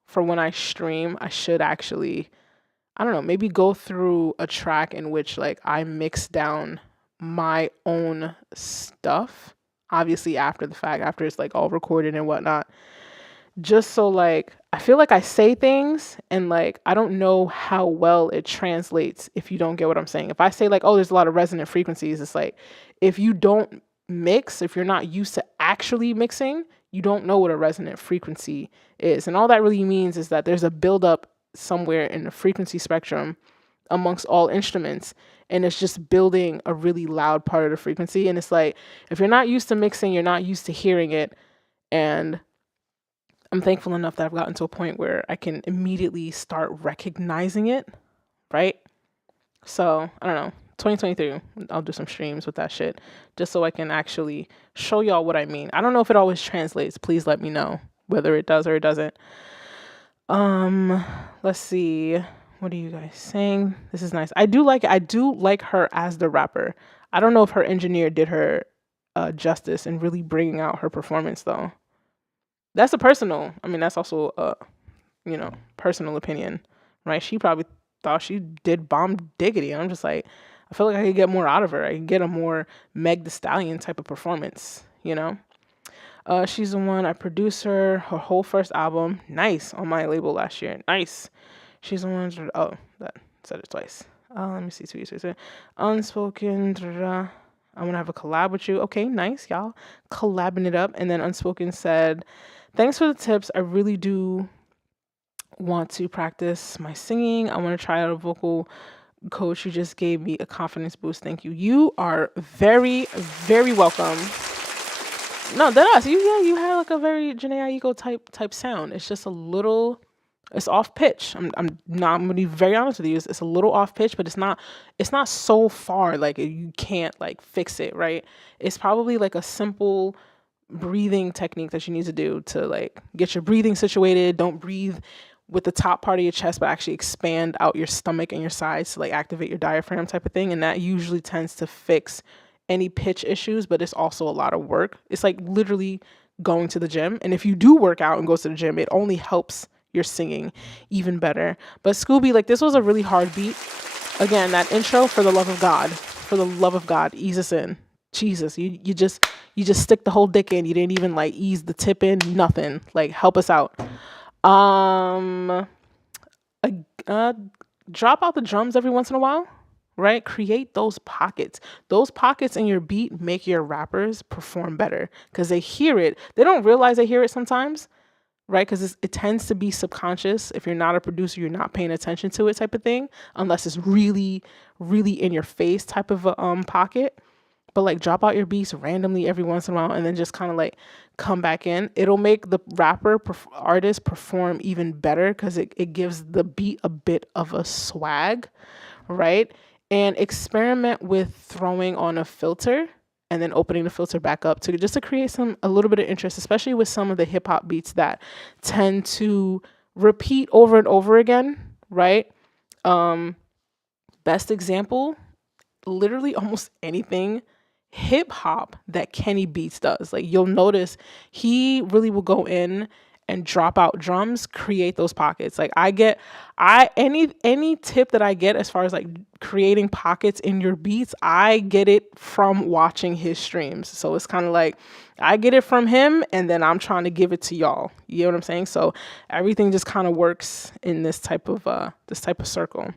for when I stream, I should actually, I don't know, maybe go through a track in which like I mix down my own stuff. Obviously after the fact, after it's like all recorded and whatnot. Just so like, I feel like I say things and like, I don't know how well it translates if you don't get what I'm saying. If I say like, oh, there's a lot of resonant frequencies, it's like, if you don't mix, if you're not used to actually mixing, you don't know what a resonant frequency is. And all that really means is that there's a buildup somewhere in the frequency spectrum amongst all instruments. And it's just building a really loud part of the frequency. And it's like, if you're not used to mixing, you're not used to hearing it. And I'm thankful enough that I've gotten to a point where I can immediately start recognizing it, right? So, I don't know. 2023. I'll do some streams with that shit just so I can actually show y'all what I mean. I don't know if it always translates. Please let me know whether it does or it doesn't. Let's see. What are you guys saying? This is nice. I do like her as the rapper. I don't know if her engineer did her justice in really bringing out her performance though. That's that's also a, personal opinion, right? She probably thought she did bomb diggity. And I'm just like, I feel like I could get more out of her. I could get a more Meg Thee Stallion type of performance, She's the one, I produced her whole first album. Nice. On my label last year. Nice. She's the one, that said it twice. Let me see. Unspoken, I want to have a collab with you. Okay, nice, y'all. Collabing it up. And then Unspoken said, thanks for the tips. I really do want to practice my singing. I want to try out a vocal coach. You just gave me a confidence boost. Thank you. You are very, very welcome. No, that's you had like a very Janae Aiko type sound. It's just a little, it's off pitch. I'm gonna be very honest with you. It's a little off pitch, but it's not so far like you can't like fix it, right? It's probably like a simple breathing technique that you need to do to like get your breathing situated. Don't breathe with the top part of your chest, but actually expand out your stomach and your sides to like activate your diaphragm type of thing. And that usually tends to fix any pitch issues, but it's also a lot of work. It's like literally going to the gym. And if you do work out and go to the gym, it only helps your singing even better. But Scooby, like this was a really hard beat. Again, that intro, for the love of God, ease us in. Jesus, you just stick the whole dick in. You didn't even like ease the tip in, nothing. Like help us out. Drop out the drums every once in a while, right? Create those pockets. Those pockets in your beat make your rappers perform better because they hear it. They don't realize they hear it sometimes, right? Because it tends to be subconscious. If you're not a producer, you're not paying attention to it type of thing, unless it's really, really in your face type of a pocket. But like drop out your beats randomly every once in a while and then just kind of like come back in. It'll make the artist perform even better because it gives the beat a bit of a swag, right? And experiment with throwing on a filter and then opening the filter back up to create a little bit of interest, especially with some of the hip hop beats that tend to repeat over and over again, right? Best example, literally almost anything hip hop that Kenny Beats does. Like you'll notice he really will go in and drop out drums, create those pockets. Like any tip that I get as far as like creating pockets in your beats, I get it from watching his streams. So it's kind of like I get it from him and then I'm trying to give it to y'all. You know what I'm saying? So everything just kind of works in this type of circle.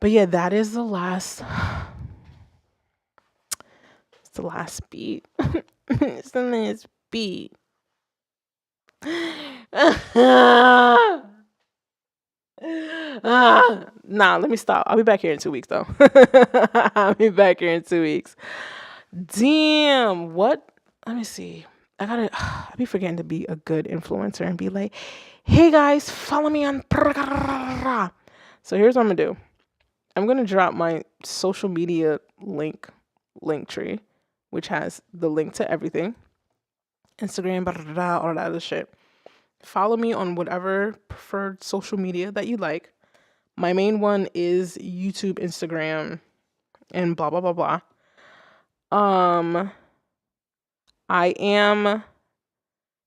But yeah, that is the last beat. It's the last beat. Nah, let me stop. I'll be back here in 2 weeks though. I'll be back here in 2 weeks. Damn, what? Let me see. I be forgetting to be a good influencer and be like, hey guys, follow me on. So here's what I'm gonna do. I'm gonna drop my social media link tree, which has the link to everything. Instagram, all that other shit. Follow me on whatever preferred social media that you like. My main one is YouTube, Instagram, and blah, blah, blah, blah. I am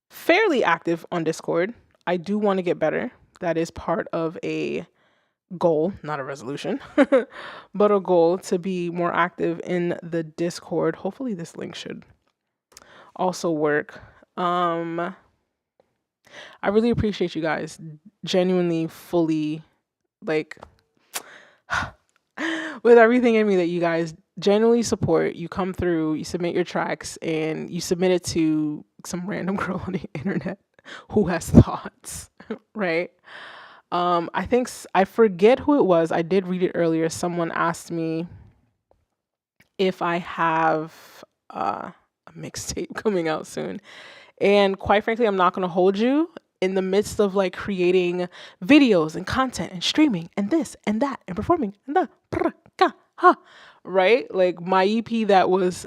fairly active on Discord. I do want to get better. That is part of a goal, not a resolution, but a goal to be more active in the Discord. Hopefully this link should also work. I really appreciate you guys genuinely, fully, like with everything in me that you guys genuinely support. You come through, you submit your tracks, and you submit it to some random girl on the internet who has thoughts, right? I forget who it was. I did read it earlier. Someone asked me if I have a mixtape coming out soon. And quite frankly, I'm not going to hold you in the midst of like creating videos and content and streaming and this and that and performing and right? Like my EP that was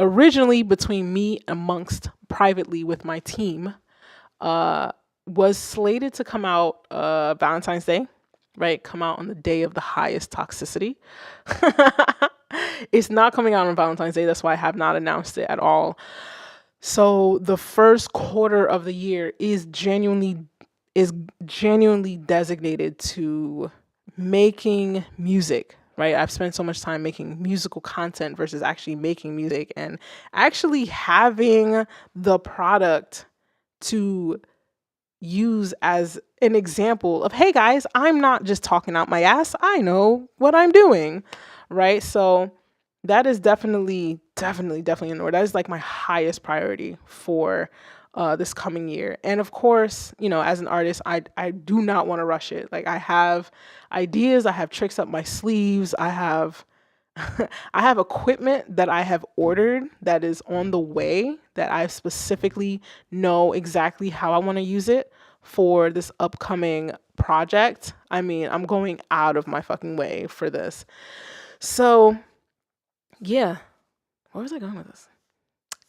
originally between me amongst privately with my team was slated to come out Valentine's Day, right? Come out on the day of the highest toxicity. It's not coming out on Valentine's Day. That's why I have not announced it at all. So the first quarter of the year is genuinely designated to making music, right? I've spent so much time making musical content versus actually making music and actually having the product to use as an example of, hey guys, I'm not just talking out my ass. I know what I'm doing, right? So that is definitely in order. That is like my highest priority for this coming year. And of course, you know, as an artist, I do not want to rush it. Like I have ideas, I have tricks up my sleeves, I have I have equipment that I have ordered that is on the way that I specifically know exactly how I want to use it for this upcoming project. I mean, I'm going out of my fucking way for this. So, yeah. Where was I going with this?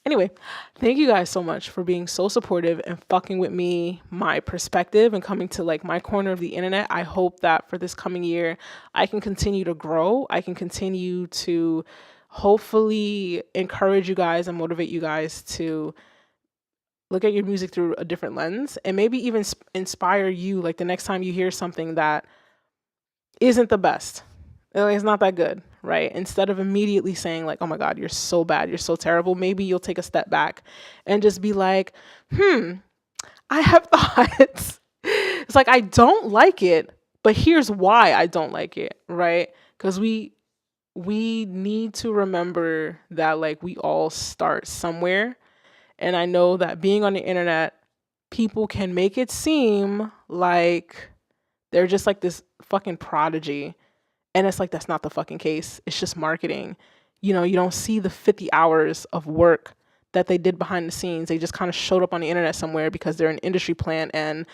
Anyway, thank you guys so much for being so supportive and fucking with me, my perspective, and coming to like my corner of the internet. I hope that for this coming year, I can continue to grow. I can continue to hopefully encourage you guys and motivate you guys to look at your music through a different lens and maybe even inspire you like the next time you hear something that isn't the best. It's not that good, right? Instead of immediately saying like, oh my God, you're so bad, you're so terrible, maybe you'll take a step back and just be like, I have thoughts. It's like, I don't like it, but here's why I don't like it, right? Because we need to remember that like we all start somewhere. And I know that being on the internet, people can make it seem like they're just like this fucking prodigy. And it's like, that's not the fucking case. It's just marketing. You know, you don't see the 50 hours of work that they did behind the scenes. They just kind of showed up on the internet somewhere because they're an industry plant and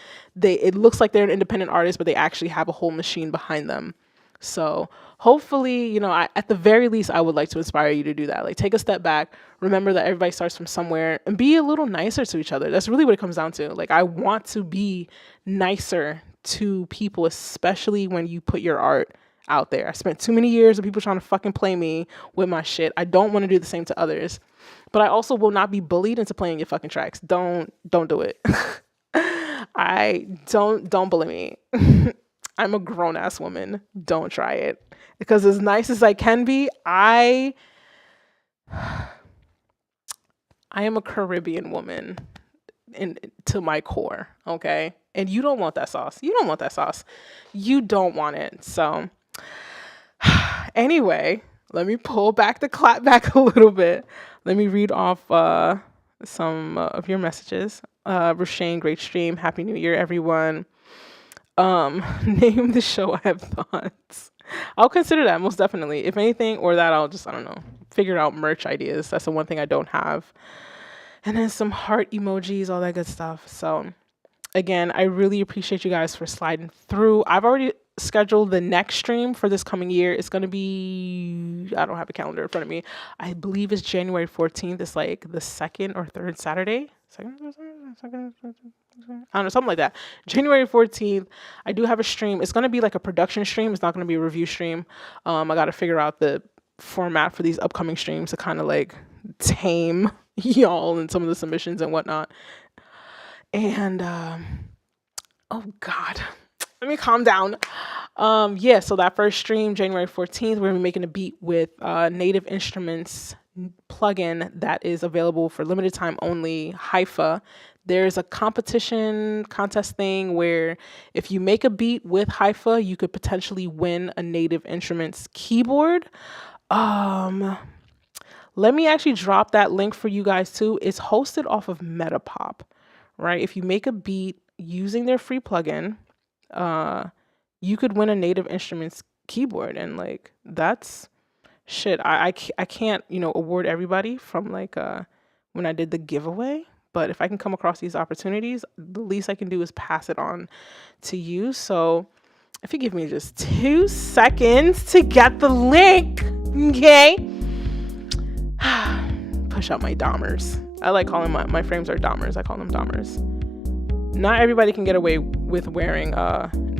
it looks like they're an independent artist, but they actually have a whole machine behind them. So hopefully, you know, at the very least, I would like to inspire you to do that. Like take a step back, remember that everybody starts from somewhere and be a little nicer to each other. That's really what it comes down to. Like I want to be nicer to people, especially when you put your art out there. I spent too many years of people trying to fucking play me with my shit. I don't want to do the same to others, but I also will not be bullied into playing your fucking tracks. Don't do it. I don't bully me. I'm a grown ass woman. Don't try it. Because as nice as I can be, I am a Caribbean woman to my core, okay? And you don't want that sauce. You don't want that sauce. You don't want it. So anyway, let me pull back the clap back a little bit. Let me read off some of your messages. Rashane, great stream. Happy New Year, everyone. Name the show. I have thoughts. I'll consider that most definitely. If anything, or that I'll just, I don't know, figure out merch ideas. That's the one thing I don't have. And then some heart emojis, all that good stuff. So again, I really appreciate you guys for sliding through. I've already scheduled the next stream for this coming year. It's going to be, I don't have a calendar in front of me. I believe it's January 14th. It's like the second or third Saturday. Second, I don't know, something like that. January 14th, I do have a stream. It's going to be like a production stream. It's not going to be a review stream. I got to figure out the format for these upcoming streams to kind of like tame y'all and some of the submissions and whatnot. And, oh God, let me calm down. Yeah, so that first stream, January 14th, we're going to be making a beat with Native Instruments plugin that is available for limited time only, Haifa. There's a contest thing where if you make a beat with Haifa, you could potentially win a Native Instruments keyboard. Let me actually drop that link for you guys too. It's hosted off of Metapop, right? If you make a beat using their free plugin, you could win a Native Instruments keyboard. And like, that's shit. I can't, you know, award everybody from like when I did the giveaway. But if I can come across these opportunities, the least I can do is pass it on to you. So If you give me just 2 seconds to get the link, okay? Push out my Dahmers. I like calling my frames are Dahmers. I call them Dahmers. Not everybody can get away with wearing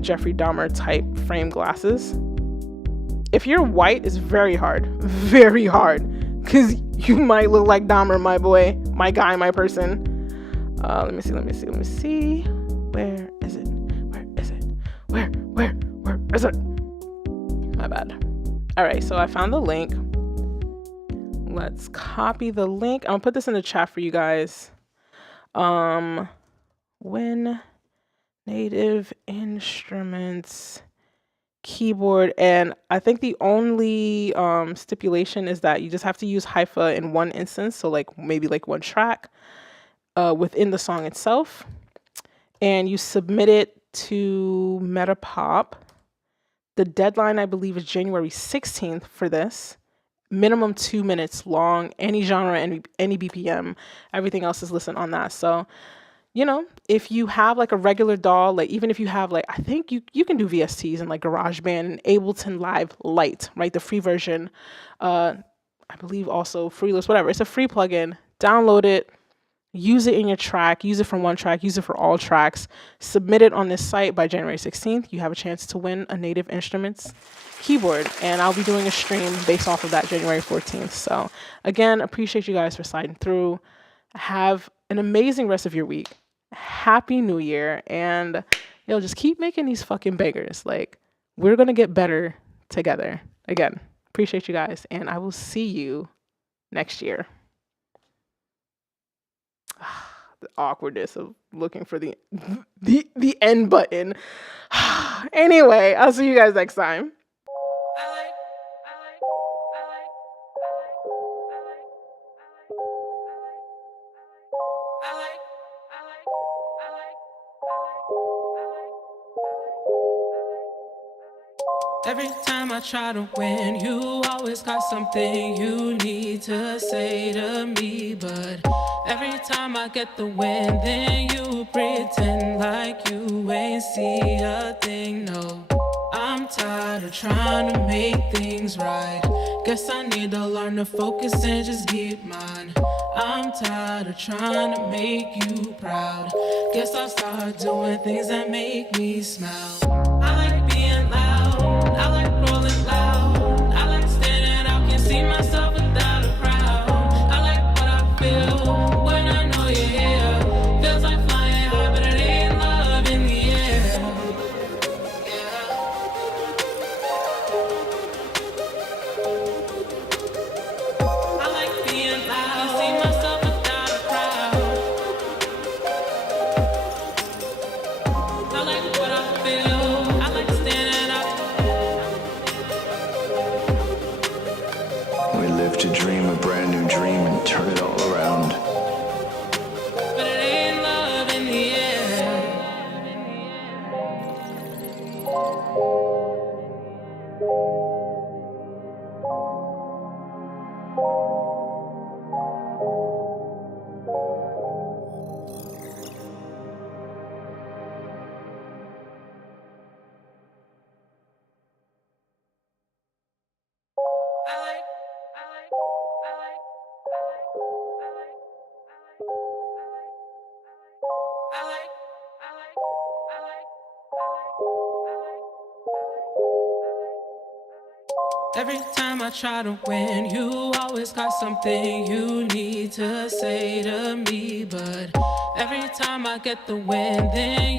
Jeffrey Dahmer type frame glasses. If you're white, it's very hard, because you might look like Dahmer, my boy, my guy, my person. Let me see. Where is it? Where is it? My bad. All right, so I found the link. Let's copy the link. I'll put this in the chat for you guys. When native instruments keyboard, and I think the only stipulation is that you just have to use hypha in one instance, so like maybe like one track within the song itself, and you submit it to Metapop. The deadline, I believe, is January 16th for this. Minimum 2 minutes long, any genre, any BPM. Everything else is listed on that. So, you know, if you have like a regular DAW, like even if you have like, I think you can do VSTs in like GarageBand and Ableton Live Lite, right? The free version. I believe also Freelist, whatever. It's a free plugin. Download it. Use it in your track, use it for one track, use it for all tracks, submit it on this site by January 16th. You have a chance to win a Native Instruments keyboard, and I'll be doing a stream based off of that January 14th. So again, appreciate you guys for sliding through. Have an amazing rest of your week. Happy New Year, and just keep making these fucking bangers. Like, we're gonna get better together. Again, appreciate you guys, and I will see you next year. The awkwardness of looking for the end button. Anyway, I'll see you guys next time. Every time I try to win, you always got something you need to say to me. But every time I get the win, then you pretend like you ain't see a thing. No, I'm tired of trying to make things right. Guess I need to learn to focus and just get mine. I'm tired of trying to make you proud. Guess I'll start doing things that make me smile. I like being loud, I like rolling loud, I like standing out, can't see myself without a crowd. I like what I feel when I know you're here. Feels like flying high, but it ain't love in the air. Yeah. I like being loud, can't see myself without a crowd. I like what I feel, I like standing out. We live to dream a brand new dream and turn it all around. But it ain't love in the air. Every time I try to win, you always got something you need to say to me. But every time I get the win, then